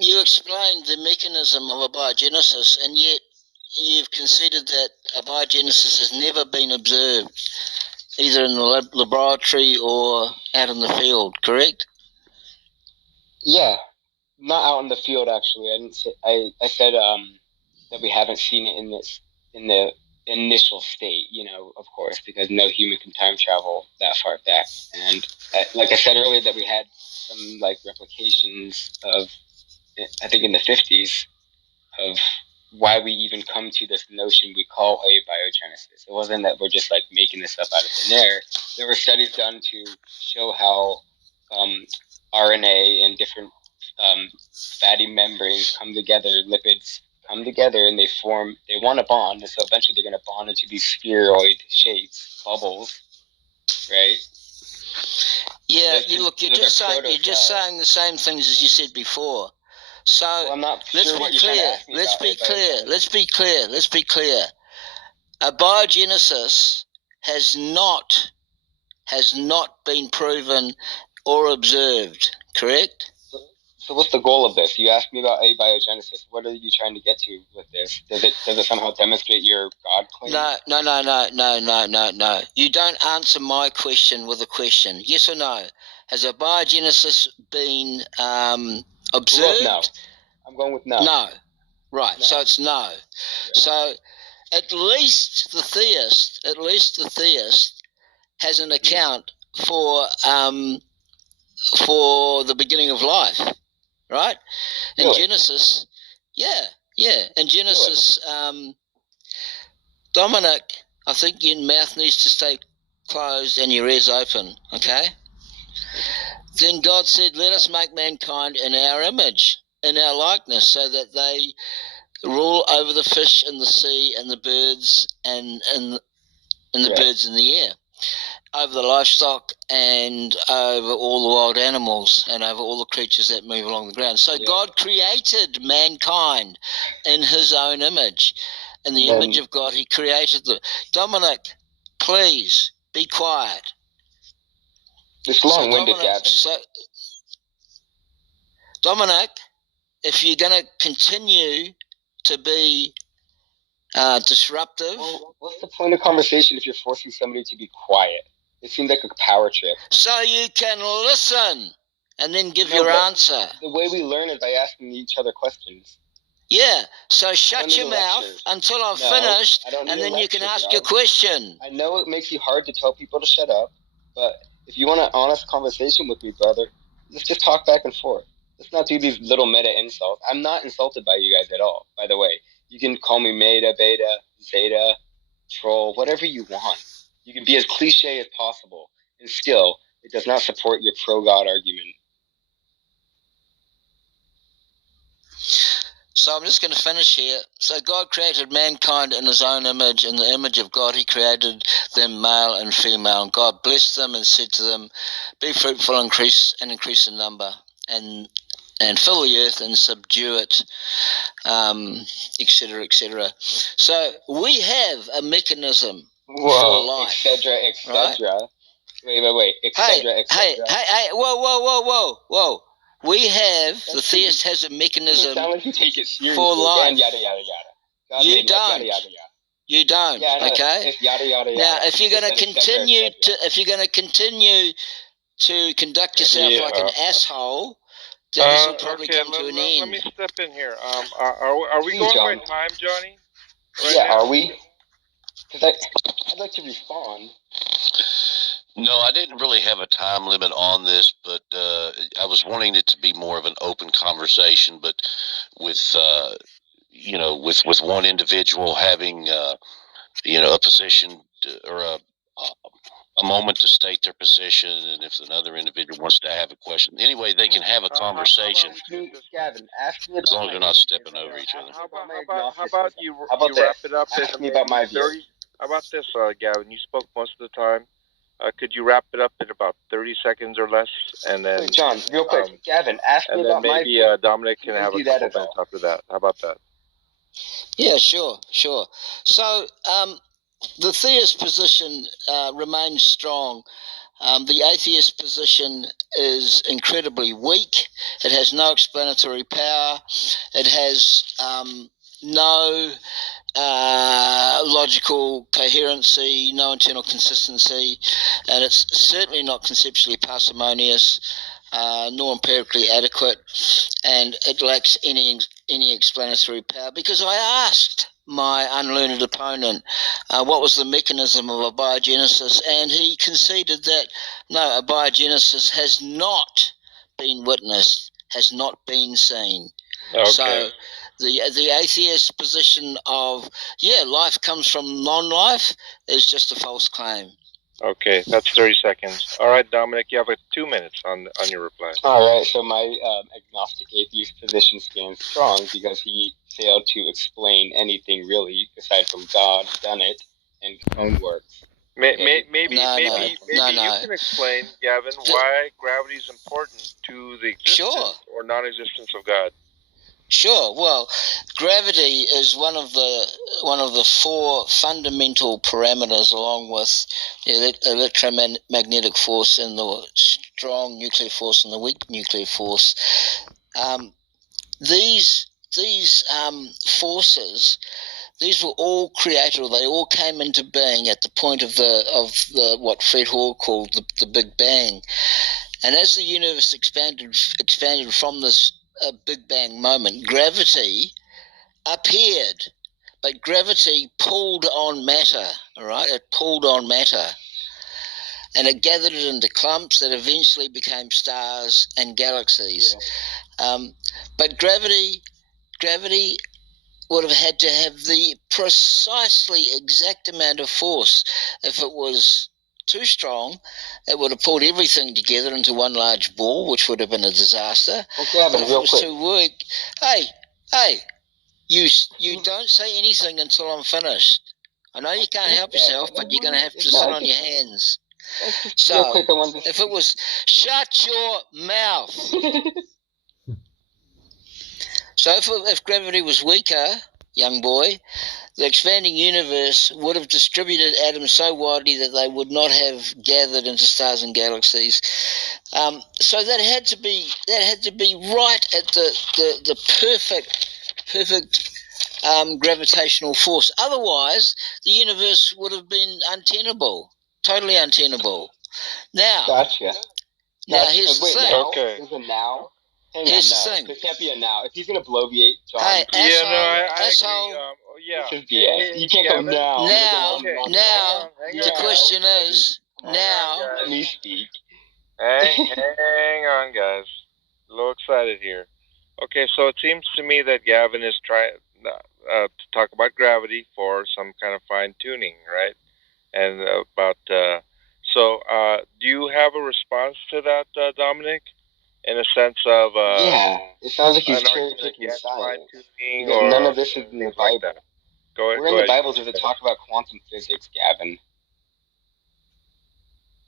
you explained the mechanism of a biogenesis, and yet you've conceded that a biogenesis has never been observed, either in the laboratory or out in the field, correct? Yeah, not out in the field, actually. I didn't say. I said that we haven't seen it in the initial state, of course, because no human can time travel that far back. And like I said earlier, that we had some replications of, I think in the 50s, of why we even come to this notion we call a biogenesis. It wasn't that we're just making this up out of thin air. There were studies done to show how RNA and different fatty membranes come together, lipids come together, and they want to bond, and so eventually they're going to bond into these spheroid shapes, bubbles, right? Yeah, you're just saying the same things as you said before. So I'm not sure what you're trying to ask me about. Let's be clear. A biogenesis has not been proven or observed, correct? So what's the goal of this? You asked me about abiogenesis. What are you trying to get to with this? Does it somehow demonstrate your God claim? No. You don't answer my question with a question. Yes or no? Has a biogenesis been observed? No. I'm going with no. No. Right. No. So it's no. Yeah. So at least the theist has an account for the beginning of life, right? In really? Genesis, in Genesis, Dominic, I think your mouth needs to stay closed and your ears open, okay? Then God said, let us make mankind in our image, in our likeness, so that they rule over the fish in the sea and the birds and the birds in the air, over the livestock and over all the wild animals and over all the creatures that move along the ground. So God created mankind in his own image. In the image of God, he created them. Dominic, please, be quiet. It's long-winded, Gavin. Dominic, if you're going to continue to be disruptive... Well, what's the point of conversation if you're forcing somebody to be quiet? It seems like a power trip. So you can listen and then give your answer. The way we learn is by asking each other questions. Yeah, so shut your mouth until I've finished, and then you can ask your question. I know it makes you hard to tell people to shut up, but if you want an honest conversation with me, brother, let's just talk back and forth. Let's not do these little meta insults. I'm not insulted by you guys at all, by the way. You can call me meta, beta, zeta, troll, whatever you want. You can be as cliche as possible. and still, it does not support your pro-God argument. So I'm just going to finish here. So God created mankind in his own image. In the image of God, he created them male and female. And God blessed them and said to them, be fruitful, increase in number, and fill the earth and subdue it, etc., etc. So we have a mechanism for life. Etc., etc. Right? Wait, etc., etc. Hey, whoa. We have, the theist has a mechanism it sounds like you take it seriously, for life. and yada, yada, yada. God You made don't. Yada, yada, yada. You don't, yeah, okay? It's yada, yada, yada. Now, if you're going to continue to conduct yourself like an asshole, then this will probably come to an end. Let me step in here. Are we going by time, Johnny? Now? Are we? Because I'd like to respond. No, I didn't really have a time limit on this, but I was wanting it to be more of an open conversation. But with with one individual having a position or a moment to state their position, and if another individual wants to have a question, anyway, they can have a conversation. Gavin, ask me as long as they're not stepping over each other. How about you wrap it up in me about my 30? How about this, Gavin? You spoke most of the time. Could you wrap it up in about 30 seconds or less, and then John, real quick, Gavin, ask me about my view. And then maybe Dominic can have a couple minutes after that. How about that? Yeah, sure. So, the theist position remains strong. The atheist position is incredibly weak. It has no explanatory power. It has no logical coherency, no internal consistency, and it's certainly not conceptually parsimonious, nor empirically adequate, and it lacks any explanatory power. Because I asked my unlearned opponent what was the mechanism of abiogenesis, and he conceded that no, abiogenesis has not been witnessed, has not been seen. Okay. So the atheist position of life comes from non-life is just a false claim. Okay, that's 30 seconds. All right, Dominic, you have 2 minutes on your reply. All right, so my agnostic atheist position stands strong because he failed to explain anything really aside from God done it and own works. Maybe you can explain, Gavin, why gravity is important to the existence or non-existence of God. Sure. Well, gravity is one of the four fundamental parameters, along with the electromagnetic force and the strong nuclear force and the weak nuclear force. These forces, these were all created, or they all came into being at the point of the what Fred Hoare called the Big Bang. And as the universe expanded from this Big Bang moment, gravity appeared, but gravity pulled on matter, all right? It pulled on matter, and it gathered it into clumps that eventually became stars and galaxies. But gravity would have had to have the precisely exact amount of force. If it was too strong, it would have pulled everything together into one large ball, which would have been a disaster. But if it was too weak, hey, you don't say anything until I'm finished. I know you can't help yourself, but you're going to have to sit on your hands. So, if it was, shut your mouth. So if gravity was weaker, young boy, the expanding universe would have distributed atoms so widely that they would not have gathered into stars and galaxies. So that had to be right at the perfect gravitational force. Otherwise, the universe would have been untenable, totally untenable. Now, gotcha. Now here's the thing. Okay. There's a now. Here's the thing. There can't be a now. If he's going to bloviate John. Hey, asshole, I agree. This is BS. You can't go now. Now, the question is, now. Let me speak. Hang on, guys. A little excited here. Okay, so it seems to me that Gavin is trying to talk about gravity for some kind of fine-tuning, right? And about So, do you have a response to that, Dominic? In a sense of yeah, it sounds like he's an cherry argument picking against science. fine-tuning Because none of this is in the things like Bible. that. Go ahead. Where in the Bible does it talk about quantum physics, Gavin?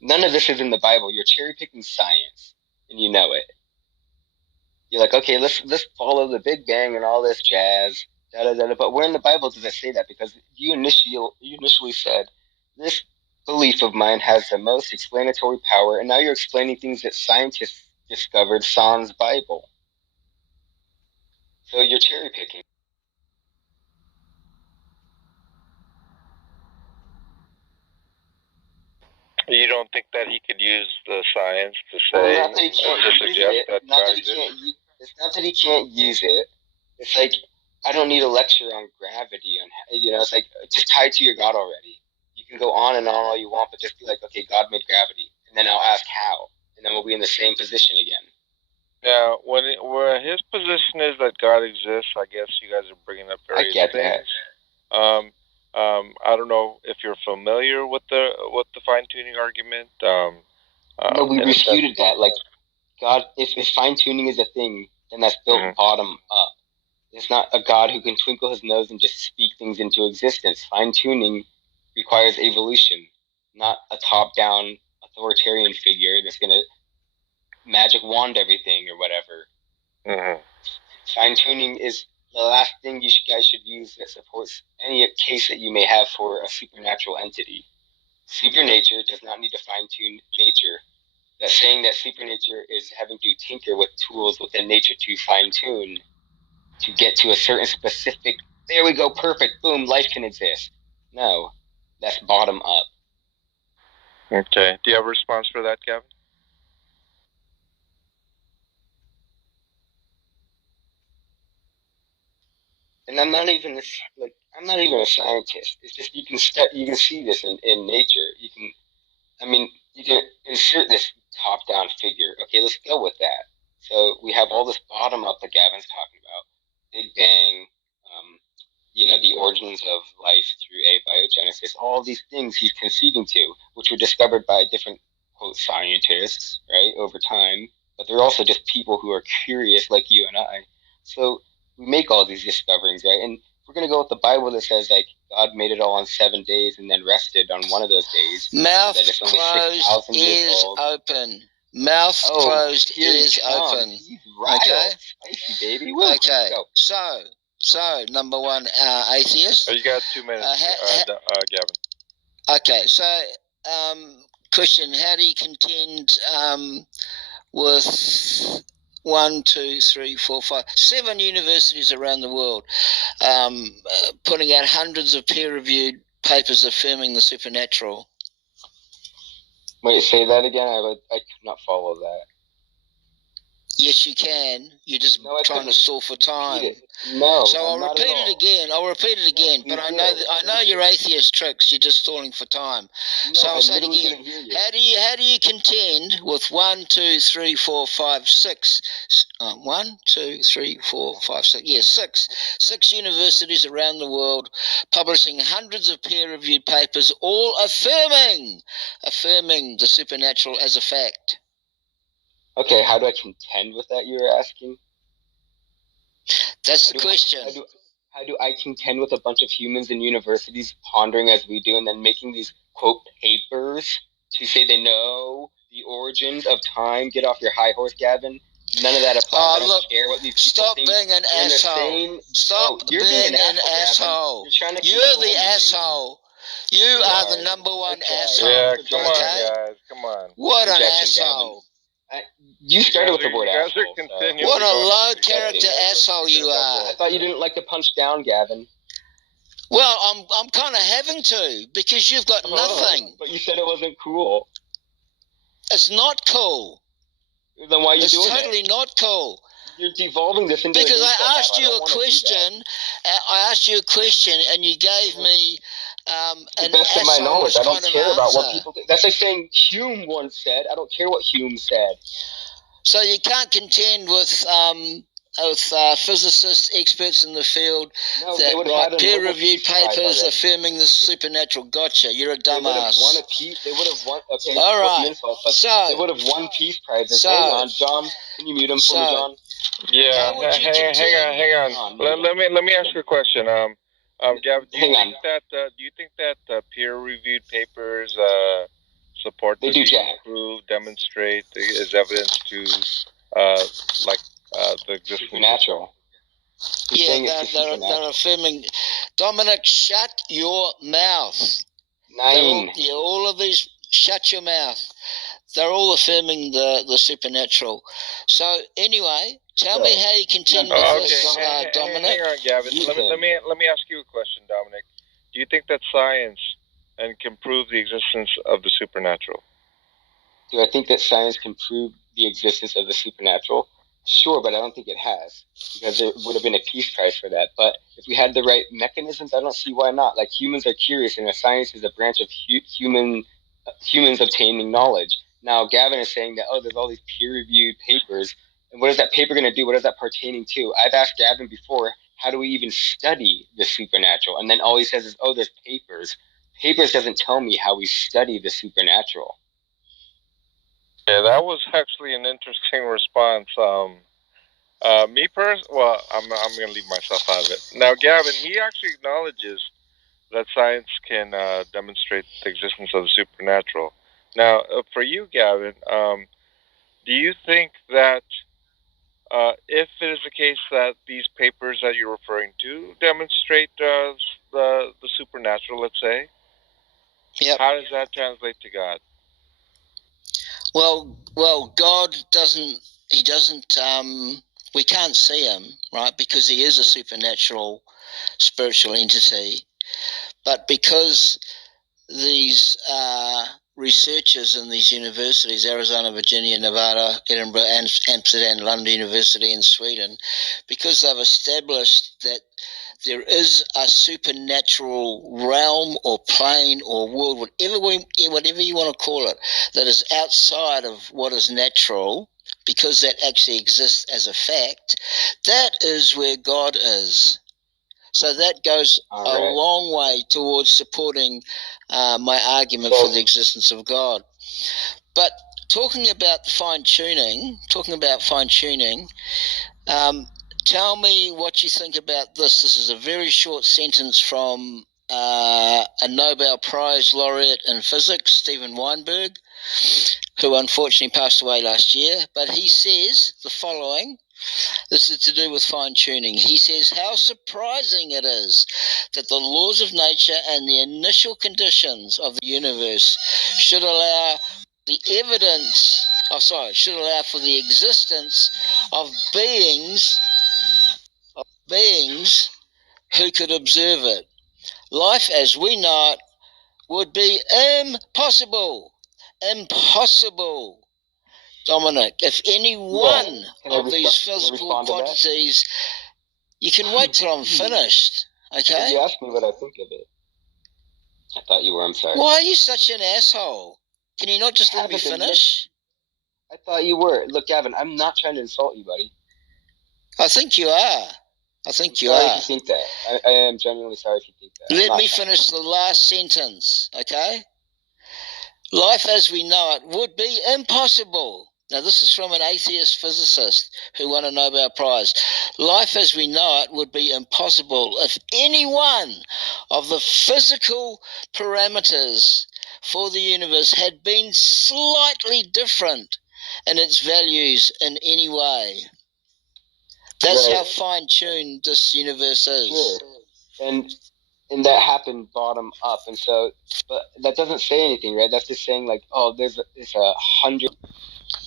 None of this is in the Bible. You're cherry picking science, and you know it. You're like, okay, let's follow the Big Bang and all this jazz, But where in the Bible does it say that? Because you initially said this belief of mine has the most explanatory power, and now you're explaining things that scientists discovered sans Bible. So you're cherry picking. You don't think that he could use the science to say, well, not that he can't to use suggest it. that Not God that he exists? can't. It's not that he can't use it. It's like I don't need a lecture on gravity. It's like just tie it to your God already. You can go on and on all you want, but just be like, okay, God made gravity, and then I'll ask how, and then we'll be in the same position again. Now, when his position is that God exists, I guess you guys are bringing up various things. I don't know if you're familiar with the fine tuning argument. No, we refuted that. Like God, if fine tuning is a thing, then that's built bottom up. It's not a God who can twinkle his nose and just speak things into existence. Fine tuning requires evolution, not a top down authoritarian figure that's gonna magic wand everything or whatever. Fine tuning is the last thing you guys should use that supports any case that you may have for a supernatural entity. Supernature does not need to fine tune nature. That saying that supernature is having to tinker with tools within nature to fine tune to get to a certain specific, there we go, perfect, boom, life can exist. No, that's bottom up. Okay. Do you have a response for that, Kevin? And I'm not even a scientist. It's just you can see this in nature. You can insert this top-down figure. Okay, let's go with that. So we have all this bottom up that Gavin's talking about. Big Bang, the origins of life through abiogenesis, all these things he's conceding to, which were discovered by different, quote, scientists, right, over time, but they're also just people who are curious like you and I. So we make all these discoveries, right? And we're going to go with the Bible that says, like, God made it all on 7 days and then rested on one of those days. Mouth closed, ears open. Mouth closed, ears open. Okay? Spicy, baby. Okay. So, number one, atheist. You got 2 minutes, Gavin. Okay, so, question, how do you contend with 1, 2, 3, 4, 5, 7 universities around the world putting out hundreds of peer-reviewed papers affirming the supernatural? Wait, say that again? I could not follow that. Yes, you can. You're just trying to stall for time. No. So I'll repeat it again. But I know your atheist tricks. You're just stalling for time. No, so I'll say it again. How do you contend with 1, 2, 3, 4, 5, 6? 1, 2, 3, 4, 5, 6. Yes, 6 universities around the world publishing hundreds of peer-reviewed papers, all affirming the supernatural as a fact. Okay, how do I contend with that, you're asking? That's the question. How do I contend with a bunch of humans in universities pondering as we do and then making these, quote, papers to say they know the origins of time? Get off your high horse, Gavin. None of that applies. I don't care what these people think. Stop being an asshole. Stop being an asshole. You're the asshole. You are the number one asshole. Yeah, come on, guys. Come on. What an asshole. You started with the word asshole. What a low character asshole you are. I thought you didn't like to punch down, Gavin. Well, I'm kind of having to because you've got nothing. But you said it wasn't cool. It's not cool. Then why are you doing it? It's totally not cool. You're devolving this into because I asked you a question. I asked you a question, and you gave me the best of my knowledge. I don't care about what people think. That's like saying Hume once said. I don't care what Hume said. So you can't contend with physicists, experts in the field No, that they would have write had a Nobel peer-reviewed Peace Prize papers already. affirming the supernatural. Gotcha. You're a They would have dumbass. won they would have won. Okay, All it wasn't right. an insult, but So they would have won peace prizes. So- Hang on, John. Can you mute him for me, John? Yeah, How would you hang on. Let me ask you a question. Gavin, do you think that peer-reviewed papers support They to do, be Jack. prove, demonstrate as evidence to the existence Supernatural. Yeah, they're affirming. Dominic, shut your mouth. 9. All of these, shut your mouth. They're all affirming the supernatural. So anyway, tell me how you contend with this, Dominic. Hang on, Gavin. Let me ask you a question, Dominic. Do you think that science can prove the existence of the supernatural? Do I think that science can prove the existence of the supernatural? Sure, but I don't think it has, because there would have been a peace prize for that. But if we had the right mechanisms, I don't see why not. Like, humans are curious, and science is a branch of humans obtaining knowledge. Now, Gavin is saying that, there's all these peer-reviewed papers, and what is that paper going to do? What is that pertaining to? I've asked Gavin before, how do we even study the supernatural? And then all he says is, there's papers. Papers doesn't tell me how we study the supernatural. Yeah, that was actually an interesting response. Me personally, well, I'm going to leave myself out of it. Now, Gavin, he actually acknowledges that science can demonstrate the existence of the supernatural. Now, for you, Gavin, do you think that if it is the case that these papers that you're referring to demonstrate the supernatural, let's say, how does that translate to God? Well, God doesn't. He doesn't. We can't see him, right? Because he is a supernatural, spiritual entity. But because these researchers in these universities, Arizona, Virginia, Nevada, Edinburgh, Amsterdam, London University in Sweden, because they've established that there is a supernatural realm or plane or world, whatever you want to call it, that is outside of what is natural, because that actually exists as a fact, that is where God is. So that goes a long way towards supporting my argument for the existence of God. But talking about fine-tuning, tell me what you think about this. This is a very short sentence from a Nobel Prize laureate in physics, Steven Weinberg, who unfortunately passed away last year. But he says the following. This is to do with fine-tuning. He says, how surprising it is that the laws of nature and the initial conditions of the universe should allow for the existence of beings who could observe it. Life as we know it would be impossible. Impossible. Dominic, if any one of these physical quantities, you can wait till I'm finished, okay? You asked me what I think of it. I thought you were. I'm sorry. Why are you such an asshole? Can you not just let me finish? I thought you were. Look, Gavin, I'm not trying to insult you, buddy. I think you are. Sorry if you think that. I am genuinely sorry if you think that. Let me finish the last sentence, okay? Life as we know it would be impossible. Now, this is from an atheist physicist who won a Nobel Prize. Life as we know it would be impossible if any one of the physical parameters for the universe had been slightly different in its values in any way. That's how fine-tuned this universe is. Sure. And that happened bottom up, and so, but that doesn't say anything, right? That's just saying like, there's 100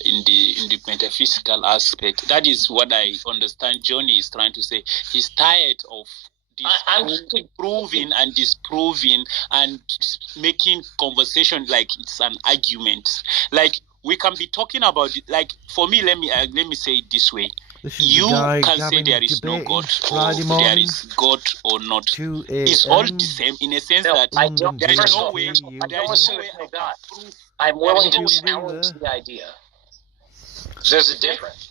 in the metaphysical aspect. That is what I understand Johnny is trying to say. He's tired of proving and disproving and making conversation like it's an argument. Like, we can be talking about it. Like, for me, let me say it this way. You can say there is no God, or there is God or not. It's all the same in a sense that there is no way. I'm willing to challenge the idea. There's a difference.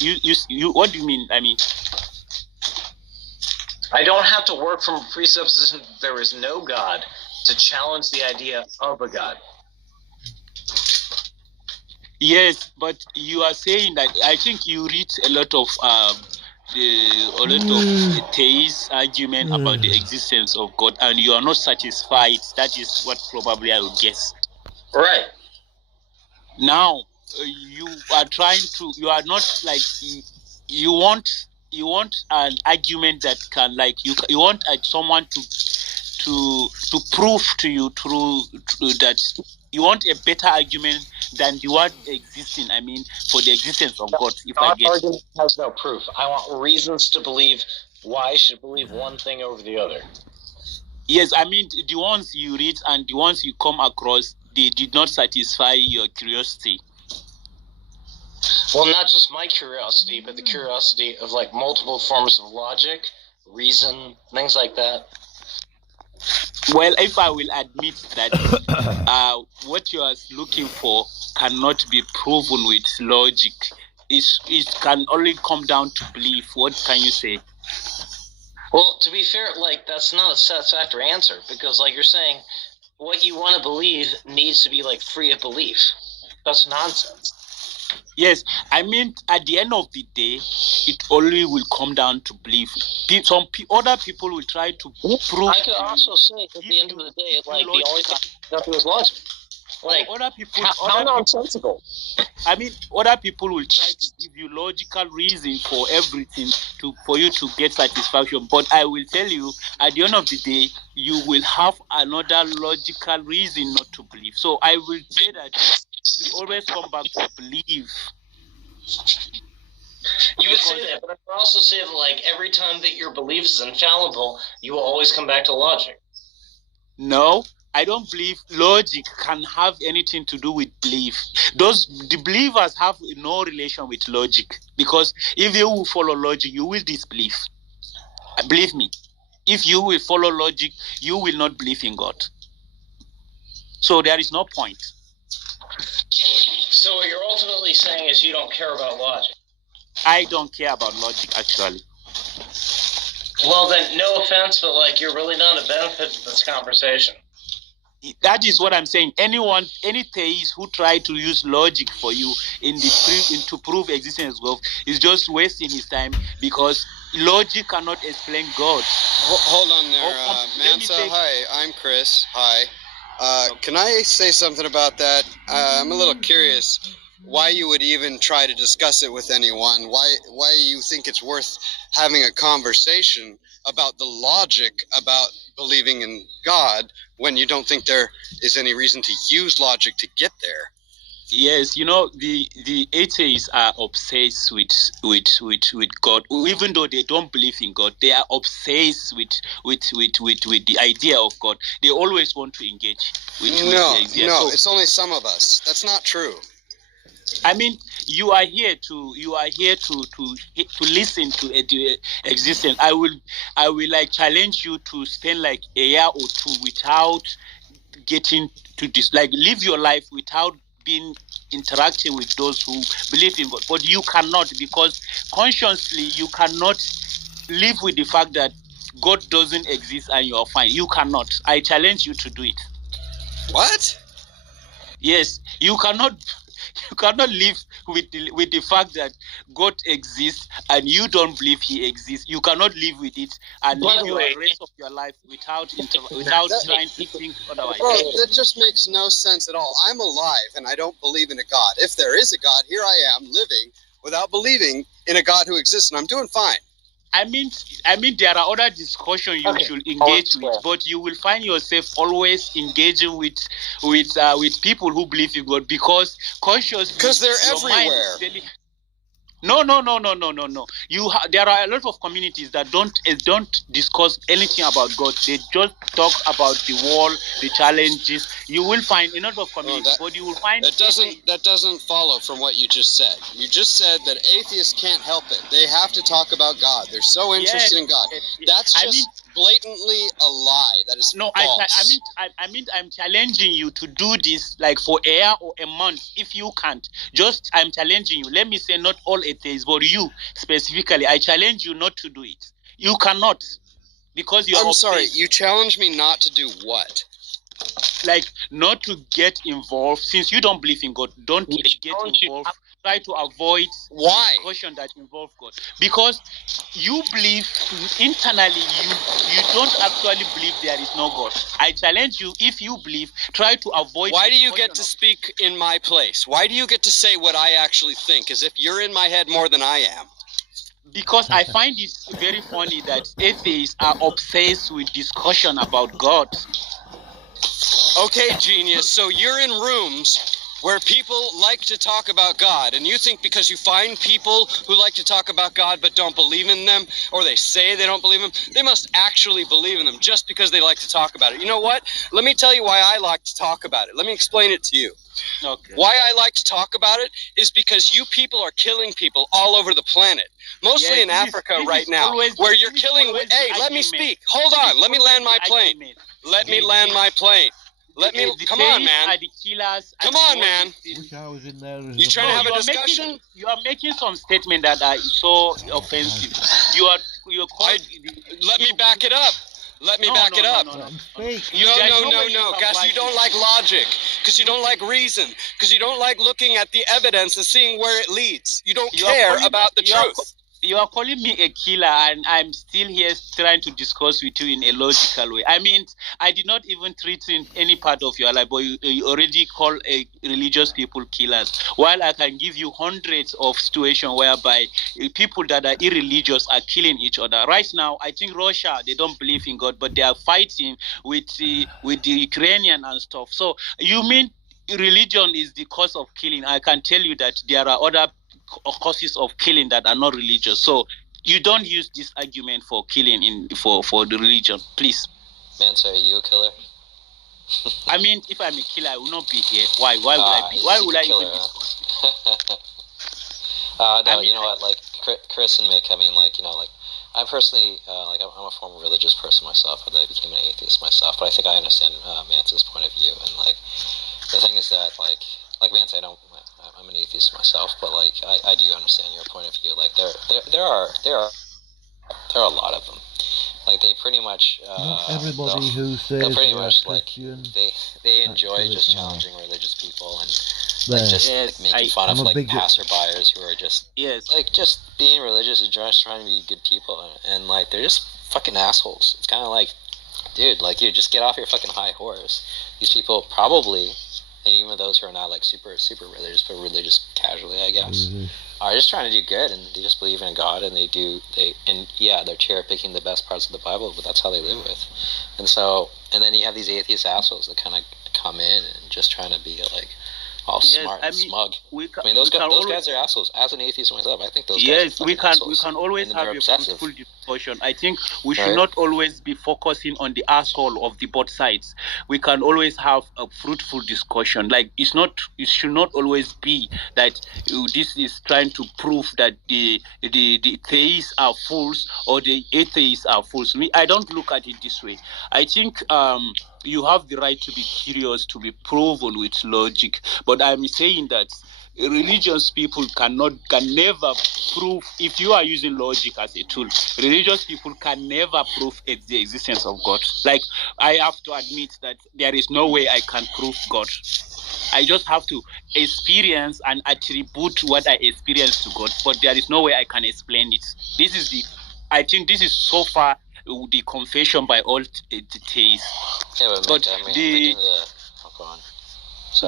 You what do you mean? I mean, I don't have to work from a presupposition that there is no God to challenge the idea of a God. Yes, but you are saying that I think you read a lot of theist argument about the existence of God, and you are not satisfied. That is what probably I would guess. Right. Now you are trying to. You are not like you want an argument that can you want someone to prove to you through that you want a better argument than the one existing. I mean, for the existence of God. If I get argument has no proof. I want reasons to believe why I should believe one thing over the other. Yes, I mean the ones you read and the ones you come across, they did not satisfy your curiosity. Well, not just my curiosity, but the curiosity of like multiple forms of logic, reason, things like that. Well, if I will admit that what you are looking for cannot be proven with logic, it can only come down to belief. What can you say? Well, to be fair, like that's not a satisfactory answer because, like you're saying, what you want to believe needs to be like free of belief. That's nonsense. Yes, I mean, at the end of the day, it only will come down to belief. Some other people will try to prove. I could also say at the end of the day, like the only thing that was logic. Like other people, how nonsensical. I mean, other people will try to give you logical reason for everything for you to get satisfaction. But I will tell you, at the end of the day, you will have another logical reason not to believe. So I will say that you always come back to believe. You would say that, but I would also say that like every time that your belief is infallible, you will always come back to logic. No, I don't believe logic can have anything to do with belief. The believers have no relation with logic, because if you will follow logic, you will disbelieve. Believe me, if you will follow logic, you will not believe in God. So there is no point. So what you're ultimately saying is you don't care about logic. I don't care about logic, actually. Well, then, no offense, but like you're really not a benefit to this conversation. That is what I'm saying. Any theist who try to use logic for you to prove existence of God is just wasting his time, because logic cannot explain God. Hold on there, Mansa. Hi, I'm Chris. Hi. Can I say something about that? I'm a little curious why you would even try to discuss it with anyone. Why you think it's worth having a conversation about the logic about believing in God when you don't think there is any reason to use logic to get there? Yes, the atheists are obsessed with God. Even though they don't believe in God, they are obsessed with the idea of God. They always want to engage with the idea. No, it's only some of us. That's not true. I mean, you are here to listen to existence. I will like challenge you to spend like a year or two without getting to this, like live your life without being interacting with those who believe in God. But you cannot, because consciously you cannot live with the fact that God doesn't exist and you're fine. You cannot. I challenge you to do it. What? Yes, you cannot live with the fact that God exists and you don't believe He exists. You cannot live with it and live the rest of your life without trying to think otherwise. Bro, that just makes no sense at all. I'm alive and I don't believe in a God. If there is a God, here I am living without believing in a God who exists, and I'm doing fine. I mean, there are other discussions you should engage with, but you will find yourself always engaging with people who believe in God, because consciously, because they're everywhere. No. There are a lot of communities that don't discuss anything about God. They just talk about the world, the challenges. You will find a lot of communities, but you will find that doesn't follow from what you just said. You just said that atheists can't help it. They have to talk about God. They're so interested in God. That's just blatantly a lie. That is false. I'm challenging you to do this like for a year or a month. If you can't, I'm challenging you. Let me say not all atheists, but you specifically. I challenge you not to do it. You cannot, because you're. I'm sorry. You challenge me not to do what? Like not to get involved, since you don't believe in God. Don't get involved. Try to avoid discussion that involve God, because you believe internally you don't actually believe there is no God. I challenge you, if you believe, try to avoid. Why do you get to speak in my place? Why do you get to say what I actually think, as if you're in my head more than I am? Because I find it very funny that atheists are obsessed with discussion about God. Okay, genius. So you're in rooms where people like to talk about God, and you think because you find people who like to talk about God but don't believe in them, or they say they don't believe in them, they must actually believe in them just because they like to talk about it. You know what? Let me tell you why I like to talk about it. Let me explain it to you. Okay. Why I like to talk about it is because you people are killing people all over the planet. Mostly in Africa right now, where you're killing... Hey, let me speak. Hold on. Let me land my plane. Let me land my plane. Come on, man. Come on, man. Wish I was in there. You trying to have a discussion? You are making some statements that are so offensive. Let me back it up. Let me back it up. Let him speak. No, guys, you don't like logic, because you don't like reason, because you don't like looking at the evidence and seeing where it leads. You don't care about the truth. You are calling me a killer, and I'm still here trying to discuss with you in a logical way. I mean, I did not even treat you in any part of your life, but you already call religious people killers. While I can give you hundreds of situations whereby people that are irreligious are killing each other. Right now, I think Russia, they don't believe in God, but they are fighting with the Ukrainian and stuff. So you mean religion is the cause of killing? I can tell you that there are other causes of killing that are not religious. So you don't use this argument for killing for the religion, please. Man, so are you a killer? I mean, if I'm a killer, I will not be here. Why would I be? Why would I even discuss No, you know what? Like Chris and Mick. I mean, like, you know, like I'm personally like I'm a former religious person myself, but I became an atheist myself. But I think I understand Mance's point of view, and like the thing is that like Mance, I'm an atheist myself, but like I do understand your point of view. Like there are a lot of them. Like they pretty much not everybody who says pretty they much are like Christian they enjoy just challenging religious people and like just like making fun of like passerbyers who are just like just being religious and just trying to be good people, and like they're just fucking assholes. It's kind of like, dude, like you just get off your fucking high horse. These people probably, and even those who are not like super religious, but religious casually, I guess, are just trying to do good, and they just believe in God, and they're cherry picking the best parts of the Bible, but that's how they live with. And then you have these atheist assholes that kind of come in and just trying to be like all smart and smug. Those guys are assholes. As an atheist myself, I think those guys are fucking assholes. We can always have a fruitful discussion. I think we should not always be focusing on the asshole of the both sides. We can always have a fruitful discussion. Like it should not always be that this is trying to prove that the theists are fools or the atheists are fools. I don't look at it this way. I think you have the right to be curious, to be proven with logic. But I'm saying that religious people can never prove, if you are using logic as a tool, religious people can never prove the existence of God. Like, I have to admit that there is no way I can prove God. I just have to experience and attribute what I experience to God, but there is no way I can explain it. I think this is so far the confession by all the theists. Yeah, but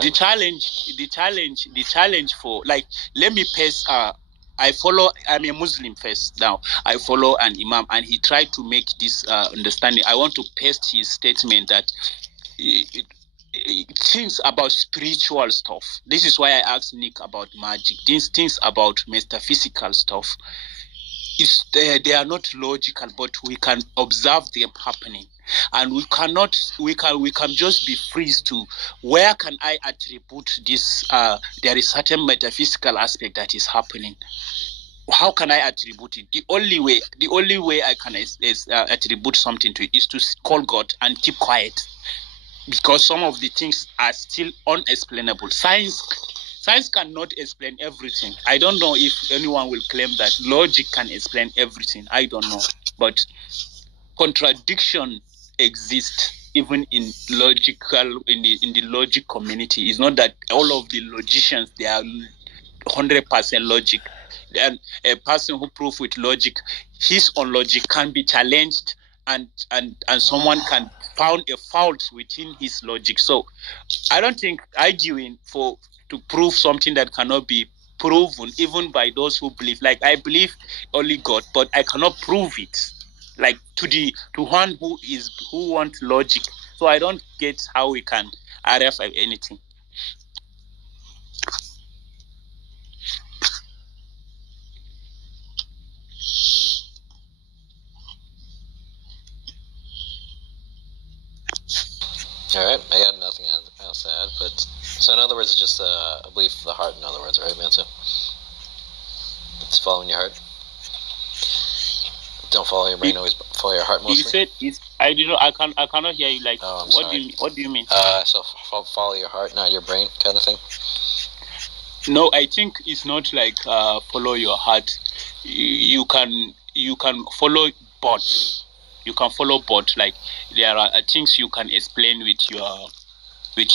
the challenge for, like, let me pass. I'm a Muslim first now. I follow an imam, and he tried to make this understanding. I want to paste his statement that things about spiritual stuff. This is why I asked Nick about magic. These things about metaphysical stuff. They are not logical, but we can observe them happening, and we can just be freeze to where can I attribute this. There is certain metaphysical aspect that is happening. how can I attribute it? The only way I can attribute something to it is to call God and keep quiet, because some of the things are still unexplainable. Science cannot explain everything. I don't know if anyone will claim that logic can explain everything. I don't know, but contradiction exists even in the logic community. It's not that all of the logicians they are 100% logic. And a person who proves with logic, his own logic can be challenged, and someone can found a fault within his logic. So I don't think arguing to prove something that cannot be proven even by those who believe. Like, I believe only God, but I cannot prove it. Like, to one who wants logic. So I don't get how we can RFI anything. All right, I got nothing else to add. But so in other words, it's just a belief of the heart. In other words, right, Mansa? It's following your heart. Don't follow your brain. Always follow your heart. Mostly. You said I don't know. I cannot hear you. Like, oh, what do you mean? So follow your heart, not your brain, kind of thing. No, I think it's not like follow your heart. You can follow both. You can follow both. Like, there are things you can explain with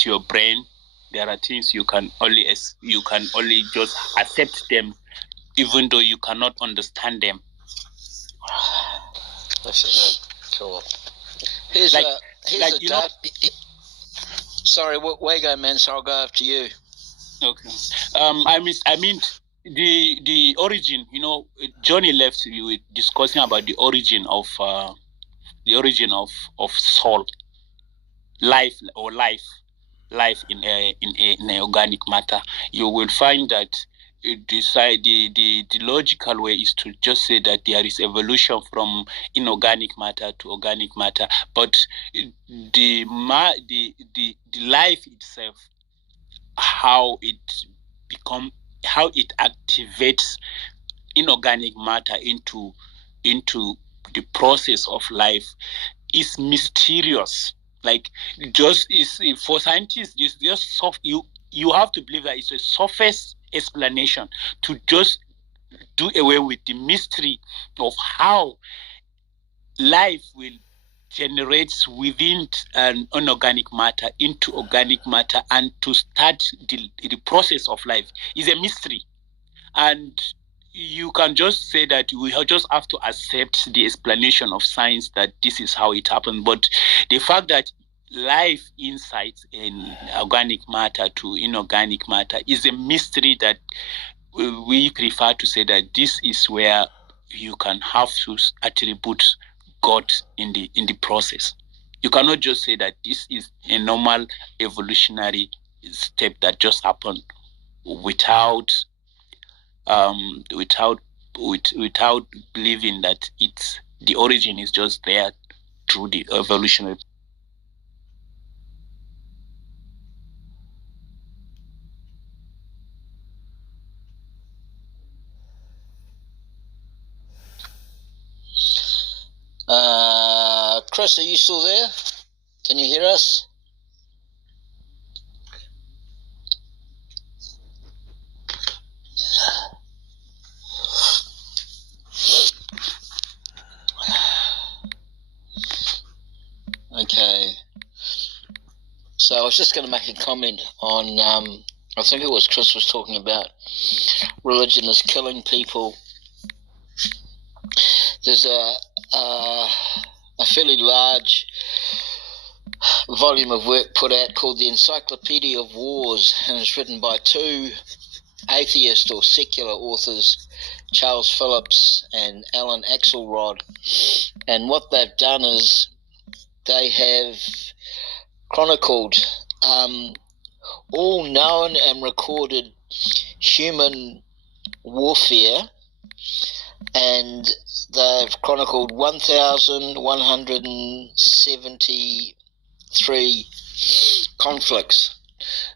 your brain. There are things you can only just accept them, even though you cannot understand them. I see. Cool. Here's sorry, where you go, man? So I'll go after you. Okay. I mean the origin. Johnny left you with discussing about the origin of soul, life in a organic matter. You will find that the logical way is to just say that there is evolution from inorganic matter to organic matter, but the life itself, how it activates inorganic matter into the process of life is mysterious. Like, just is for scientists, just soft. You have to believe that it's a surface explanation to just do away with the mystery of how life will generate within an inorganic matter into organic matter, and to start the process of life is a mystery. And you can just say that we just have to accept the explanation of science that this is how it happened. But the fact that life inside in organic matter to inorganic matter is a mystery that we prefer to say that this is where you can have to attribute God in the process. You cannot just say that this is a normal evolutionary step that just happened without believing that the origin is just there through the evolutionary. Chris, are you still there? Can you hear us? Okay. So I was just going to make a comment on, I think it was Chris was talking about religion is killing people. There's a fairly large volume of work put out called the Encyclopedia of Wars, and it's written by two atheist or secular authors, Charles Phillips and Alan Axelrod. And what they've done is they have chronicled all known and recorded human warfare, and they've chronicled 1,173 conflicts,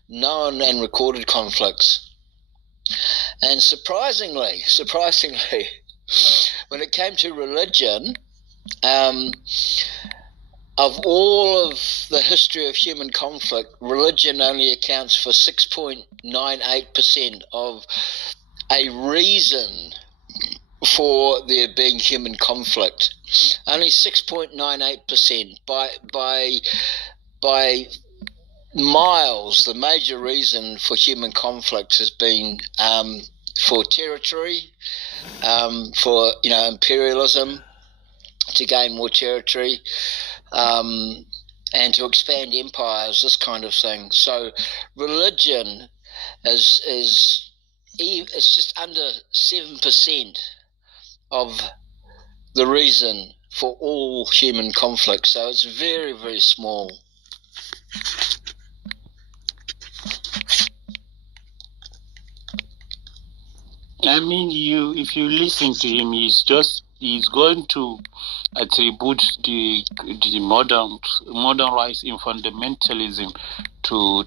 known and recorded conflicts. And surprisingly, when it came to religion, of all of the history of human conflict, religion only accounts for 6.98% of a reason for there being human conflict. Only 6.98%. By miles, the major reason for human conflict has been for territory, for imperialism, to gain more territory, and to expand empires, this kind of thing. So religion is it's just under 7% of the reason for all human conflict. So it's very, very small. I mean, if you listen to him, he's going to attribute the modern rise in fundamentalism to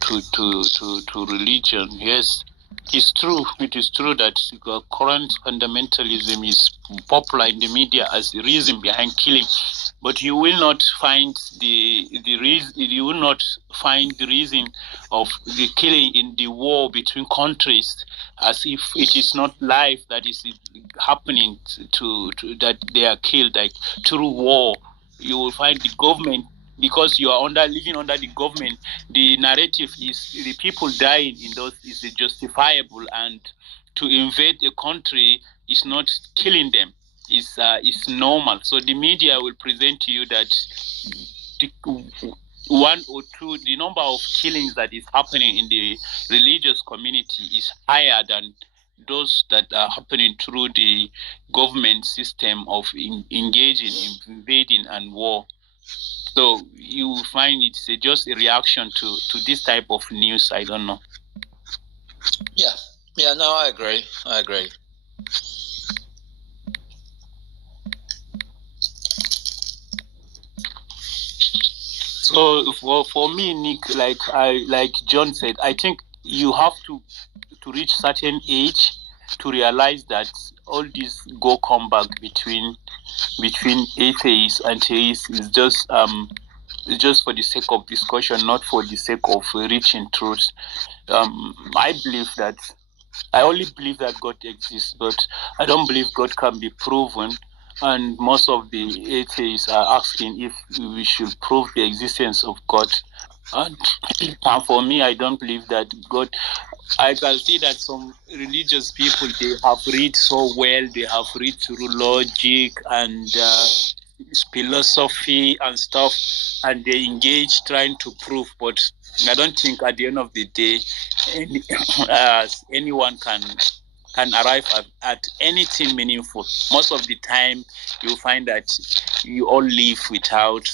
religion. Yes, it's true. It is true that current fundamentalism is popular in the media as the reason behind killing, but you will not find the reason. You will not find the reason of the killing in the war between countries, as if it is not life that is happening to that they are killed. Like through war, you will find the government, because you are living under the government. The narrative is the people dying in those is justifiable, and to invade a country is not killing them. Is normal. So the media will present to you that one or two, the number of killings that is happening in the religious community is higher than those that are happening through the government system of engaging in invading and war. So you find it's just a reaction to this type of news. I don't know. Yeah, no, I agree. So for me, Nick, like John said, I think you have to reach certain age to realize that all this come back between atheists and theists is just for the sake of discussion, not for the sake of reaching truth. I only believe that God exists, but I don't believe God can be proven. And most of the atheists are asking if we should prove the existence of God. And for me, I don't believe that God. I can see that some religious people, they have read so well, they have read through logic and philosophy and stuff, and they engage trying to prove. But I don't think at the end of the day, anyone can arrive at anything meaningful. Most of the time, you find that you all live without,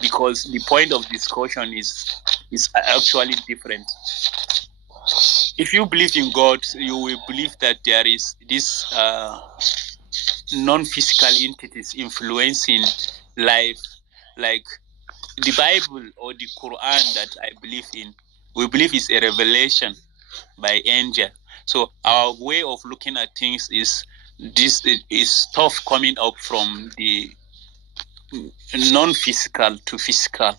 because the point of discussion is actually different. If you believe in God, you will believe that there is this non-physical entities influencing life, like the Bible or the Quran that I believe in. We believe is a revelation by angel. So our way of looking at things is stuff coming up from the non-physical to physical,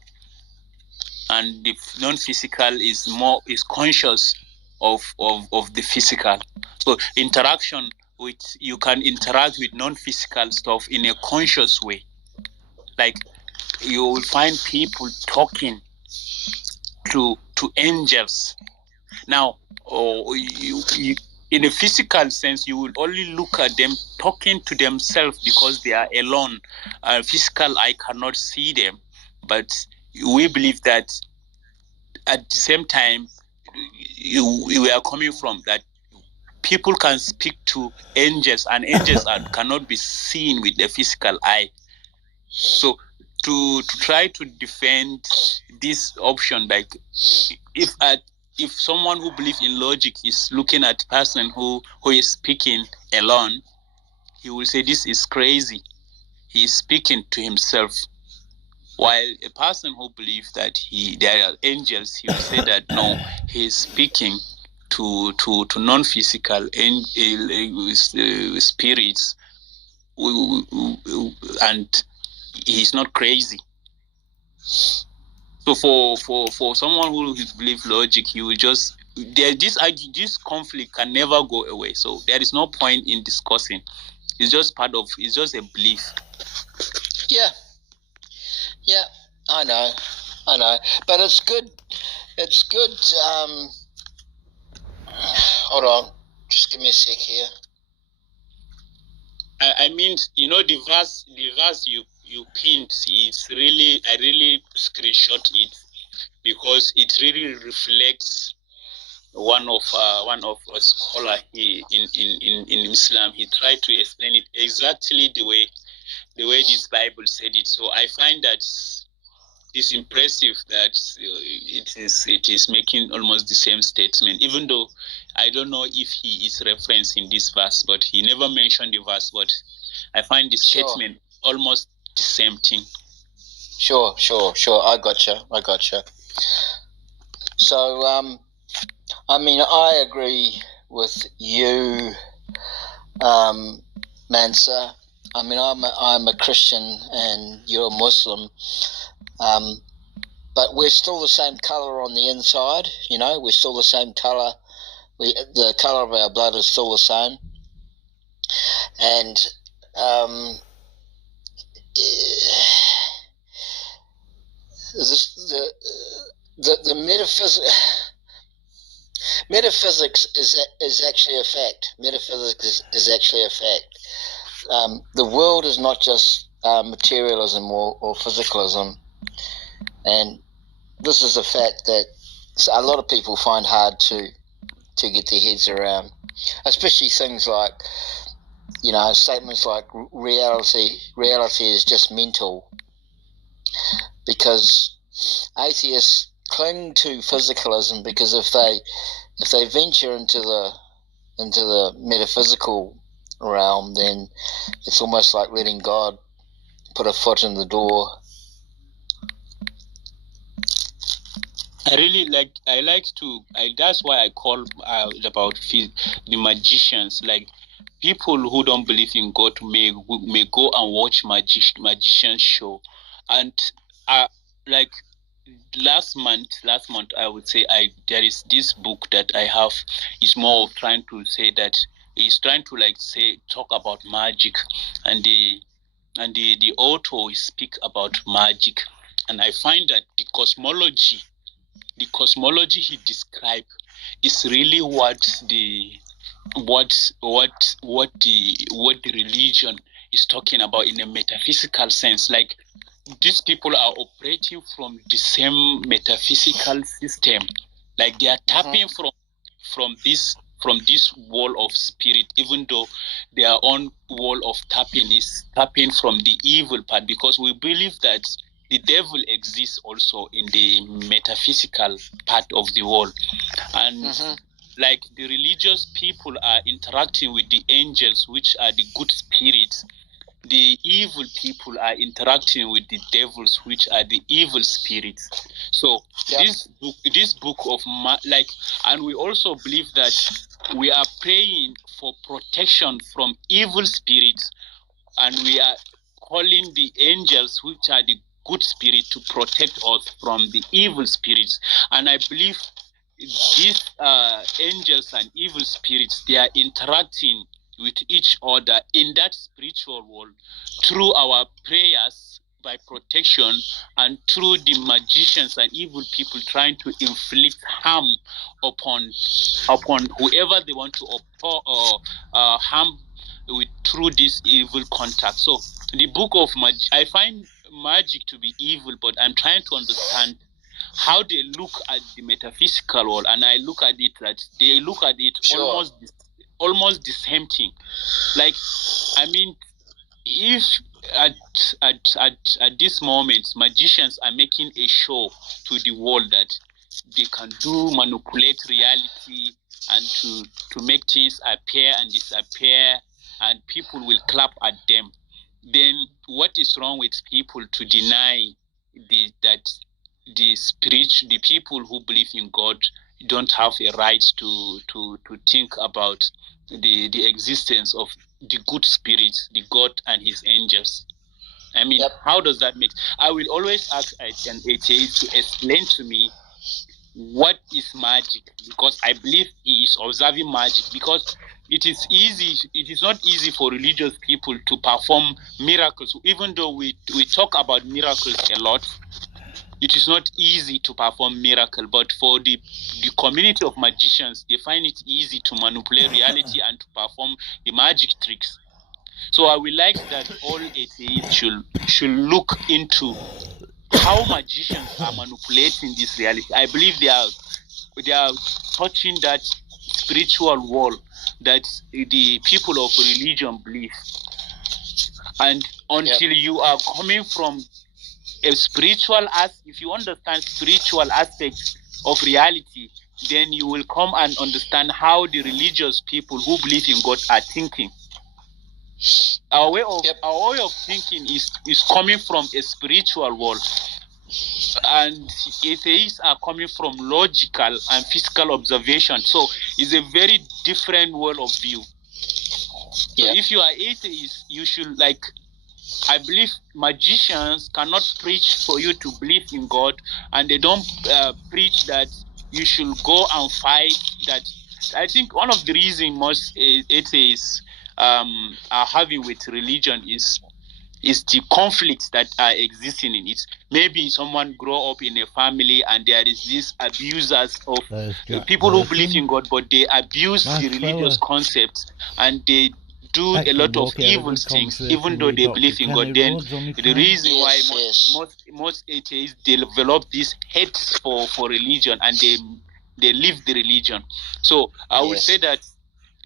and the non-physical is conscious of the physical. So you can interact with non-physical stuff in a conscious way. Like you will find people talking to angels. Now, in a physical sense, you will only look at them talking to themselves because they are alone. Physical eye cannot see them, but we believe that at the same time, we are coming from that people can speak to angels, and angels cannot be seen with the physical eye. So to try to defend this option, like if someone who believes in logic is looking at a person who is speaking alone, he will say this is crazy. He is speaking to himself. While a person who believes that there are angels, he will say that no, he is speaking non-physical spirits, and he's not crazy. So for someone who believes logic, he will just this conflict can never go away. So there is no point in discussing. It's just a belief. Yeah, I know, but it's good. It's good. Hold on, just give me a sec here. I mean, the verse you pinned. I really screenshot it because it really reflects one of a scholar in Islam. He tried to explain it exactly the way this Bible said it. So I find that it's impressive that it is making almost the same statement, even though I don't know if he is referencing this verse, but he never mentioned the verse. But I find the statement almost the same thing. Sure. I gotcha. So, I mean, I agree with you, Mansa. I mean, I'm a Christian and you're a Muslim, but we're still the same color on the inside. We're still the same color. The color of our blood is still the same, and the metaphysics is actually a fact. Metaphysics is actually a fact. The world is not just materialism or physicalism, and this is a fact that a lot of people find hard to get their heads around, especially things like, statements like reality is just mental, because atheists cling to physicalism, because if they venture into the metaphysical realm, then it's almost like letting God put a foot in the door. That's why I call about the magicians. Like, people who don't believe in God may go and watch magician show, and like last month I would say there is this book that I have. Is more of trying to say that he's trying to talk about magic, and the author speak about magic, and I find that the cosmology he described is really what the religion is talking about in a metaphysical sense. Like, these people are operating from the same metaphysical system. Like, they are tapping from this wall of spirit, even though their own wall of tapping is tapping from the evil part, because we believe that the devil exists also in the metaphysical part of the world. And like, the religious people are interacting with the angels, which are the good spirits. The evil people are interacting with the devils, which are the evil spirits. So this book of and we also believe that we are praying for protection from evil spirits, and we are calling the angels, which are the good spirit, to protect us from the evil spirits. And I believe these angels and evil spirits, they are interacting with each other in that spiritual world through our prayers by protection, and through the magicians and evil people trying to inflict harm upon whoever they want to harm with through this evil contact. So the book of magic, I find magic to be evil, but I'm trying to understand how they look at the metaphysical world, and I look at it that they look at it almost the same thing. Like, I mean, if at this moment magicians are making a show to the world that they can manipulate reality, and to make things appear and disappear, and people will clap at them, then what is wrong with people to deny that the people who believe in God don't have a right to think about the existence of the good spirits, the God and his angels. I mean, how does that make? I will always ask an atheist to explain to me what is magic, because I believe he is observing magic, because it is not easy for religious people to perform miracles. Even though we talk about miracles a lot, it is not easy to perform miracle. But for the community of magicians, they find it easy to manipulate reality and to perform the magic tricks. So I would like that all atheists should look into how magicians are manipulating this reality. I believe they are touching that spiritual wall that the people of religion believe. And until you are coming from a spiritual if you understand spiritual aspect of reality, then you will come and understand how the religious people who believe in God are thinking. Our way of thinking is coming from a spiritual world, and atheists are coming from logical and physical observation. So it's a very different world of view. So if you are atheist, you should I believe magicians cannot preach for you to believe in God, and they don't preach that you should go and fight. That I think one of the reasons most atheists are having with religion is the conflicts that are existing in it. Maybe someone grow up in a family and there is this abusers of people who believe in God, but they abuse the religious concepts and they do a lot of evil things, even though they believe in God. Then the reason why most atheists develop this hate for religion, and they leave the religion. So I would say that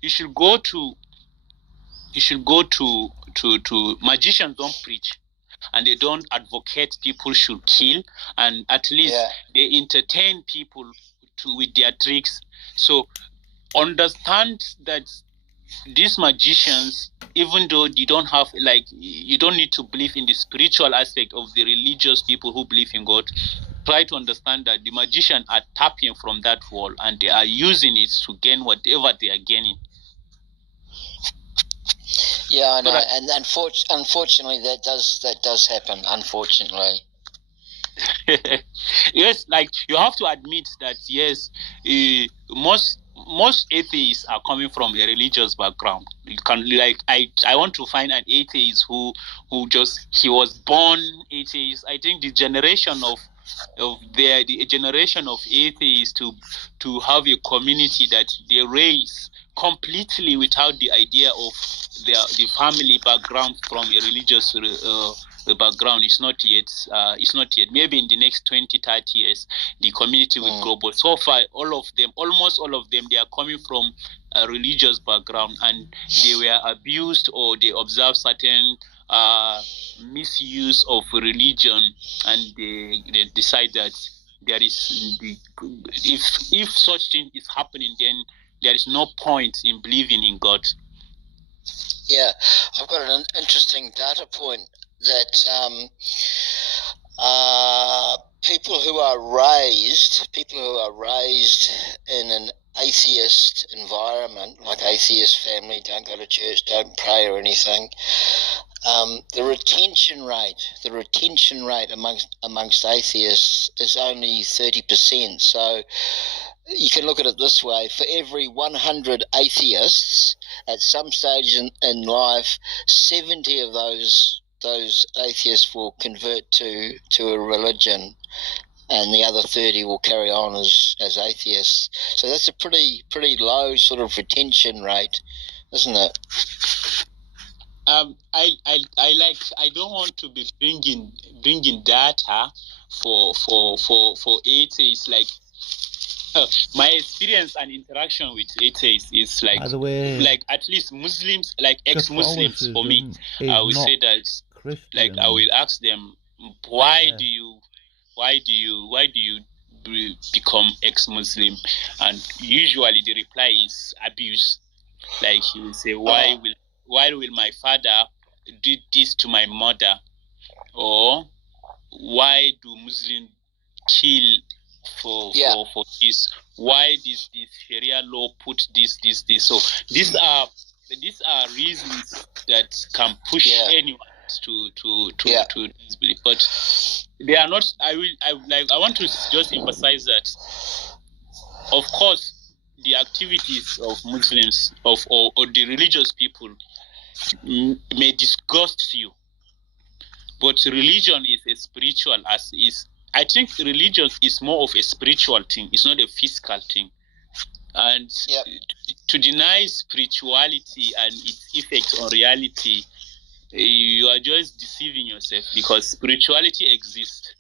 you should go to magicians don't preach, and they don't advocate people should kill, and at least they entertain people with their tricks. So understand that these magicians, even though you don't have you don't need to believe in the spiritual aspect of the religious people who believe in God, try to understand that the magicians are tapping from that wall and they are using it to gain whatever they are gaining. Yeah, I know, and unfortunately, that does happen. Unfortunately, yes, you have to admit that yes, most atheists are coming from a religious background. You can I want to find an atheist who just he was born atheist. I think the generation of the generation of atheists to have a community that they raise completely without the idea of the family background from a religious background is not yet. Maybe in the next 20-30 years the community will grow, but so far almost all of them, they are coming from a religious background, and they were abused or they observe certain misuse of religion, and they decide that there is if such thing is happening, then there is no point in believing in God. Yeah, I've got an interesting data point that people who are raised in an atheist environment, like atheist family, don't go to church, don't pray or anything, the retention rate amongst atheists is only 30%. So you can look at it this way: for every 100 atheists, at some stage in life, 70 of those atheists will convert to a religion, and the other 30 will carry on as atheists. So that's a pretty low sort of retention rate, isn't it? I don't want to be bringing data for atheists. My experience and interaction with atheists is at least Muslims, ex-Muslims for me. I would say that Christian. I will ask them, why do you become ex-Muslim? And usually the reply is abuse. He will say, why will my father do this to my mother? Or why do Muslims kill for this? why this Sharia law put this. So these are reasons that can push anyone to disbelief, but they are not. I want to just emphasize that, of course, the activities of Muslims or the religious people may disgust you, but religion is a spiritual I think religion is more of a spiritual thing. It's not a physical thing. And to deny spirituality and its effect on reality, you are just deceiving yourself, because spirituality exists,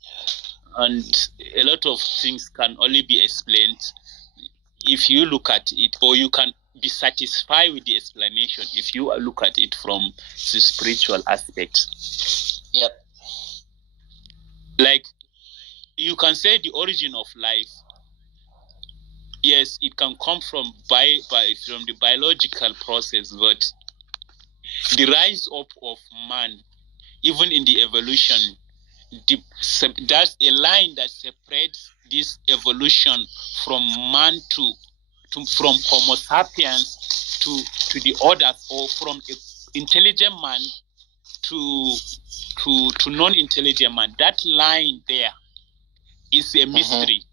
and a lot of things can only be explained if you look at it, or you can be satisfied with the explanation if you look at it from the spiritual aspect. Yep. Like, you can say the origin of life. Yes, it can come from the biological process, but the rise up of man, even in the evolution, that's a line that separates this evolution from man from Homo sapiens to the others, or from intelligent man to non-intelligent man. That line there is a mystery.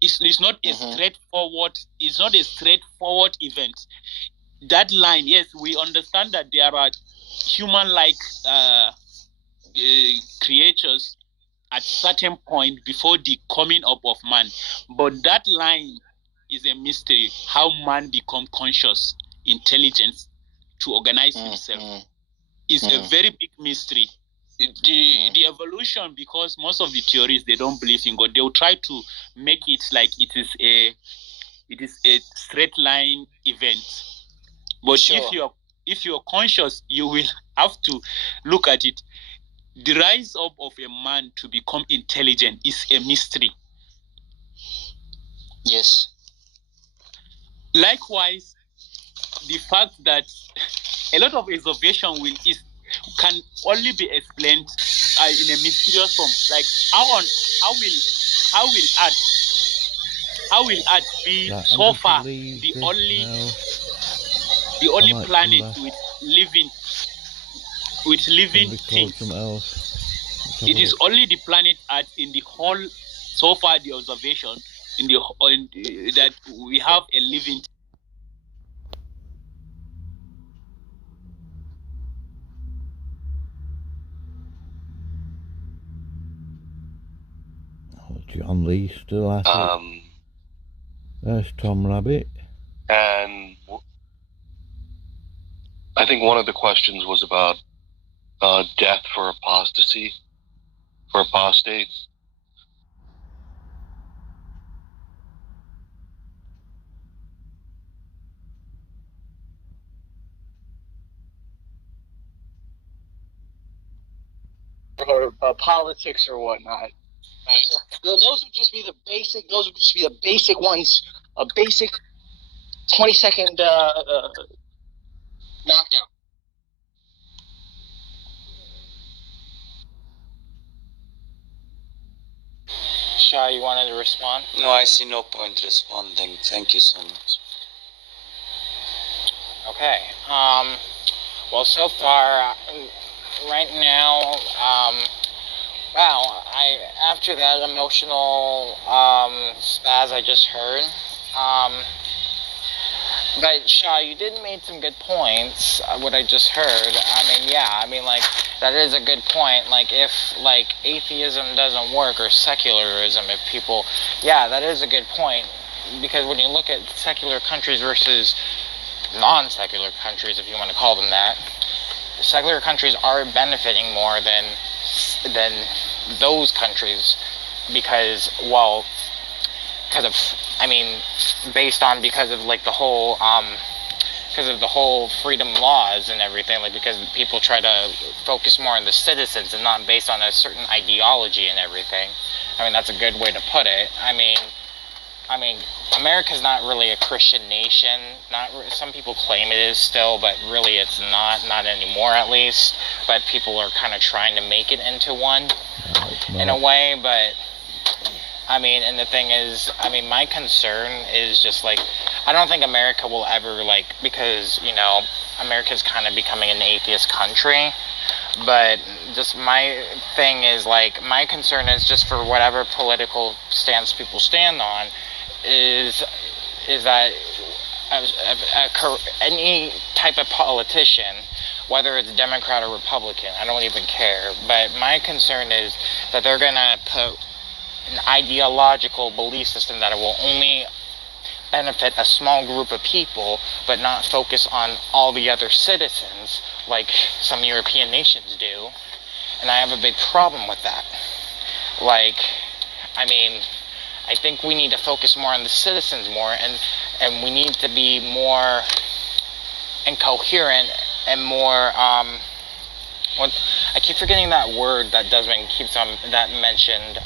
It's not a straightforward. It's not a straightforward event. That line, yes, we understand that there are human-like creatures at certain point before the coming up of man, but that line is a mystery. How man become conscious, intelligence to organize himself is a very big mystery. The evolution, because most of the theories, they don't believe in God, they will try to make it like it is a straight line event. But if you're conscious, you will have to look at it. The rise up of a man to become intelligent is a mystery. Yes. Likewise, the fact that a lot of observation can only be explained in a mysterious form. Like, how will Earth be so far the only planet with living things? It is only the planet Earth in the whole, so far the observation that we have a living. John Lee still at it. There's Tom Rabbit. And I think one of the questions was about death for apostasy, for apostates. Or politics or whatnot. Those would just be the basic. Those would just be the basic ones. A basic 20-second knockdown. Shah, you wanted to respond? No, I see no point responding. Thank you so much. Okay. Well, so far, right now, wow, after that emotional spaz I just heard, but Shah, you did make some good points, what I just heard. I mean, like, that is a good point. Like, if, like, atheism doesn't work, or secularism, if people, that is a good point. Because when you look at secular countries versus non-secular countries, if you want to call them that, secular countries are benefiting more than those countries, because of like the whole because of the whole freedom laws and everything, like, because people try to focus more on the citizens and not based on a certain ideology and everything. I mean, that's a good way to put it. I mean, America's not really a Christian nation. Some people claim it is still, but really it's not anymore, at least. But people are kind of trying to make it into one in a way. But I mean, and the thing is, I mean, my concern is just like, I don't think America will ever, like, because, you know, America's kind of becoming an atheist country, but just my thing is, like, my concern is just for whatever political stance people stand on, is that any type of politician, whether it's Democrat or Republican, I don't even care, but my concern is that they're going to put an ideological belief system that it will only benefit a small group of people, but not focus on all the other citizens like some European nations do. And I have a big problem with that. Like, I mean, I think we need to focus more on the citizens more, and we need to be more incoherent and more, I keep forgetting that word that Desmond keeps on, that mentioned,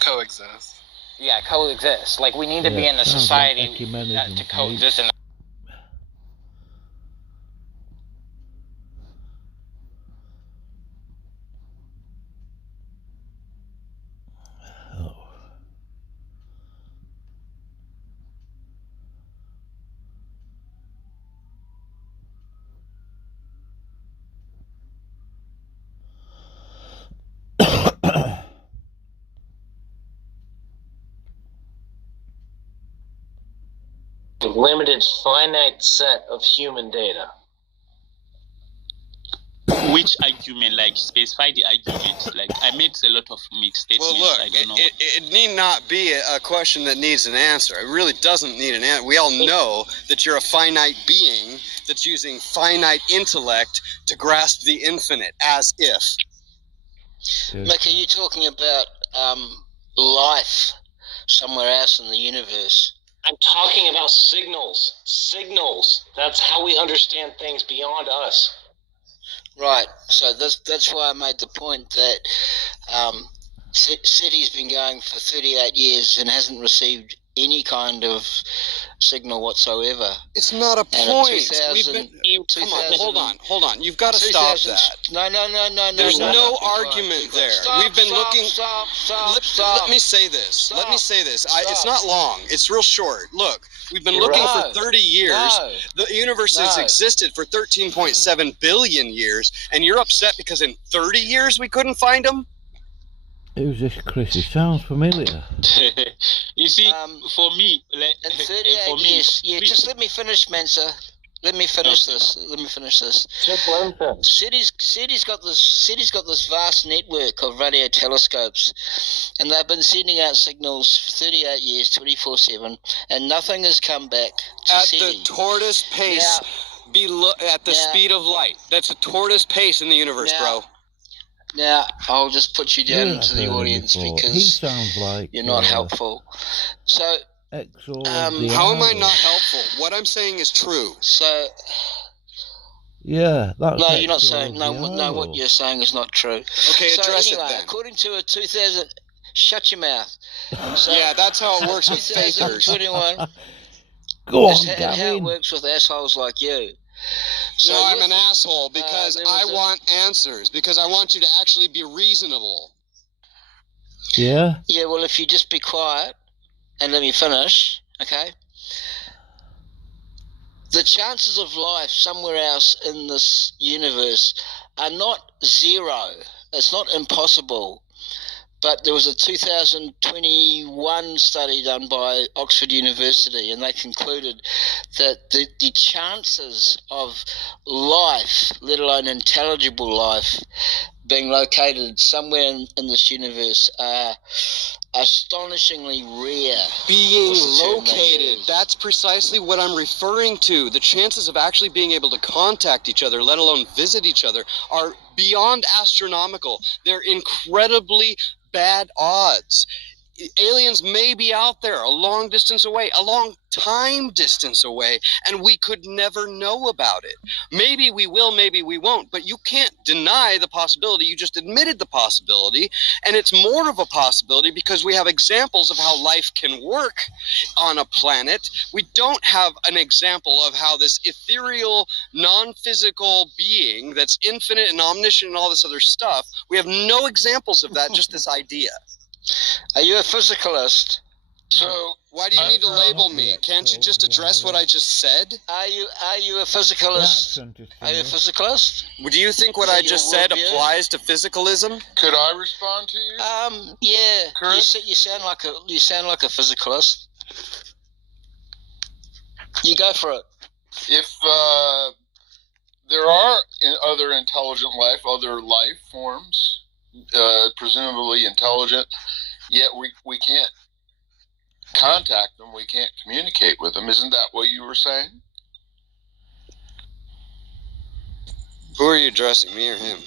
coexist. Yeah, coexist. Like, we need to be in a society to coexist in. Limited, finite set of human data. Which argument? Like, specify the argument. Like, I made a lot of mixed statements. Well, look, I don't know. It need not be a question that needs an answer. It really doesn't need an answer. We all know that you're a finite being that's using finite intellect to grasp the infinite, as if. Mick, are you talking about life somewhere else in the universe? I'm talking about signals. Signals. That's how we understand things beyond us. Right. So that's why I made the point that SETI's been going for 38 years and hasn't received any kind of signal whatsoever. It's not a point. Come on, hold on. You've got to stop that. No. There's no argument there. We've been looking. Stop. Let me say this. It's not long. It's real short. Look, we've been looking for 30 years. The universe has existed for 13.7 billion years, and you're upset because in 30 years we couldn't find them? Who's this Chris? He sounds familiar. You see, for me, in 38 years, just let me finish, Mensa. Let me finish this. SETI's got this vast network of radio telescopes, and they've been sending out signals for 38 years, 24/7, and nothing has come back to SETI. At the tortoise pace, at the speed of light. That's a tortoise pace in the universe, bro. Now, I'll just put you down into the audience because he sounds like you're not helpful. So, how am I not helpful? What I'm saying is true. So, yeah, that's no, you're not saying. No, what you're saying is not true. Okay, address it then. According to a 2000, shut your mouth. So, yeah, that's how it works with fakers. 2021. Go on, how it works with assholes like you. So no, I'm an asshole because I want answers, because I want you to actually be reasonable. Yeah? Yeah, well, if you just be quiet and let me finish, okay? The chances of life somewhere else in this universe are not zero. It's not impossible. But there was a 2021 study done by Oxford University, and they concluded that the chances of life, let alone intelligible life, being located somewhere in this universe are astonishingly rare. Being located, that's precisely what I'm referring to. The chances of actually being able to contact each other, let alone visit each other, are beyond astronomical. They're incredibly bad odds. Aliens may be out there a long distance away, a long time distance away, and we could never know about it. Maybe we will, maybe we won't, but you can't deny the possibility. You just admitted the possibility, and it's more of a possibility because we have examples of how life can work on a planet. We don't have an example of how this ethereal, non-physical being that's infinite and omniscient and all this other stuff, we have no examples of that, just this idea. Are you a physicalist? So why do you need to label me? Can't you just address what I just said? Are you a physicalist? Are you a physicalist? Do you think what I just said applies to physicalism? Could I respond to you? Yeah. Chris? You sound like a physicalist. You go for it. If there are other intelligent life, other life forms, presumably intelligent, yet we can't contact them, we can't communicate with them. Isn't that what you were saying? Who are you addressing, me or him?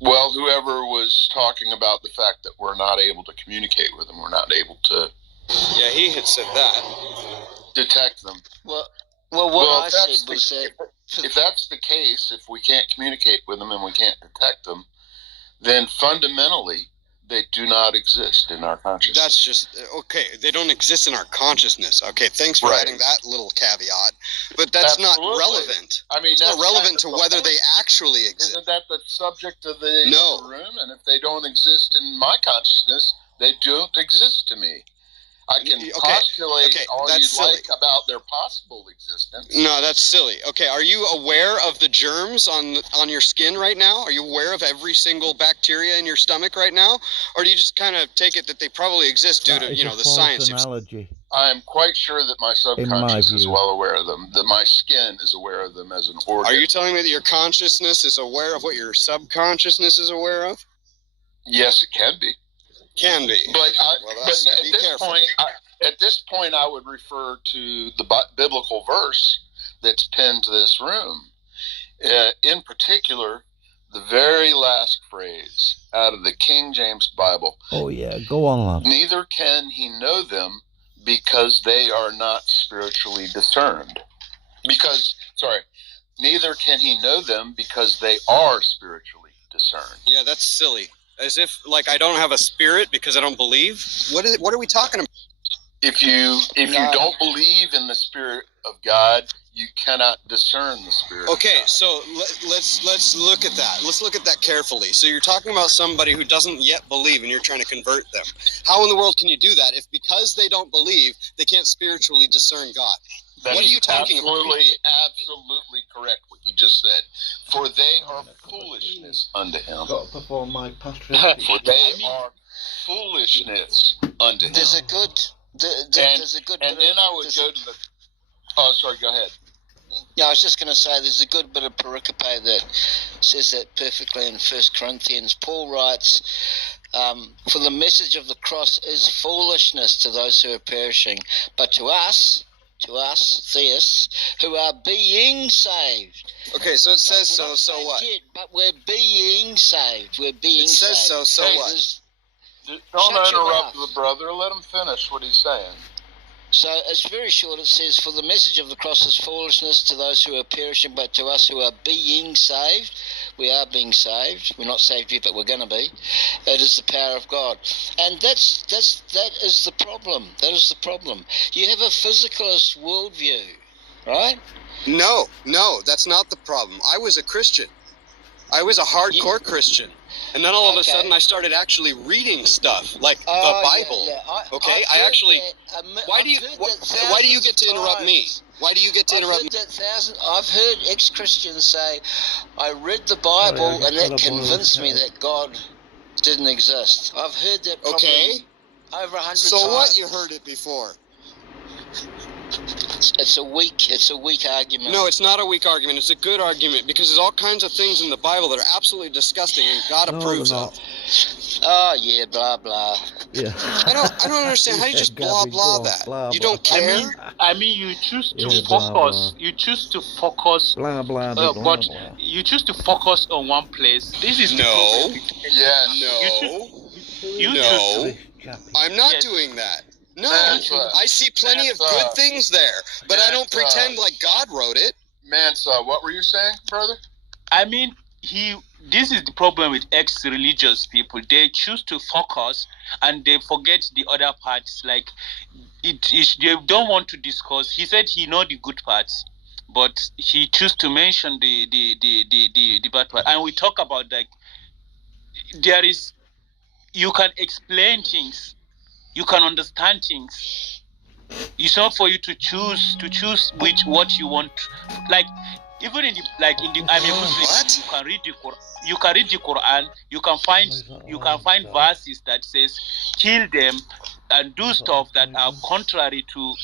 Well, whoever was talking about the fact that we're not able to communicate with them, we're not able to... Yeah, he had said that. Detect them. Well, what I said was that... If that's the case, if we can't communicate with them and we can't detect them, then fundamentally they do not exist in our consciousness. That's just okay. They don't exist in our consciousness. Okay, thanks for adding that little caveat. But that's not relevant. I mean, it's not relevant to whether they actually exist. Isn't that the subject of the room? And if they don't exist in my consciousness, they don't exist to me. I can postulate all you'd like about their possible existence. No, that's silly. Okay, are you aware of the germs on your skin right now? Are you aware of every single bacteria in your stomach right now? Or do you just kind of take it that they probably exist due to, the science? Analogy. I am quite sure that my subconscious is well aware of them, that my skin is aware of them as an organ. Are you telling me that your consciousness is aware of what your subconsciousness is aware of? Yes, it can be. Can be. But at this point, I would refer to the biblical verse that's pinned to this room. In particular, the very last phrase out of the King James Bible. Oh, yeah. Go on, lad. Neither can he know them because they are not spiritually discerned. Neither can he know them because they are spiritually discerned. Yeah, that's silly. As if, I don't have a spirit because I don't believe? What are we talking about? If you don't believe in the Spirit of God, you cannot discern the Spirit of God. Okay, so let's look at that. Let's look at that carefully. So you're talking about somebody who doesn't yet believe and you're trying to convert them. How in the world can you do that if because they don't believe, they can't spiritually discern God? What are you talking about? Absolutely correct what you just said. For they are foolishness unto him. Got to perform my pastoral. For they are foolishness unto him. There's a good... And then I would go to the... Oh, sorry, go ahead. Yeah, I was just going to say there's a good bit of pericope that says that perfectly in 1 Corinthians. Paul writes, for the message of the cross is foolishness to those who are perishing, but to us, theists, who are being saved. Okay, so it says so what? But we're being saved. We're being saved. It says so what? Don't interrupt the brother. Let him finish what he's saying. So it's very short. It says, for the message of the cross is foolishness to those who are perishing, but to us who are being saved, we are being saved. We're not saved yet, but we're going to be. It is the power of God. And that is the problem. That is the problem. You have a physicalist worldview, right? No, that's not the problem. I was a Christian. I was a hardcore Christian. And then all of a sudden I started actually reading stuff, like the Bible. Okay? I actually... Why do you get to interrupt me? Why do you get to interrupt me? I've heard ex-Christians say, I read the Bible and that convinced me that God didn't exist. I've heard that probably over 100 times. So what? You heard it before. It's a weak argument. No, it's not a weak argument. It's a good argument because there's all kinds of things in the Bible that are absolutely disgusting and God approves of. Oh yeah, blah blah. Yeah. I don't understand how you just blah that. You don't care. I mean, you choose to focus. You choose to focus. Blah blah but you choose to focus on one place. This is no. You I'm not doing that. No, I see plenty of good things there, but I don't pretend like God wrote it. Mansa, what were you saying, brother? I mean, this is the problem with ex-religious people. They choose to focus and they forget the other parts. Like, they don't want to discuss. He said he know the good parts, but he choose to mention the bad part. And we talk about, like, there is you can explain things, you can understand things. It's not for you to choose what you want. Like even in the I'm a Muslim. You can read the Quran. You can find verses that says kill them and do stuff that are contrary to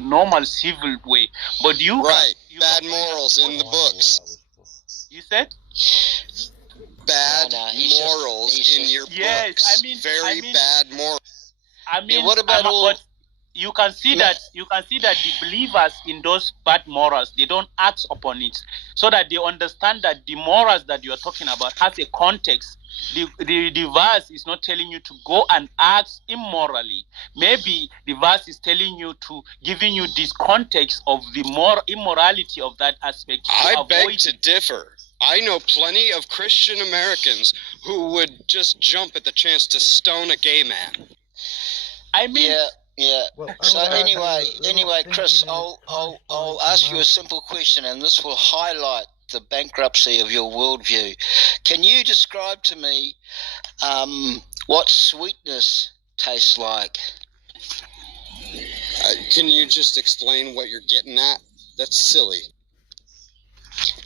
normal civil way. But bad morals in the books. You said bad morals in your books. Very bad morals. I mean, what about but you can see that the believers in those bad morals, they don't act upon it, so that they understand that the morals that you are talking about has a context. The verse is not telling you to go and act immorally. Maybe the verse is telling you giving you this context of the immorality of that aspect. I beg to differ. I know plenty of Christian Americans who would just jump at the chance to stone a gay man. I mean, yeah. So anyway, Chris, I'll ask you a simple question, and this will highlight the bankruptcy of your worldview. Can you describe to me what sweetness tastes like? Can you just explain what you're getting at? That's silly.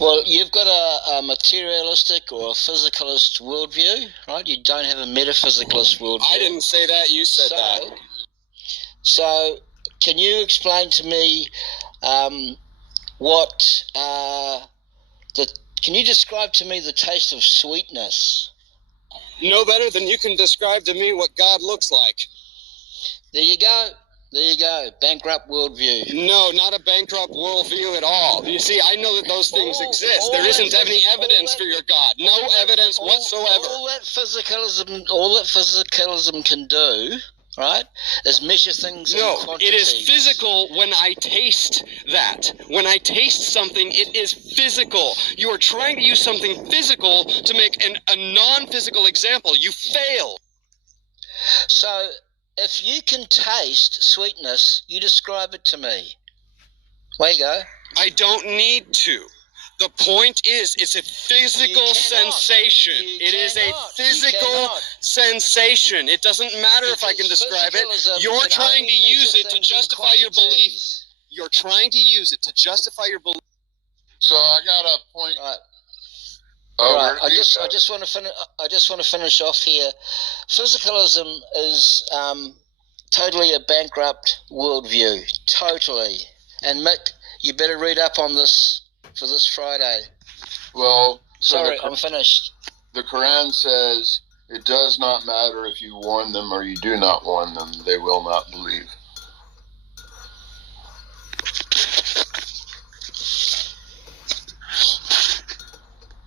Well, you've got a materialistic or a physicalist worldview, right? You don't have a metaphysicalist worldview. I didn't say that. You said that. So, can you explain to me can you describe to me the taste of sweetness? No better than you can describe to me what God looks like. There you go. Bankrupt worldview. No, not a bankrupt worldview at all. You see, I know that those things exist. There isn't any evidence for your God. No evidence whatsoever. All that physicalism can do, right, is measure things in quantities. It is physical when I taste that. When I taste something, it is physical. You are trying to use something physical to make a non-physical example. You fail. So, if you can taste sweetness, you describe it to me. There you go. I don't need to. The point is, it's a physical sensation. It is a physical sensation. It doesn't matter if I can describe it. You're trying to use it to justify your belief. You're trying to use it to justify your belief. So I got a point. Right. I just want to finish off here. Physicalism is totally a bankrupt worldview. Totally. And Mick, you better read up on this for this Friday. Well, sorry, I'm finished. The Quran says it does not matter if you warn them or you do not warn them; they will not believe.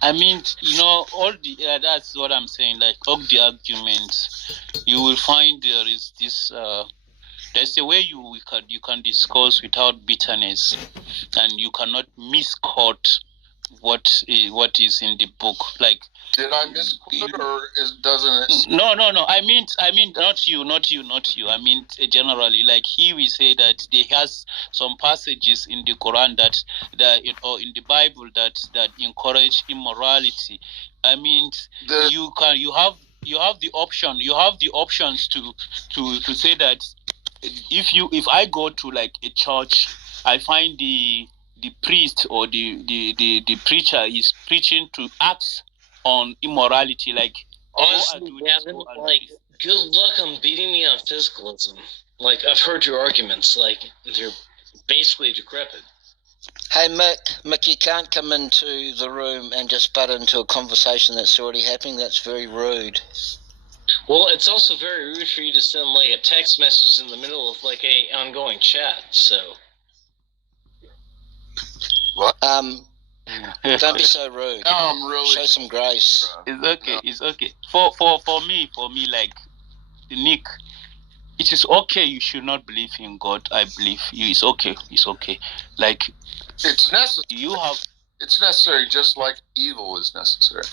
I mean, all the that's what I'm saying. Like all the arguments, you will find there is this. There's a way you can discuss without bitterness, and you cannot misquote what is in the book. Like, did I misquote, or doesn't it? No. I mean, not you. I mean, generally, like he will say that there has some passages in the Quran or in the Bible that encourage immorality. I mean, you have the option. You have the options to say that if I go to like a church, I find the priest or the preacher is preaching to acts on immorality, like honestly, Gavin, like good luck on beating me on physicalism. Like I've heard your arguments, like they're basically decrepit. Hey Mick, you can't come into the room and just butt into a conversation that's already happening. That's very rude. Well, it's also very rude for you to send like a text message in the middle of like a ongoing chat. So what? Don't be so rude. No, I'm really show some grace. It's okay. For me, like Nick, it is okay. You should not believe in God. I believe you. It's okay. Like it's necessary. It's necessary, just like evil is necessary.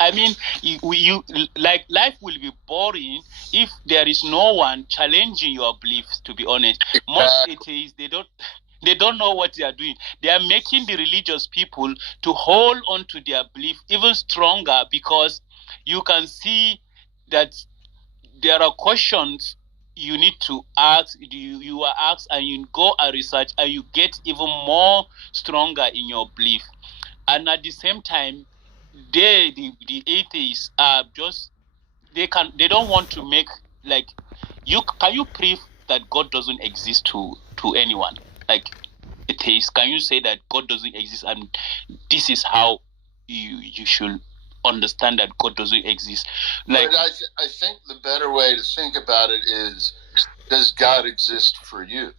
I mean, you like life will be boring if there is no one challenging your beliefs. To be honest, most atheists they don't know what they are doing. They are making the religious people to hold on to their belief even stronger, because you can see that there are questions you need to ask. You are asked, and you go and research, and you get even more stronger in your belief. And at the same time, the atheists are just they don't want to make like you prove that God doesn't exist to anyone? Like atheists, can you say that God doesn't exist and this is how you should understand that God doesn't exist? Like, but I think the better way to think about it is, does God exist for you?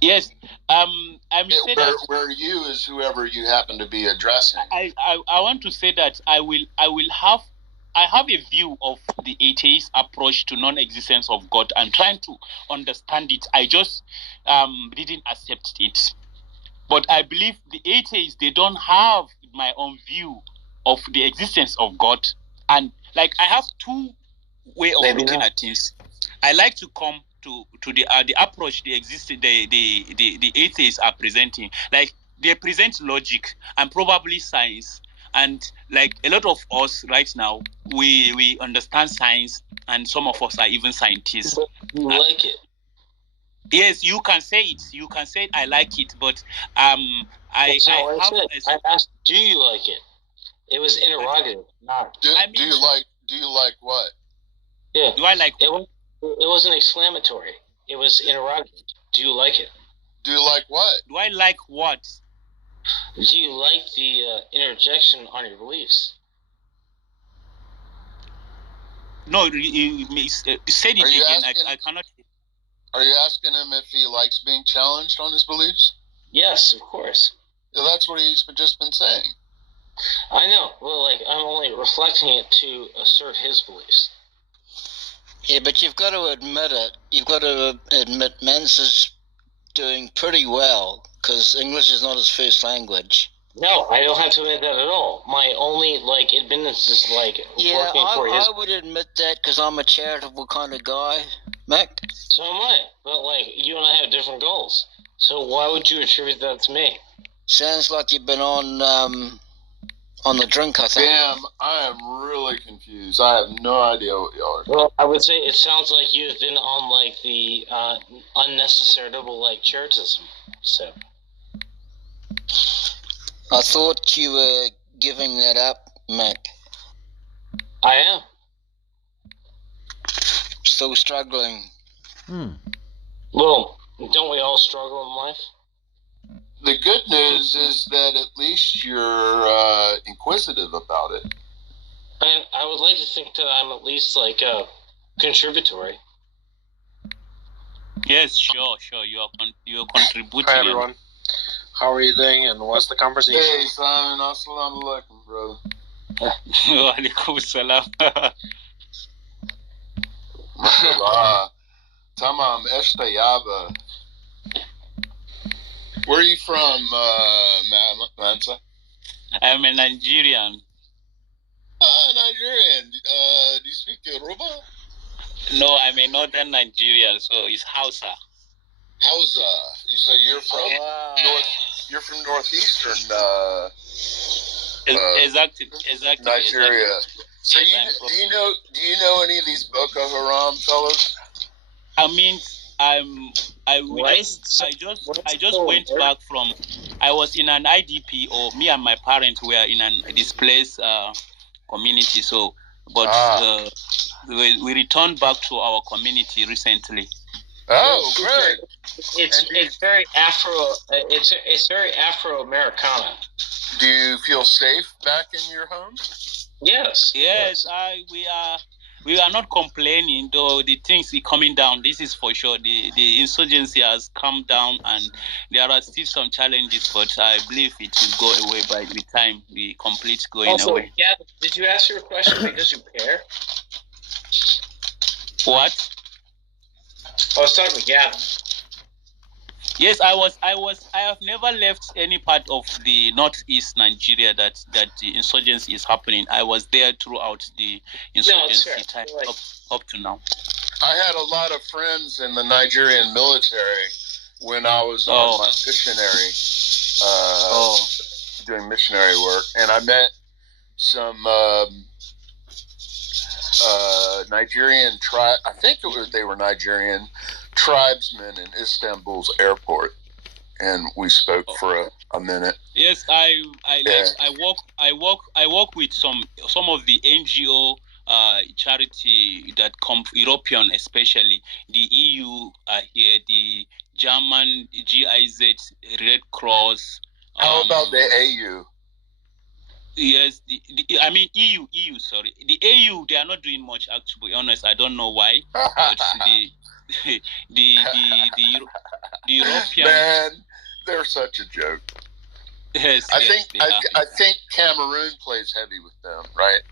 Yes. I mean, say that where you is whoever you happen to be addressing. I want to say that I have a view of the atheist approach to non-existence of God. I'm trying to understand it. I just didn't accept it. But I believe the atheists, they don't have my own view of the existence of God. And like I have two ways of looking at things. I like to come to the approach the atheists are presenting. Like they present logic and probably science. And like a lot of us right now, we understand science, and some of us are even scientists. But you like it. Yes, you can say it. You can say it, I like it, but I asked, do you like it? It was interrogative. Not. Do you like what? Yeah. Do I like it? It wasn't exclamatory. It was interrogative. Do you like it? Do you like what? Do I like what? Do you like the interjection on your beliefs? No, say it again. I cannot. Are you asking him if he likes being challenged on his beliefs? Yes, of course. Yeah, that's what he's just been saying. I know. Well, like, I'm only reflecting it to assert his beliefs. Yeah, but you've got to admit it. You've got to admit Mensa's doing pretty well, because English is not his first language. No, I don't have to admit that at all. My only, like, admittance is, like, working for his... I would admit that, because I'm a charitable kind of guy, Mac. So am I. But, like, you and I have different goals. So why would you attribute that to me? Sounds like you've been on the drink, I think. Damn, I am really confused. I have no idea what y'all are. Well, I would say it sounds like you've been on, like, the unnecessary double, like, charitism. So... I thought you were giving that up, Mac. I am. Still struggling. Well, don't we all struggle in life? The good news is that at least you're inquisitive about it. And I would like to think that I'm at least, like, contributory. Yes, sure. You're contributing. Hi, everyone. How are you doing, and what's the conversation? Hey, Simon. Assalamu alaikum, brother. Wa alaikum salam. Tamam, eshtayaba. Where are you from, Mansa? I'm a Nigerian. Nigerian. Do you speak Yoruba? No, I'm a northern Nigerian, so it's Hausa. Hausa. So you're from You're from northeastern. Exactly. Nigeria. So do you know any of these Boko Haram fellows? I mean, I just went back from. I was in an IDP, or me and my parents were in a displaced community. So, but we returned back to our community recently. Oh, great! It's very Afro. It's very Afro-Americana. Do you feel safe back in your home? Yes. Yes, we are not complaining, though the things are coming down. This is for sure. The insurgency has come down, and there are still some challenges, but I believe it will go away with time. The complete going away. Yeah. Did you ask your question because you care? What? I was talking to Gavin. Yes, I have never left any part of the northeast Nigeria that the insurgency is happening. I was there throughout the insurgency time up to now. I had a lot of friends in the Nigerian military when I was on my missionary, doing missionary work, and I met some Nigerian tribe. I think they were Nigerian tribesmen in Istanbul's airport, and we spoke for a minute. Yes, I work with some of the NGO charity that come European, especially the EU are here, the German GIZ, Red Cross. How about the AU? Yes, I mean EU. Sorry, the AU, they are not doing much. To be honest, I don't know why. But the European, man, they're such a joke. Yes, I think Cameroon plays heavy with them, right?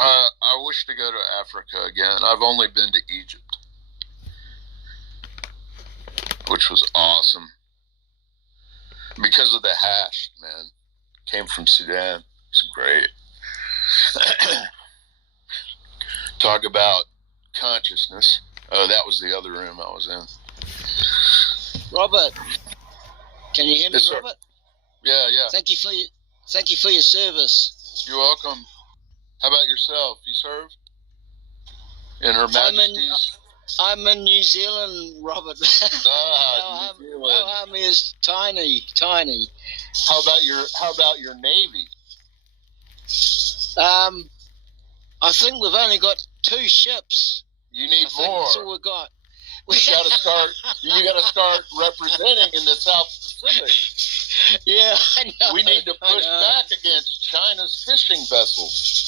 I wish to go to Africa again. I've only been to Egypt, which was awesome because of the hash, man. Came from Sudan. It's great. Talk about consciousness. Oh, that was the other room I was in. Robert, can you hear me, yes, Robert? Yeah. Thank you for your service. You're welcome. How about yourself? You serve in Her Majesty's? I'm in New Zealand, Robert. New Zealand. Our army is tiny. How about your Navy? I think we've only got 2 ships. You need more. That's all we got. You gotta start representing in the South Pacific. Yeah, I know. We need to push back against China's fishing vessels.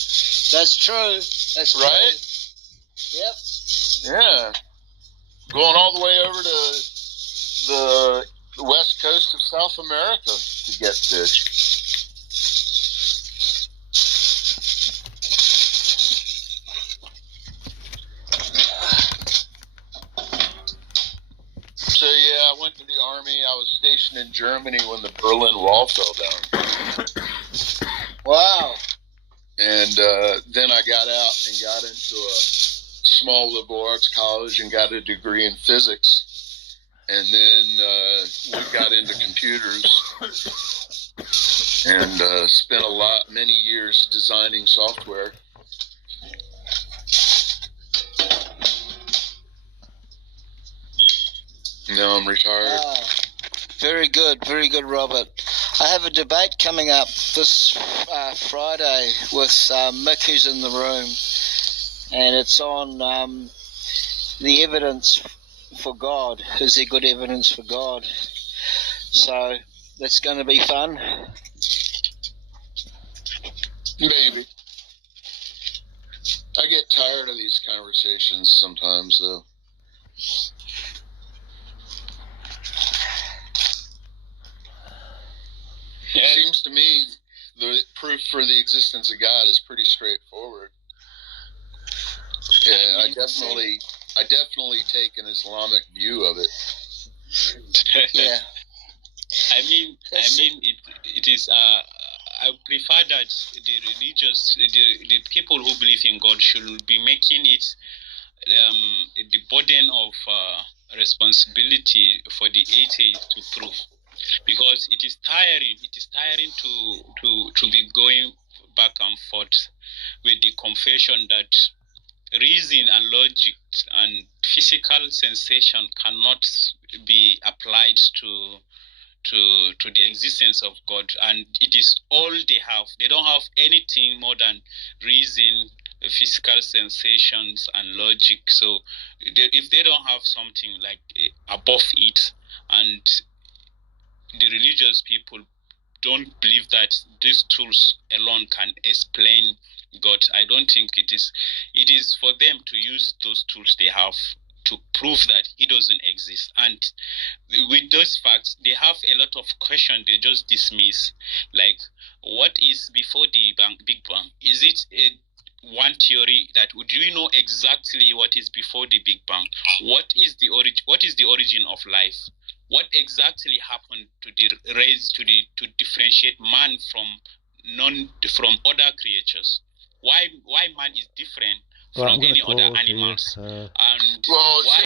That's true. That's right. True. Yep. Yeah. Going all the way over to the west coast of South America to get fish. So yeah, I went to the army. I was stationed in Germany when the Berlin Wall fell down. Wow. And then I got out and got into a small liberal arts college and got a degree in physics. And then we got into computers and spent many years designing software. Now I'm retired. Very good, Robert. I have a debate coming up this Friday with Mick, who's in the room, and it's on the evidence for God. Is there good evidence for God? So that's going to be fun. Maybe. I get tired of these conversations sometimes, though. It seems to me the proof for the existence of God is pretty straightforward. Yeah, I definitely take an Islamic view of it. Yeah. I mean, it is. I prefer that the people who believe in God should be making it the burden of responsibility for the atheist to prove. Because it is tiring. It is tiring to be going back and forth with the confession that reason and logic and physical sensation cannot be applied to the existence of God, and it is all they have. They don't have anything more than reason, physical sensations, and logic. So if they don't have something like above it, and the religious people don't believe that these tools alone can explain God, I don't think it is for them to use those tools they have to prove that he doesn't exist. And with those facts, they have a lot of questions they just dismiss. Like, what is before the Big Bang? Is it one theory that do we know exactly what is before the Big Bang? What is the origin of life? What exactly happened to the race to differentiate man from other creatures? Why man is different from any other animals? And why